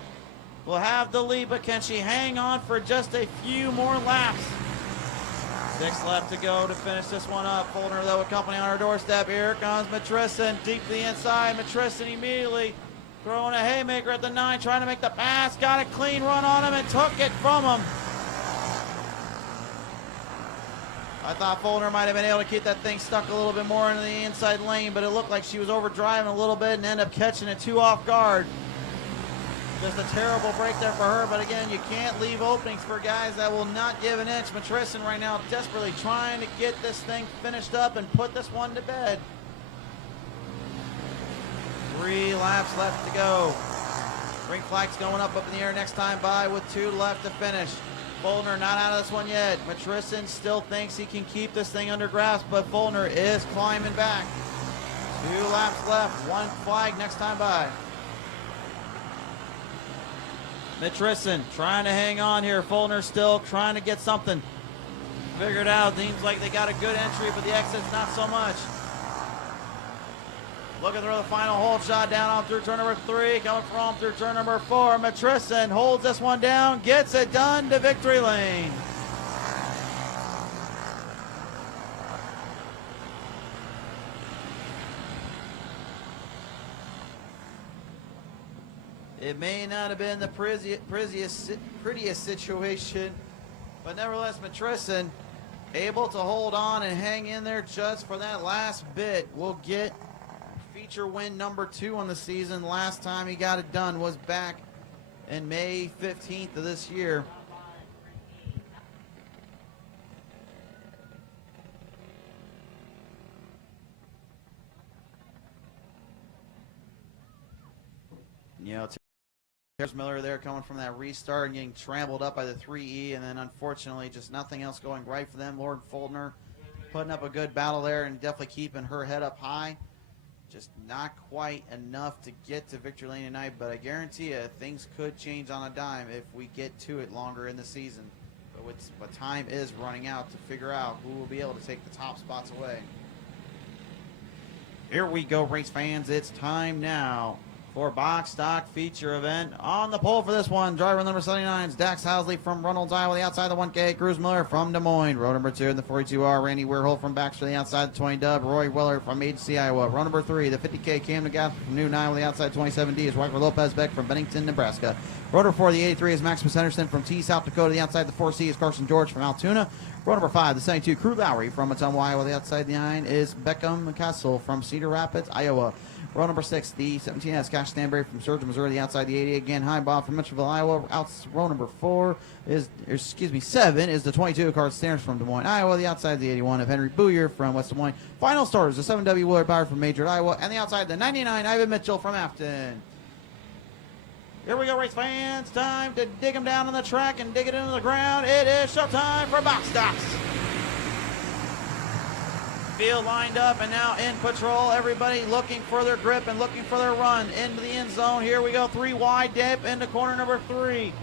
will have the lead, but can she hang on for just a few more laps? 6 left to go to finish this one up. Fulton, though, with company on her doorstep. Here comes Matristan deep to the inside. Matristan immediately throwing a haymaker at the 9, trying to make the pass. Got a clean run on him and took it from him. I thought Fulton might have been able to keep that thing stuck a little bit more into the inside lane, but it looked like she was overdriving a little bit and ended up catching it 2 off guard. Just a terrible break there for her, but again, you can't leave openings for guys that will not give an inch. Matristan right now desperately trying to get this thing finished up and put this one to bed. 3 laps left to go. Green flag's going up in the air next time by with 2 left to finish. Fulton not out of this one yet. Matristan still thinks he can keep this thing under grasp, but Fulton is climbing back. 2 laps left, 1 flag next time by. Matristan trying to hang on here. Fulton still trying to get something figured out. Seems like they got a good entry, but the exit's not so much. Looking through the final hold shot down on through turn number 3. Coming from through turn number 4. Matrison holds this one down. Gets it done to victory lane. It may not have been the prettiest situation, but nevertheless, Matrison able to hold on and hang in there just for that last bit. Will get feature win number 2 on the season. Last time he got it done was back in May 15th of this year. You know, there's Miller there coming from that restart and getting trampled up by the 3E, and then unfortunately just nothing else going right for them. Lauren Fultner putting up a good battle there and definitely keeping her head up high. Just not quite enough to get to victory lane tonight, but I guarantee you things could change on a dime if we get to it longer in the season. But time is running out to figure out who will be able to take the top spots away. Here we go, race fans. It's time now for box stock feature event. On the pole for this one, driver number 79 is Dax Housley from Reynolds, Iowa, the outside of the 1K. Cruz Miller from Des Moines. Row number 2 in the 42R, Randy Weirholt from Baxter, the outside of the 20 Dub. Roy Weller from Agency, Iowa. Row number 3, the 50K, Cam Nagas from Newton, Iowa, the outside 27D is Walker Lopez Beck from Bennington, Nebraska. Row number 4, the 83 is Maximus Henderson from T, South Dakota. The outside the 4C is Carson George from Altoona. Row number 5, the 72, Crew Lowry from Matoma, Iowa. The outside the 9 is Beckham Castle from Cedar Rapids, Iowa. Row number 6, the 17S, Cash Stanberry from Sturgeon, Missouri. The outside the 80 again, High Bob from Mitchellville, Iowa. Row number 7 is the 22, Carl Stearns from Des Moines, Iowa. The outside the 81 of Henry Booyer from West Des Moines. Final starters, the 7W Willard Bauer from Major, Iowa. And the outside the 99, Ivan Mitchell from Afton. Here we go, race fans. Time to dig them down on the track and dig it into the ground. It is showtime for box stocks. Field lined up and now in patrol. Everybody looking for their grip and looking for their run into the end zone. Here we go, 3 wide dip into corner number 3.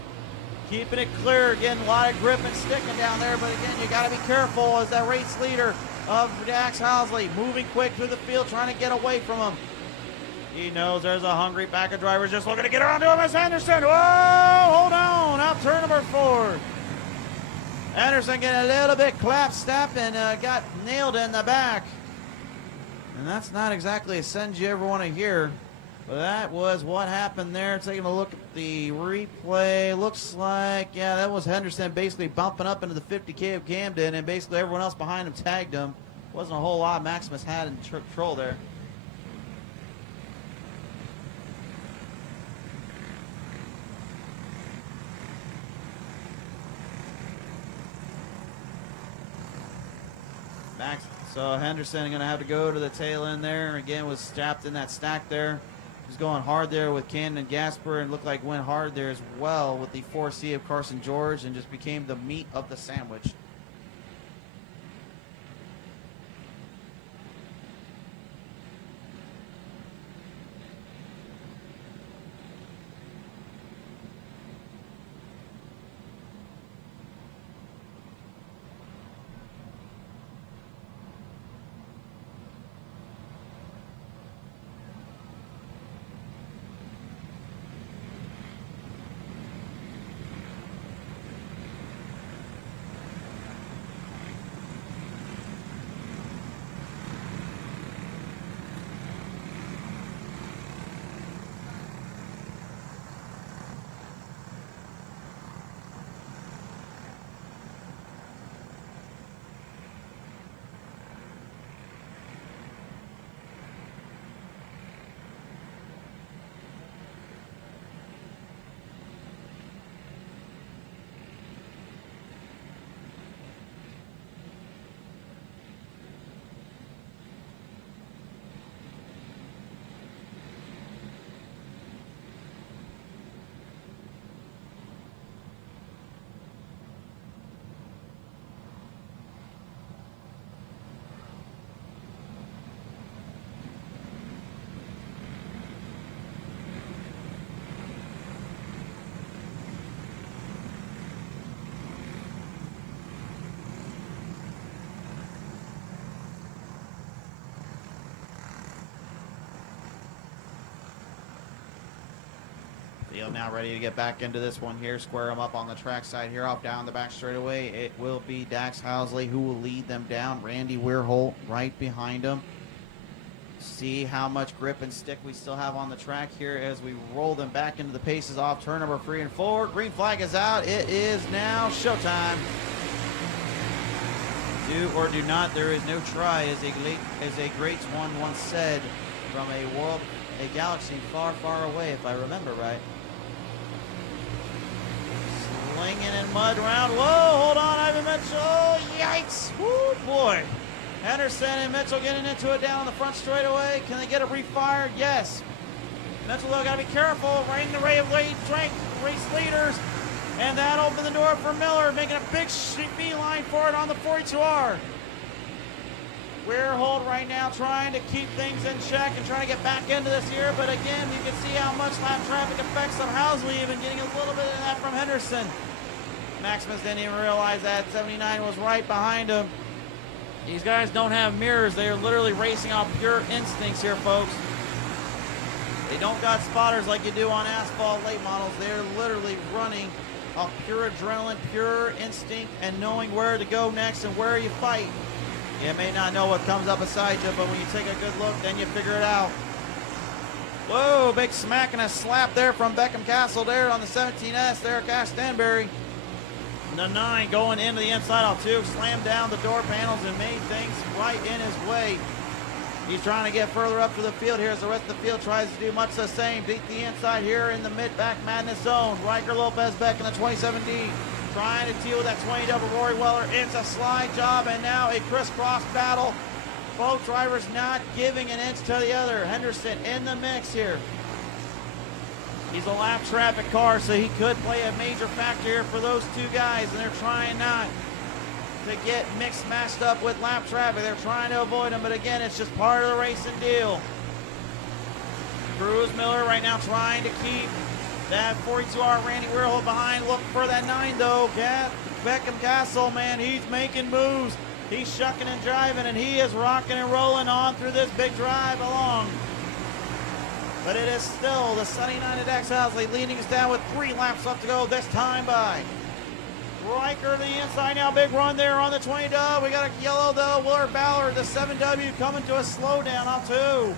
Keeping it clear, getting a lot of grip and sticking down there, but again, you got to be careful as that race leader of Dax Housley moving quick through the field, trying to get away from him. He knows there's a hungry pack of drivers just looking to get around to him. It's Henderson. Whoa, hold on, out turn number 4. Anderson getting a little bit clap-stapped and got nailed in the back. And that's not exactly a send you ever want to hear. But that was what happened there. Taking a look at the replay. Looks like, yeah, that was Henderson basically bumping up into the 50K of Camden, and basically everyone else behind him tagged him. Wasn't a whole lot Maximus had in control there. So Henderson going to have to go to the tail end there. Again, was strapped in that stack there. He was going hard there with Cannon and Gasper, and looked like went hard there as well with the 4C of Carson George, and just became the meat of the sandwich. Field now ready to get back into this one here. Square them up on the track side here, off down the back straightaway. It will be Dax Housley who will lead them down. Randy Weirholt right behind him. See how much grip and stick we still have on the track here as we roll them back into the paces off turn number 3 and 4. Green flag is out. It is now showtime. Do or do not, there is no try, as a great one once said, from a galaxy far, far away, if I remember right. Slinging in mud round. Whoa, hold on, Ivan Mitchell. Oh, yikes. Woo, boy. Henderson and Mitchell getting into it down the front straightaway. Can they get it refired? Yes. Mitchell, though, got to be careful. Right in the ray of race leaders. And that opened the door for Miller, making a big beeline for it on the 42R. Weirholt right now trying to keep things in check and trying to get back into this here. But again, you can see how much lap traffic affects on Housley, even getting a little bit of that from Henderson. Maximus didn't even realize that 79 was right behind him. These guys don't have mirrors. They are literally racing off pure instincts here, folks. They don't got spotters like you do on asphalt late models. They're literally running off pure adrenaline, pure instinct, and knowing where to go next and where you fight. You may not know what comes up beside you, but when you take a good look, then you figure it out. Whoa, big smack and a slap there from Beckham Castle there on the 17S there, Cash Stanberry. The 9 going into the inside off 2, slammed down the door panels and made things right in his way. He's trying to get further up to the field here as the rest of the field tries to do much the same. Beat the inside here in the mid-back madness zone. Riker Lopez back in the 27D. Trying to deal with that 20 double Rory Weller. It's a slide job and now a crisscross battle. Both drivers not giving an inch to the other. Henderson in the mix here. He's a lap traffic car, so he could play a major factor here for those two guys, and they're trying not to get mixed matched up with lap traffic. They're trying to avoid him, but again, it's just part of the racing deal. Cruz Miller right now trying to keep that 42R Randy Weirholt behind. Looking for that 9, though. Beckham Castle, man, he's making moves. He's shucking and driving, and he is rocking and rolling on through this big drive along. But it is still the Sunny 9 of Dax Housley leading us down with 3 laps left to go, this time by Riker to the inside now. Big run there on the 20 dub. We got a yellow, though. Willard Ballard, the 7W, coming to a slowdown on 2.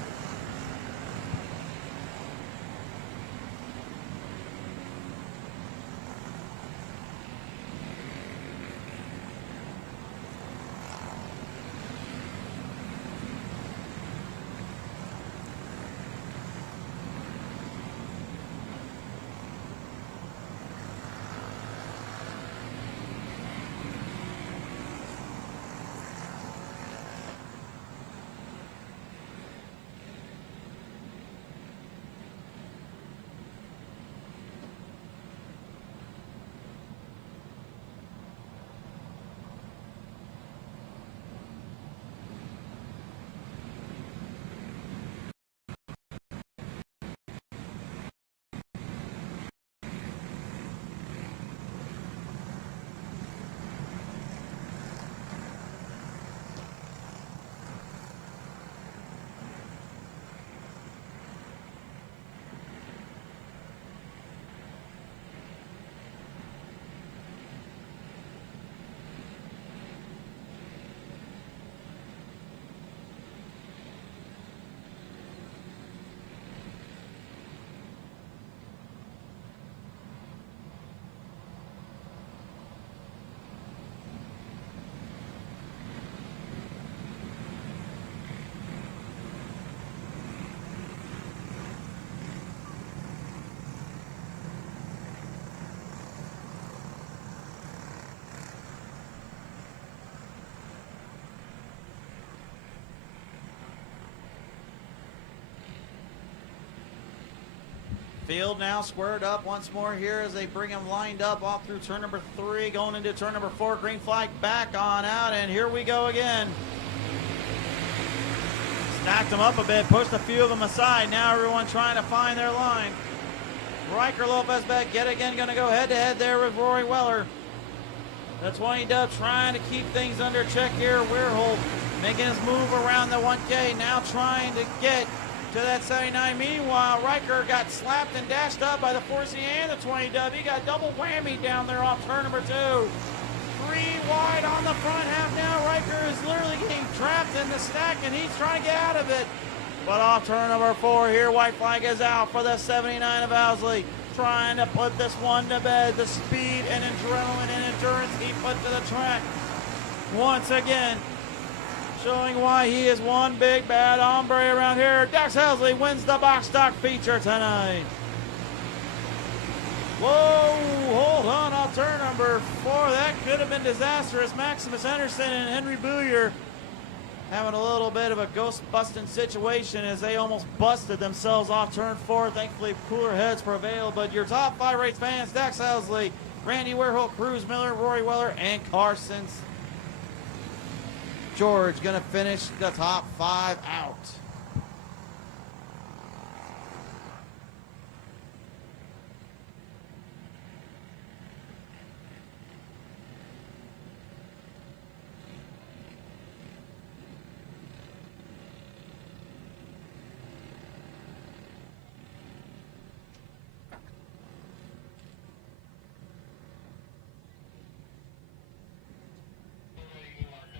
Field now squared up once more here as they bring him lined up off through turn number 3, going into turn number 4. Green flag back on out, and here we go again. Stacked them up a bit, pushed a few of them aside. Now everyone trying to find their line. Riker Lopez back yet again, going to go head-to-head there with Rory Weller. The 20 dub trying to keep things under check here. Weirholt making his move around the 1K, now trying to get to that 79. Meanwhile, Riker got slapped and dashed up by the 4C and the 20W. Got double whammy down there off turn number 2. 3 wide on the front half now. Riker is literally getting trapped in the stack, and he's trying to get out of it. But off turn number 4 here, white flag is out for the 79 of Owsley. Trying to put this one to bed. The speed and adrenaline and endurance he put to the track. Once again, showing why he is one big bad hombre around here. Dax Owsley wins the box stock feature tonight. Whoa, hold on, off turn number 4. That could have been disastrous. Maximus Henderson and Henry Booyer having a little bit of a ghost busting situation as they almost busted themselves off turn 4. Thankfully, cooler heads prevailed. But your top 5 race fans: Dax Owsley, Randy Warhol, Cruz Miller, Rory Weller, and Carson George going to finish the top 5 out.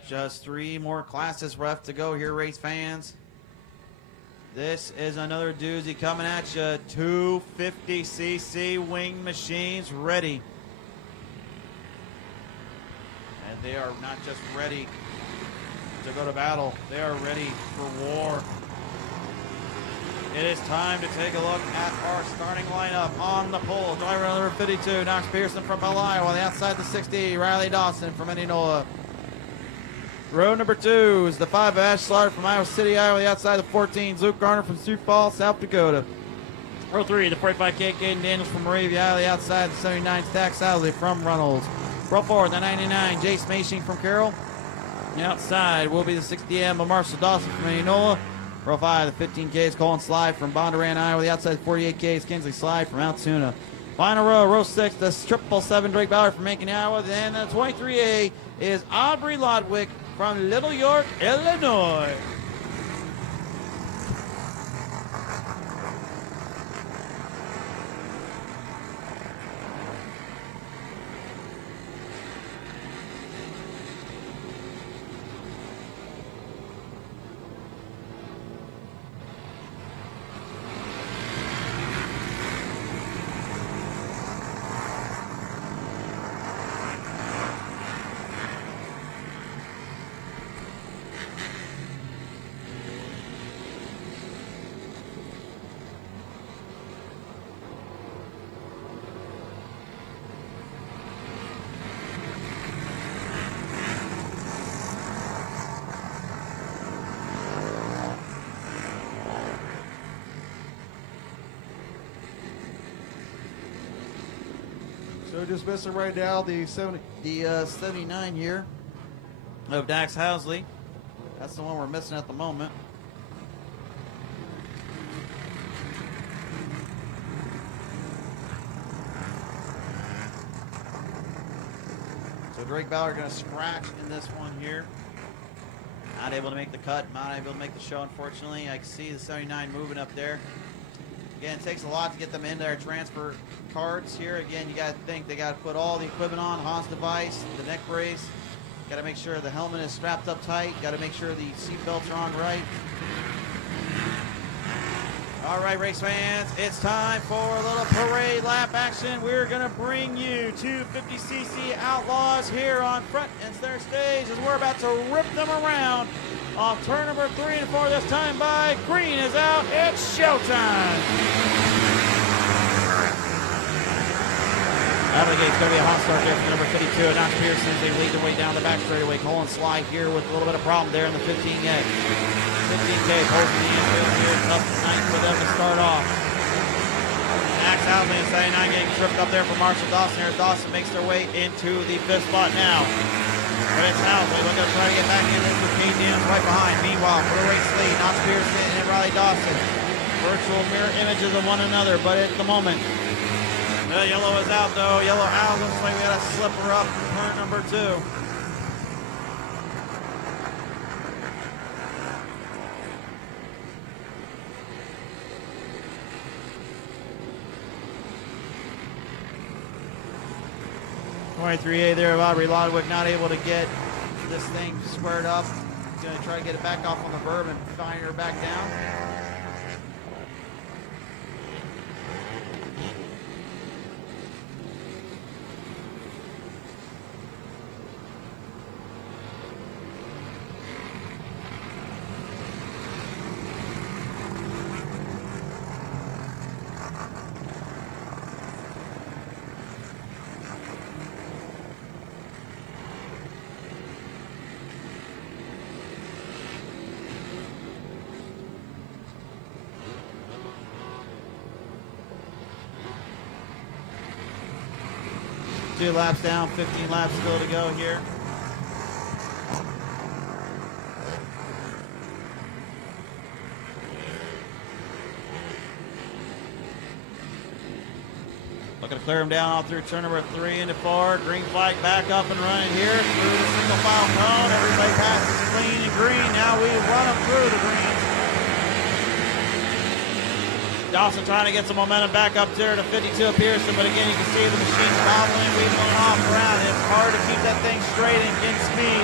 Just 3 more classes left to go here, race fans. This is another doozy coming at you. 250cc wing machines ready. And they are not just ready to go to battle, they are ready for war. It is time to take a look at our starting lineup. On the pole, driver number 52, Knox Pearson from Belle Isle. On the outside, the 60, Riley Dawson from Indianola. Row number 2 is the 5 Ash Slaughter from Iowa City, Iowa. The outside, the 14, Luke Garner from Sioux Falls, South Dakota. Row 3, the 45K, Caden Daniels from Moravia, Iowa. The outside, the 79, Dax Owsley from Runnels. Row 4, the 99, Jace Mashing from Carroll. The outside will be the 60M of Marshall Dawson from Indianola. Row 5, the 15K is Colin Slide from Bondurant, Iowa. The outside, the 48K is Kinsley Slide from Altoona. Final row, row 6, the 777 Drake Ballard from Macon, Iowa. Then the 23A is Aubrey Lodwick from Little York, Illinois. So just missing right now the 79 here of Dax Owsley. That's the one we're missing at the moment. So Drake Ballard going to scratch in this one here. Not able to make the cut, not able to make the show, unfortunately. I can see the 79 moving up there. Again, it takes a lot to get them in their transfer cards here. Again, you got to think they got to put all the equipment on, Haas device, the neck brace. Got to make sure the helmet is strapped up tight. Got to make sure the seat belts are on right. All right, race fans, it's time for a little parade lap action. We're going to bring you 250cc Outlaws here on front and center stage as we're about to rip them around off turn number 3 and 4 this time by. Green is out. It's showtime. Out of the gate, it's going to be a hot start there for number 52, Knox Pearson, as they lead their way down the back straightaway. Colin Slide here with a little bit of problem there in the 15K. 15K holding the infield here. Tough night for them to start off. Dax Owsley and 79 getting tripped up there for Marshall Dawson here. Dawson makes their way into the 5th spot now. But it's Owsley looking to try to get back in there for Kate Daniels right behind. Meanwhile, for the race lead, Knox Pearson and Riley Dawson. Virtual mirror images of one another, but at the moment, the yellow is out though. Yellow out. Looks like we got a slipper up from turn number 2. 23A there of Aubrey Lodwick not able to get this thing squared up. He's going to try to get it back off on the berm and find her back down. Two laps down, 15 laps still to go here. Looking to clear him down all through turn number 3 into 4. Green flag back up and running here through the single file cone. Everybody passes clean and green. Now we run them through the green. Dawson trying to get some momentum back up there to 52 of Pearson, but again, you can see the machine's wobbling, weaving off around. It's hard to keep that thing straight and get speed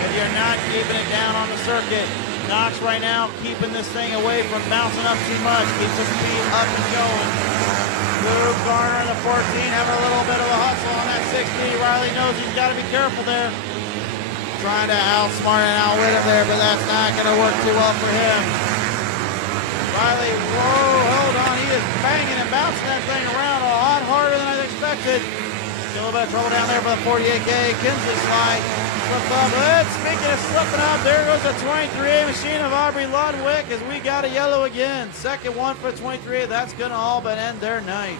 if you're not keeping it down on the circuit. Knox right now keeping this thing away from bouncing up too much, keeps the speed up and going. Luke Garner in the 14 having a little bit of a hustle on that 60. Riley knows he's got to be careful there. Trying to outsmart and outwit him there, but that's not going to work too well for him. Riley, whoa, hold on. He is banging and bouncing that thing around a lot harder than I expected. Still a little bit of trouble down there for the 48K. Kinsley slide. Slipped up. But speaking of slipping up, there goes the 23A machine of Aubrey Ludwig as we got a yellow again. Second one for 23A. That's going to all but end their night.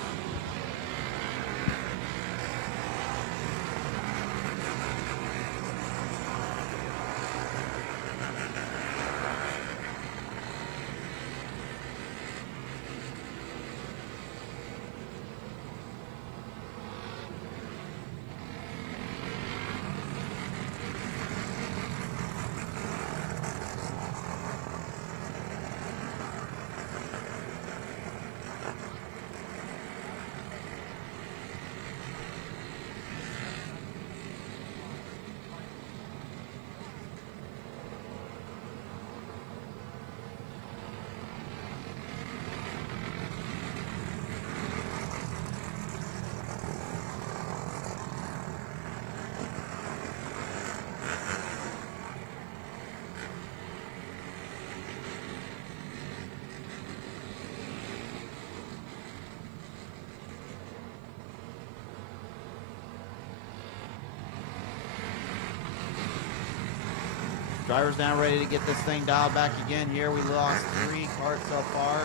Drivers now ready to get this thing dialed back again here. We lost 3 carts so far.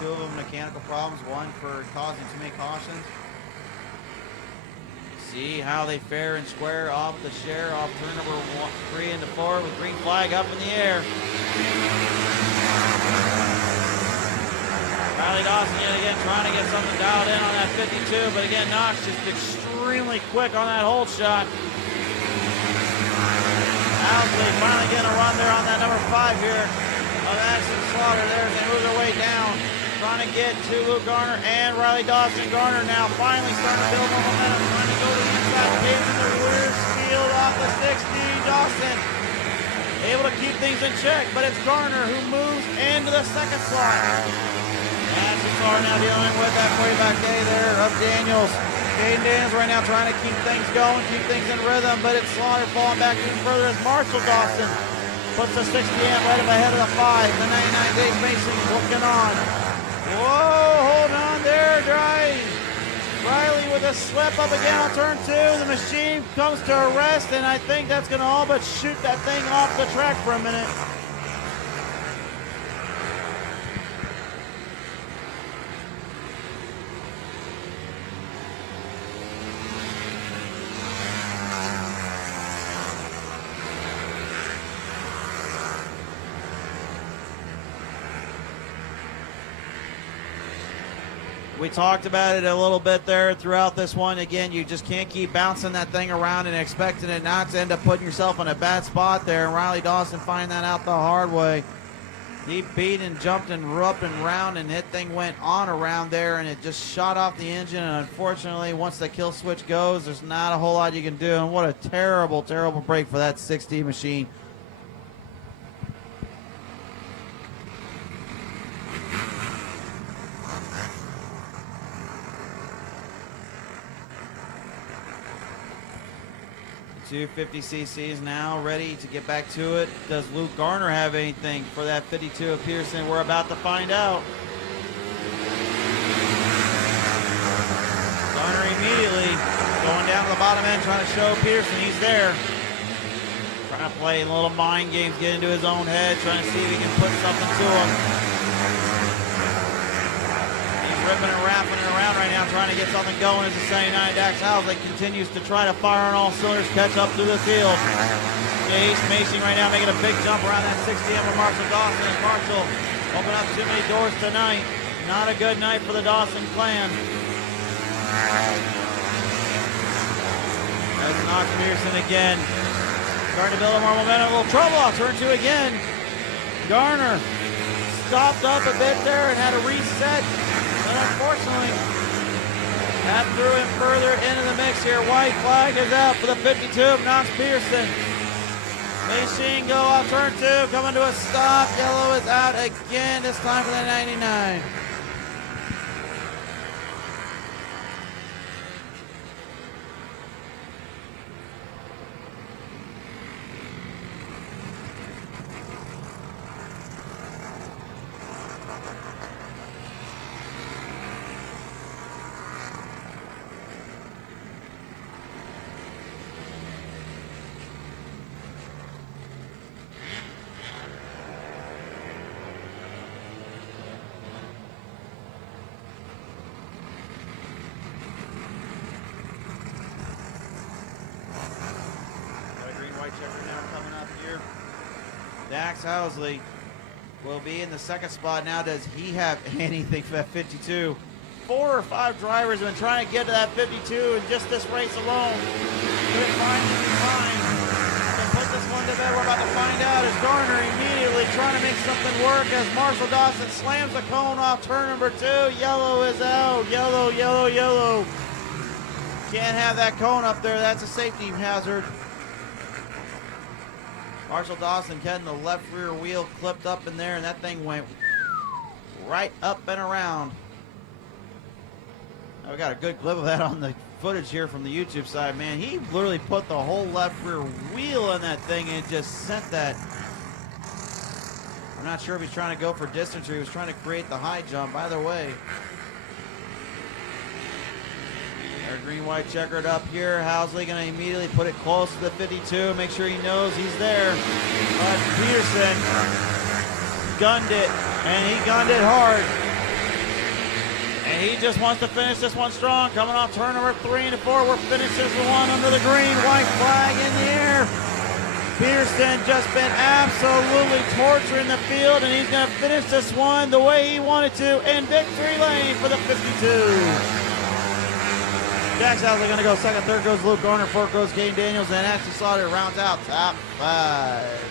2 of them mechanical problems, 1 for causing too many cautions. See how they fare and square off the share off turn number 3 into 4 with green flag up in the air. Riley Dawson yet again trying to get something dialed in on that 52, but again Knox just extremely quick on that hold shot. Owsley finally getting a run there on that number 5 here of Ashton Slaughter there as they move their way down. Trying to get to Luke Garner and Riley Dawson. Garner now finally starting to build more momentum. Trying to go to the inside, paving the rear field off the 60. Dawson able to keep things in check, but it's Garner who moves into the second slot. Ashton Slaughter now dealing with that playback day there of Daniels. Caden Daniels right now trying to keep things going, keep things in rhythm, but it's Slaughter falling back even further as Marshall Dawson puts the 60 in right up ahead of the 5. The 99 Days Racing looking on. Whoa, hold on there, Riley with a slip up again on turn 2. The machine comes to a rest, and I think that's going to all but shoot that thing off the track for a minute. We talked about it a little bit there throughout this one. Again, you just can't keep bouncing that thing around and expecting it not to end up putting yourself in a bad spot there. And Riley Dawson finding that out the hard way. He beat and jumped and up and round, and that thing went on around there, and it just shot off the engine. And unfortunately, once the kill switch goes, there's not a whole lot you can do. And what a terrible, terrible break for that 6D machine. The 250cc's now ready to get back to it. Does Luke Garner have anything for that 52 of Pearson? We're about to find out. Garner immediately going down to the bottom end, trying to show Pearson he's there. Trying to play little mind games, get into his own head, trying to see if he can put something to him. He's ripping and wrapping it around right now, trying to get something going as the 79 Dax Housley continues to try to fire on all cylinders, catch up through the field. Chase Macy right now making a big jump around that 60M of Marshall Dawson. And Marshall open up too many doors tonight. Not a good night for the Dawson clan. There's Knox Pearson again. Starting to build up more momentum. A little trouble off turn 2 again. Garner stopped up a bit there and had to reset. But unfortunately, that threw him further into the mix here. White flag is out for the 52 of Knox Pearson. Machine go off turn 2, coming to a stop. Yellow is out again, this time for the 99. Dax Housley will be in the second spot now. Does he have anything for that 52? 4 or 5 drivers have been trying to get to that 52 in just this race alone. Could it finally be time to put this one to bed? We're about to find out as Garner immediately trying to make something work as Marshall Dawson slams the cone off turn number 2. Yellow is out. Yellow, yellow, yellow. Can't have that cone up there. That's a safety hazard. Marshall Dawson getting the left rear wheel clipped up in there, and that thing went right up and around. Now we got a good clip of that on the footage here from the YouTube side. Man, he literally put the whole left rear wheel in that thing and just sent that. I'm not sure if he's trying to go for distance or he was trying to create the high jump. Either way. Our green-white checkered up here. Housley going to immediately put it close to the 52. Make sure he knows he's there. But Pearson gunned it, and he gunned it hard. And he just wants to finish this one strong. Coming off turn number 3 and 4. We're finishing this one under the green. White flag in the air. Pearson just been absolutely torturing the field, and he's going to finish this one the way he wanted to in victory lane for the 52. Dax Housley going to go second, third goes Luke Garner, fourth goes Kane Daniels, and Ashley Slaughter rounds out top 5.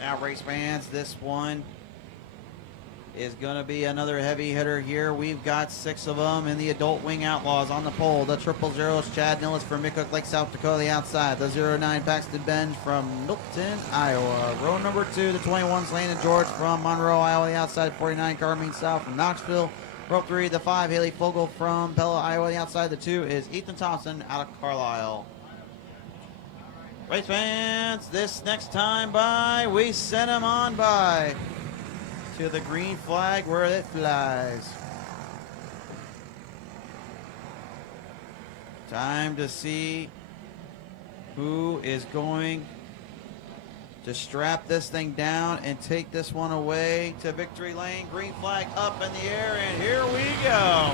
Now, race fans, this one is going to be another heavy hitter here. We've got 6 of them in the adult wing outlaws on the pole. The 000 is Chad Nillis from Micook Lake, South Dakota, the outside. The 09 Paxton Benj from Milton, Iowa. Row number 2, the 21's Landon George from Monroe, Iowa, the outside. 49 Carmine South from Knoxville. Row 3, the 5 Haley Fogel from Pella, Iowa, the outside. The 2 is Ethan Thompson out of Carlisle. Race fans, this next time by, we send them on by to the green flag where it flies. Time to see who is going to strap this thing down and take this one away to victory lane. Green flag up in the air, and here we go.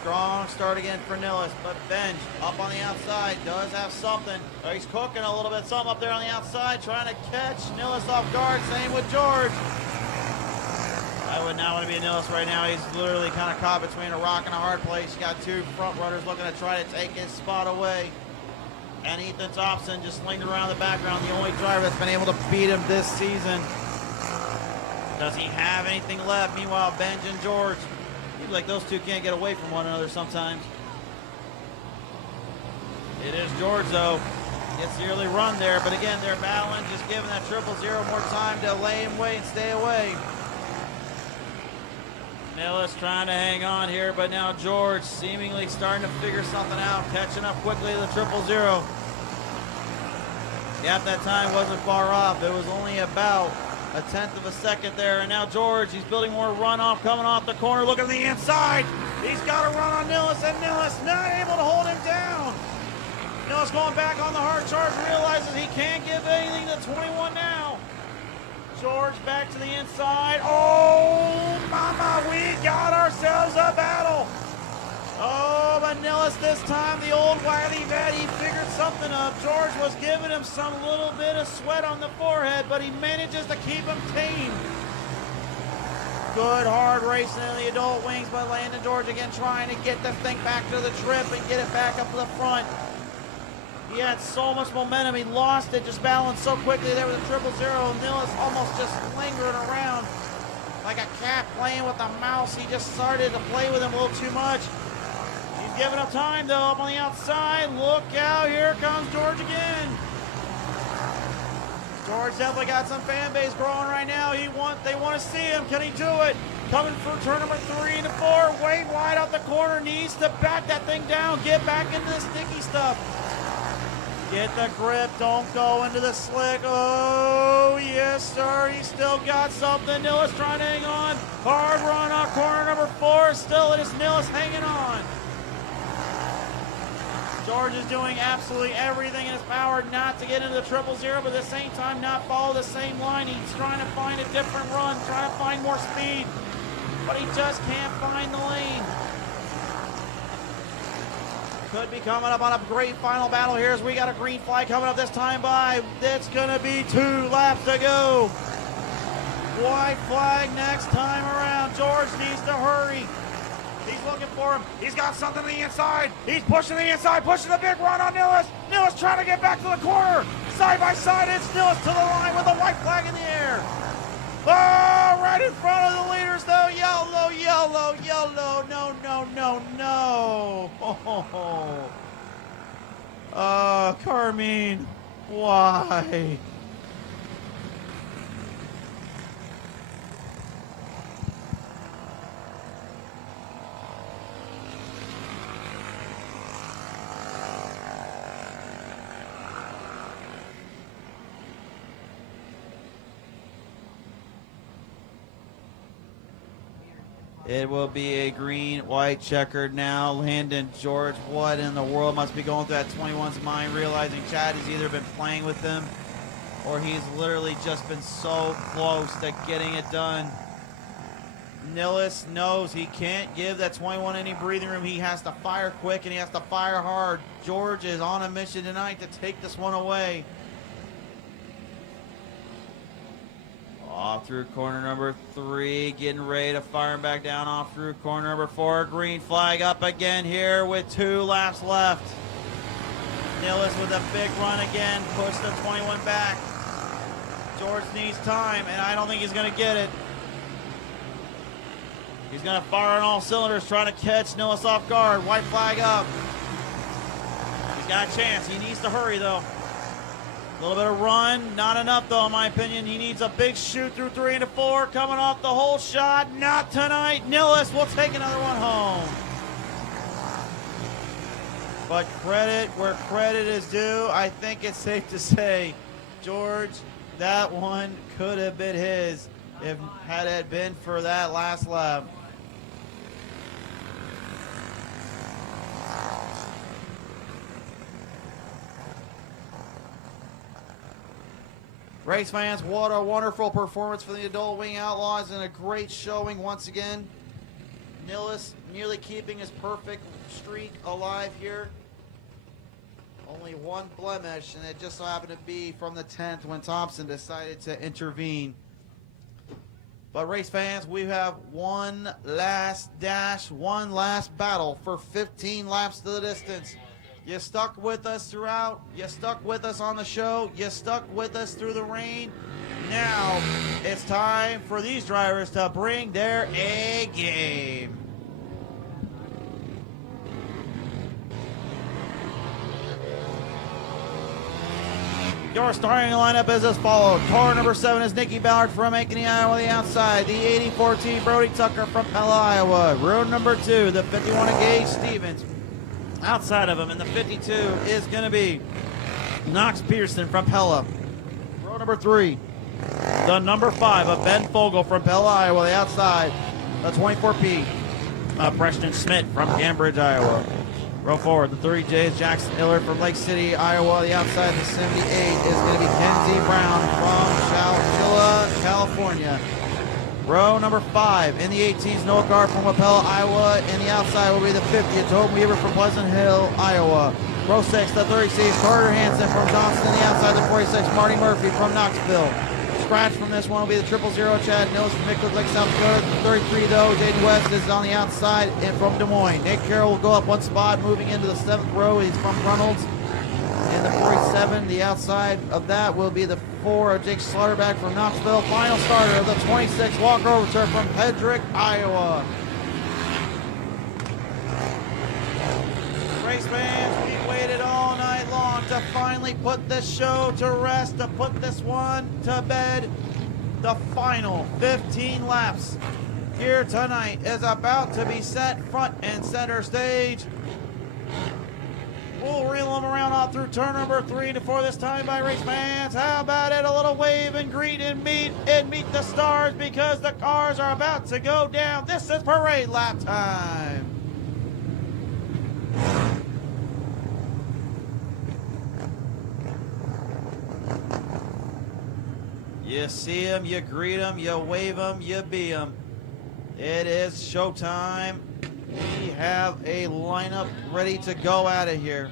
Strong start again for Nillis, but Benj up on the outside does have something. Oh, he's cooking a little bit, something up there on the outside, trying to catch Nillis off guard. Same with George. I would not want to be a Nillis right now. He's literally kind of caught between a rock and a hard place. He's got 2 front runners looking to try to take his spot away. And Ethan Thompson just linked around the background, the only driver that's been able to beat him this season. Does he have anything left? Meanwhile, Benj and George, like those 2 can't get away from one another sometimes. It is George, though. Gets the early run there, but again, they're battling, just giving that 000 more time to lay him away and stay away. Nillis trying to hang on here, but now George seemingly starting to figure something out, catching up quickly to the 000. Gap that time wasn't far off. It was only about a 1/10 of a second there, and now George, he's building more runoff, coming off the corner, looking at the inside. He's got a run on Nillis, and Nillis not able to hold him down. Nillis going back on the hard charge, realizes he can't give anything to 21 now. George back to the inside. Oh, mama, we got ourselves a battle. Oh, but Nillis this time, the old wily vet, he figured something up. George was giving him some little bit of sweat on the forehead, but he manages to keep him tame. Good hard racing in the adult wings by Landon George again, trying to get the thing back to the trip and get it back up to the front. He had so much momentum, he lost it, just balanced so quickly there with the 000. Nillis almost just lingering around like a cat playing with a mouse. He just started to play with him a little too much. Giving up time though, up on the outside. Look out, here comes George again. George definitely got some fan base growing right now. They want to see him. Can he do it? Coming for turn number 3 and 4. Way wide out the corner. Needs to back that thing down. Get back into the sticky stuff. Get the grip. Don't go into the slick. Oh, yes, sir. He still got something. Nillis trying to hang on. Hard run on corner number 4. Still, it is Nillis hanging on. George is doing absolutely everything in his power not to get into the 000, but at the same time not follow the same line. He's trying to find a different run, trying to find more speed, but he just can't find the lane. Could be coming up on a great final battle here as we got a green flag coming up this time by. It's going to be 2 laps to go. White flag next time around. George needs to hurry. He's looking for him. He's got something on the inside. He's pushing the inside, pushing a big run on Nillis. Nillis trying to get back to the corner. Side by side, it's Nillis to the line with a white flag in the air. Oh, right in front of the leaders, though. Yellow, yellow, yellow. No, no, no, no. Oh, Carmine, why? It will be a green-white checkered now. Landon George, what in the world must be going through that 21's mind, realizing Chad has either been playing with him or he's literally just been so close to getting it done. Nillis knows he can't give that 21 any breathing room. He has to fire quick and he has to fire hard. George is on a mission tonight to take this one away. Off through corner number 3, getting ready to fire him back down off through corner number 4. Green flag up again here with 2 laps left. Nillis with a big run again, push the 21 back. George needs time, and I don't think he's going to get it. He's going to fire on all cylinders, trying to catch Nilles off guard. White flag up. He's got a chance. He needs to hurry, though. A little bit of run. Not enough, though, in my opinion. He needs a big shoot through 3 into 4. Coming off the whole shot. Not tonight. Nilles will take another one home. But credit where credit is due. I think it's safe to say, George, that one could have been his if had it been for that last lap. Race fans, what a wonderful performance for the Adult Wing Outlaws and a great showing once again. Nilles nearly keeping his perfect streak alive here. Only one blemish, and it just so happened to be from the 10th when Thompson decided to intervene. But race fans, we have one last dash, one last battle for 15 laps to the distance. You stuck with us throughout. You stuck with us on the show. You stuck with us through the rain. Now it's time for these drivers to bring their A game. Your starting lineup is as follows. Car number 7 is Nikki Ballard from Ankeny, Iowa, the outside. The 84T, Brody Tucker from Pella, Iowa. Row number 2, the 51 Gage Stevens. Outside of him in the 52 is going to be Knox Pearson from Pella. Row number 3, the number 5 of Ben Fogel from Pella, Iowa, the outside. The 24P, Preston Schmidt from Cambridge, Iowa. Row 4, the 30J is Jackson Illard from Lake City, Iowa. The outside, the 78 is going to be Kenzie Brown from Chowchilla, California. Row number 5, in the 18s, Noah Carr from Wapella, Iowa. In the outside will be the 50, Tobin Weaver from Pleasant Hill, Iowa. Row 6, the 36, Carter Hansen from Johnson. In the outside, the 46, Marty Murphy from Knoxville. Scratch from this one will be the 000, Chad Nilles from Mickled Lake, South Dakota. The 33, though, Jaden West is on the outside and from Des Moines. Nate Carroll will go up one spot, moving into the 7th row. He's from Reynolds. And the 47, the outside of that will be the 4 of Jake Slaughterback from Knoxville. Final starter of the 26, Walker Overture from Hedrick, Iowa. Race fans, we waited all night long to finally put this show to rest, to put this one to bed. The final 15 laps here tonight is about to be set front and center stage. We'll reel them around all through turn number 3 to 4 this time by race fans. How about it? A little wave and greet and meet the stars because the cars are about to go down. This is parade lap time. You see them, you greet them, you wave them, you bee them. It is showtime. We have a lineup ready to go out of here.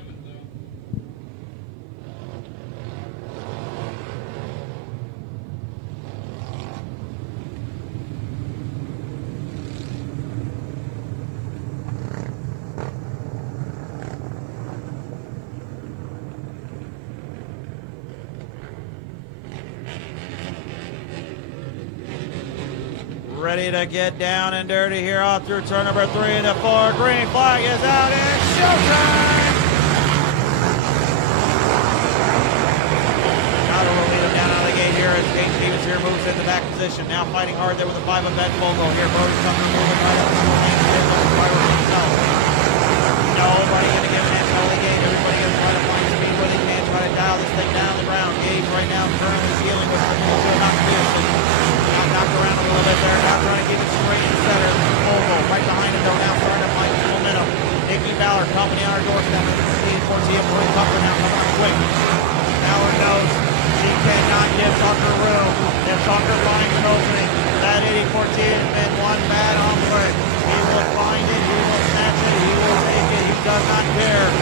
Ready to get down and dirty here off through turn number 3 into 4. Green flag is out. It's showtime! Tyler will lead him down out of the gate here as Kate Stevens here moves in the back position. Now fighting hard there with the 5 of Ben Fogel here. Brody Tucker moving right up to the lane. Nobody going to give an inch out of the gate. Everybody going to try to find speed where they can. Try to dial this thing down the ground. Gage right now currently dealing with the Knox Pearson. Knocked around a little bit there, now trying to keep it straight in the center. Fogel right behind him though, now starting to find some momentum. Nikki Ballard, company on our doorstep. Towards the Brody Tucker now coming on quick. Ballard knows she cannot give Tucker room. If Tucker finds an opening, that 84T has been one bad hombre. He will find it, he will snatch it, he will take it, he does not care.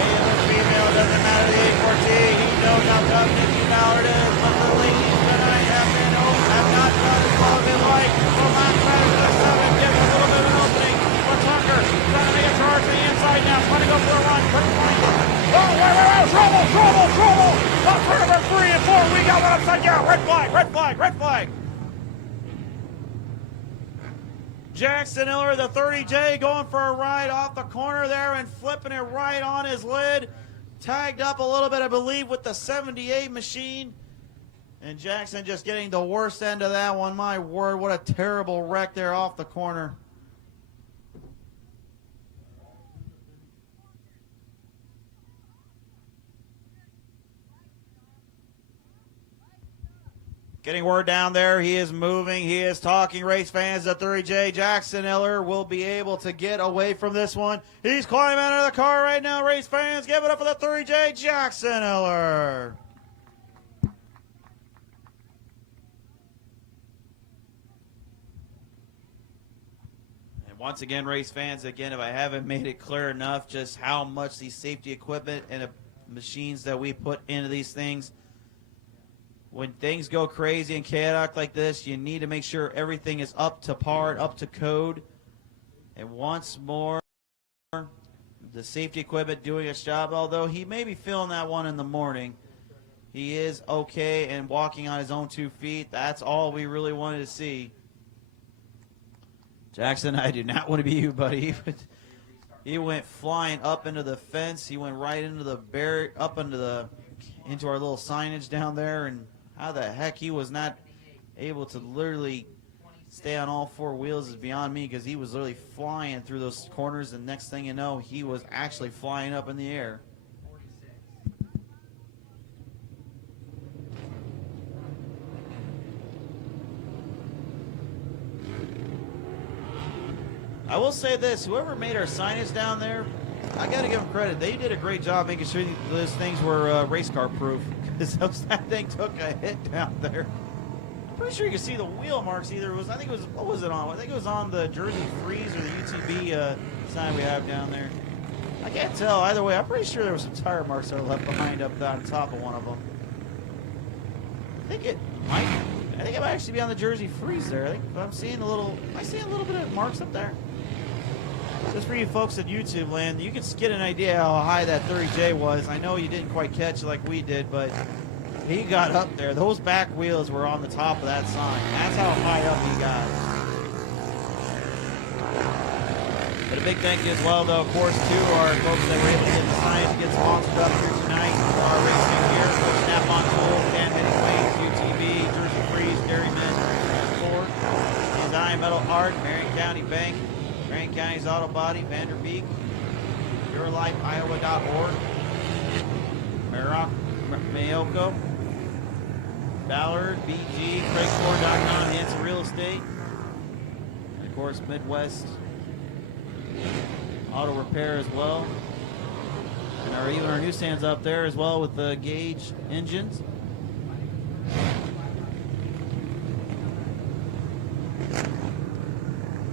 Male or female, doesn't matter the 84T, he knows how tough Nikki Ballard is, but the ladies tonight have not done as well as they like. The last driver to the 7 gives a little bit of an opening, but Tucker trying to make a charge to the inside now, trying to go for a run, couldn't find it. Oh, wait, trouble! Up turn number 3 and 4 inside. Yeah, red flag, red flag, red flag. Jackson Miller, the 30J, going for a ride off the corner there and flipping it right on his lid. Tagged up a little bit, I believe, with the 78 machine. And Jackson just getting the worst end of that one. My word, what a terrible wreck there off the corner. Getting word down there, he is moving, he is talking. Race fans, the 30J Jackson Miller will be able to get away from this one. He's climbing out of the car right now, race fans. Give it up for the 30J Jackson Miller. And once again, race fans, again, if I haven't made it clear enough just how much these safety equipment and machines that we put into these things, when things go crazy and chaotic like this, you need to make sure everything is up to par, up to code. And once more, the safety equipment doing its job. Although he may be feeling that one in the morning, he is okay and walking on his own 2 feet. That's all we really wanted to see. Jackson, I do not want to be you, buddy. He went flying up into the fence. He went right into the into our little signage down there, and how the heck he was not able to literally stay on all 4 wheels is beyond me, because he was literally flying through those corners, and next thing you know, he was actually flying up in the air. I will say this, whoever made our signage down there, I got to give them credit. They did a great job making sure those things were race car proof, because that thing took a hit down there. I'm pretty sure you can see the wheel marks. Either it was, I think it was, what was it on? I think it was on the Jersey Freeze or the UTV sign we have down there. I can't tell either way. I'm pretty sure there were some tire marks that were left behind up on top of one of them. I think it might actually be on the Jersey Freeze there. I think I'm seeing a little bit of marks up there. Just for you folks at YouTube land, you can get an idea how high that 30J was. I know you didn't quite catch it like we did, but he got up there. Those back wheels were on the top of that sign. That's how high up he got. But a big thank you as well, though, of course, to our folks that were able to get the sign to get sponsored up here tonight. Our racing here, so Snap-on Tools, Dan Headingways, UTV, Jersey Freeze, Dairyman, Ford, Design Metal Art, Marion County Bank, Marion County's Auto Body, Vanderbeek, YourLifeIowa.org, Mayoko, Ballard, BG, Craigford.com, Hanson Real Estate, and of course Midwest Auto Repair as well. And even our newsstands up there as well with the Gauge engines.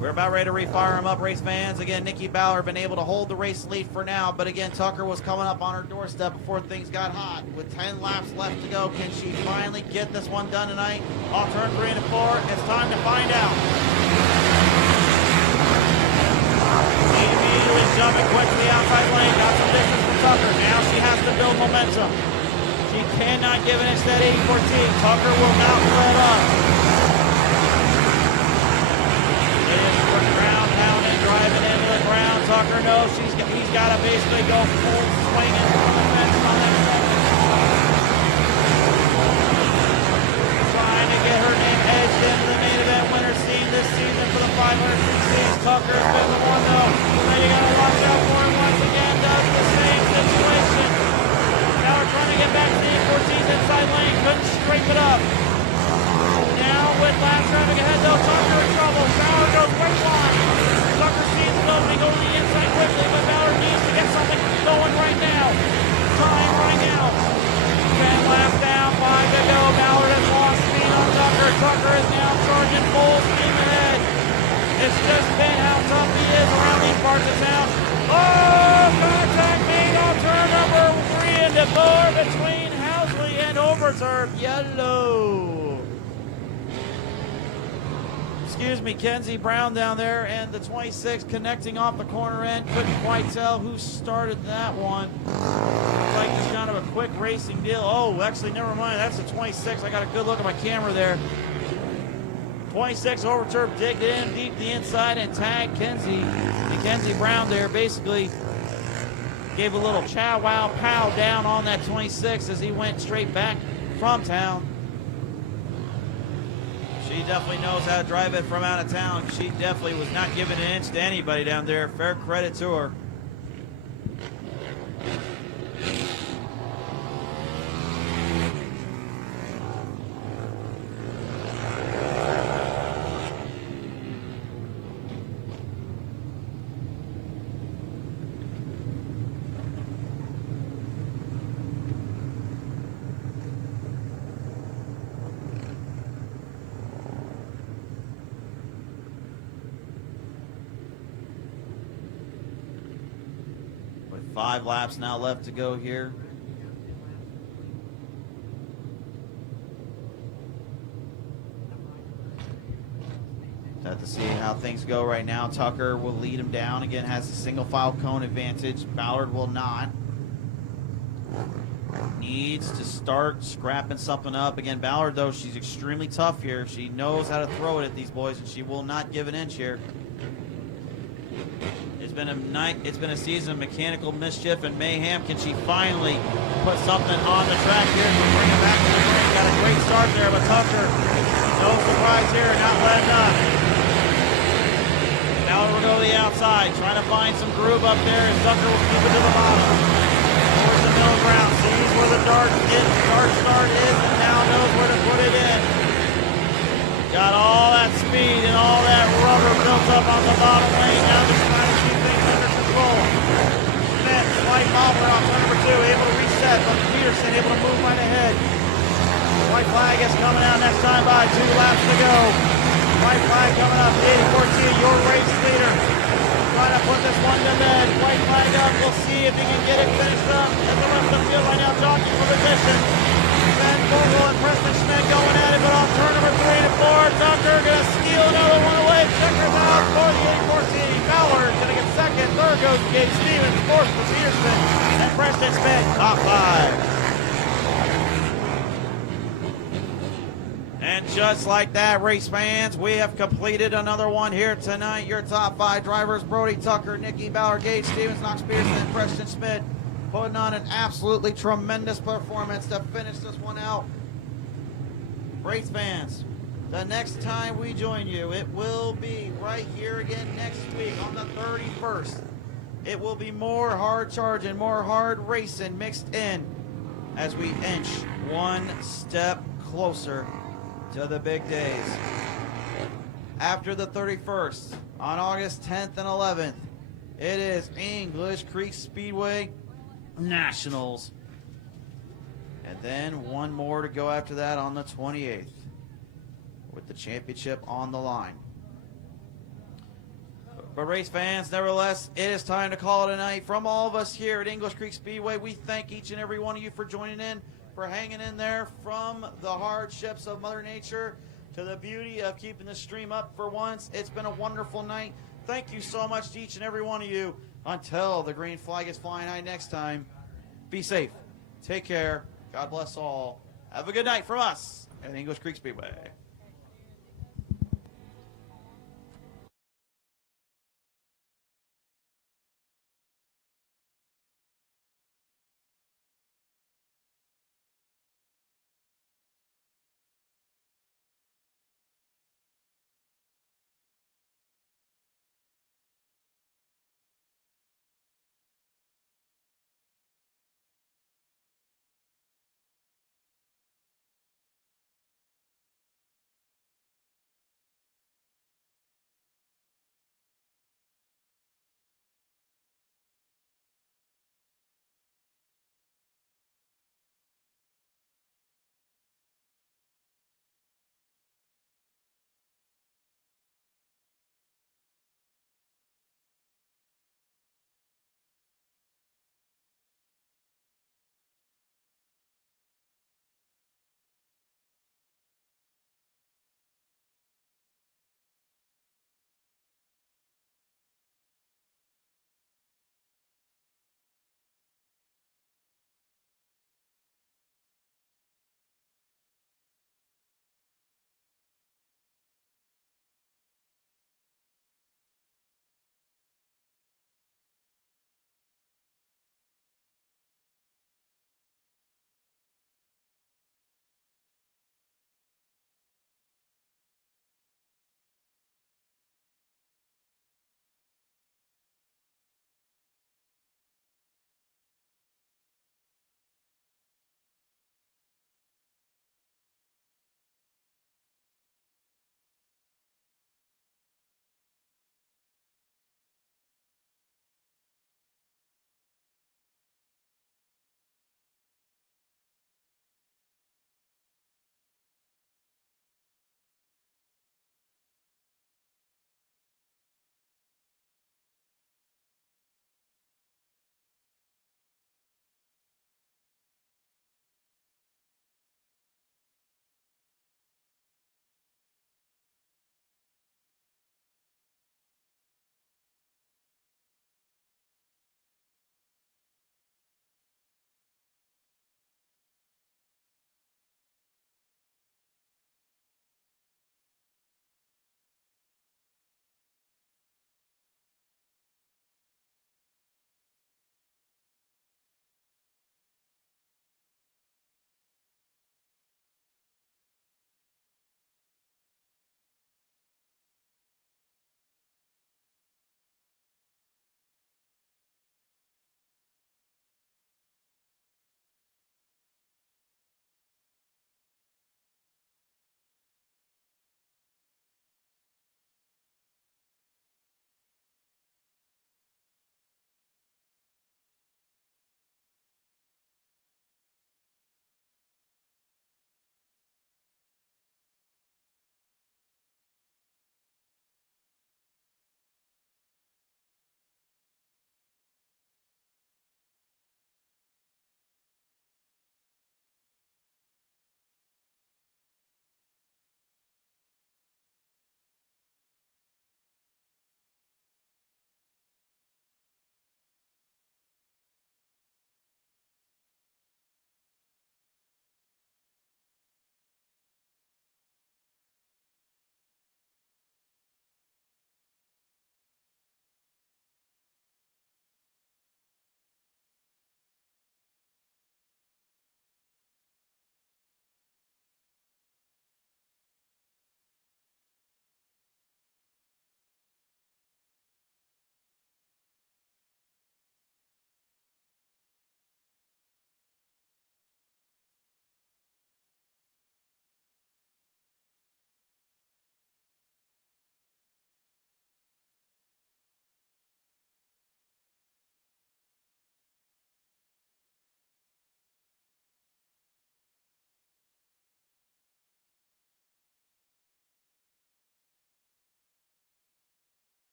We're about ready to refire them up, race fans. Again, Nikki Ballard been able to hold the race lead for now, but again, Tucker was coming up on her doorstep before things got hot. With 10 laps left to go, can she finally get this one done tonight? Off turn 3 and 4, it's time to find out. She immediately jumping quick to the outside lane, got some distance from Tucker. Now she has to build momentum. She cannot give an instead 84T. Tucker will not let up. Driving into the ground. Tucker knows he's got to basically go full swing and on the fence on that. Trying to get her name edged into the main event winner scene this season for the 500cc's. Tucker has been the one though. So you got to watch out for him once again. Does the same situation. Now we're trying to get back to the 14's inside lane. Couldn't scrape it up. Now with last traffic ahead though, Tucker in trouble. Bauer goes right wide. Tucker sees it opening, go to the inside quickly, but Ballard needs to get something going right now. Time right now. 10 laps down, 5 to go. Ballard has lost speed on Tucker. Tucker is now charging full steam ahead. It's just been how tough he is around these parts of town. Oh, contact made on turn number 3 into 4 between Housley and Overturf. Yellow. Kenzie Brown down there, and the 26 connecting off the corner end. Couldn't quite tell who started that one. Looks like just kind of a quick racing deal. Oh, actually, never mind. That's the 26. I got a good look at my camera there. 26 over turf, digged in deep the inside and tagged Kenzie. And Kenzie Brown there basically gave a little chow wow pow down on that 26 as he went straight back from town. She definitely knows how to drive it from out of town. She definitely was not giving an inch to anybody down there. Fair credit to her. With 5 laps now left to go here. Have to see how things go right now. Tucker will lead him down. Again, has a single file cone advantage. Ballard will not. Needs to start scrapping something up. Again, Ballard, though, she's extremely tough here. She knows how to throw it at these boys, and she will not give an inch here. It's been a season of mechanical mischief and mayhem. Can she finally put something on the track here to bring it back to the ring? Got a great start there, but Tucker, no surprise here, not letting up. Now we'll go to the outside, trying to find some groove up there, and Tucker will keep it to the bottom. Towards the middle ground, sees where the dart start is, and now knows where to put it in. Got all that speed and all that rubber built up on the bottom lane. Now just trying to keep things under control. Smith, slight bobber on turn number 2, able to reset, but Peterson able to move right ahead. White flag is coming out next time by, 2 laps to go. White flag coming up, 80-14, your race leader. Trying to put this one to bed. White flag up, we'll see if he can get it finished up. As the rest of the field right now jockeying for position. Ben Vogel and Preston Schmidt going at it, but on turn number 3 and 4, Tucker gonna steal another one away. Checkers out for the 84C. Fowler gonna get second. Third goes Gabe Stevens. Fourth for Peterson and Preston Schmidt. Top 5. And just like that, race fans, we have completed another one here tonight. Your top 5 drivers: Brody Tucker, Nikki Ballard, Gage Stevens, Knox Pearson, and Preston Schmidt, putting on an absolutely tremendous performance to finish this one out. Race fans, the next time we join you, it will be right here again next week on the 31st. It will be more hard charging, more hard racing mixed in as we inch one step closer to the big days. After the 31st, on August 10th and 11th, it is English Creek Speedway Nationals. And then one more to go after that on the 28th, with the championship on the line. But race fans, nevertheless, it is time to call it a night. From all of us here at English Creek Speedway, we thank each and every one of you for joining in, for hanging in there from the hardships of Mother Nature to the beauty of keeping the stream up for once. It's been a wonderful night. Thank you so much to each and every one of you. Until the green flag is flying high next time, be safe, take care, God bless all. Have a good night from us at English Creek Speedway.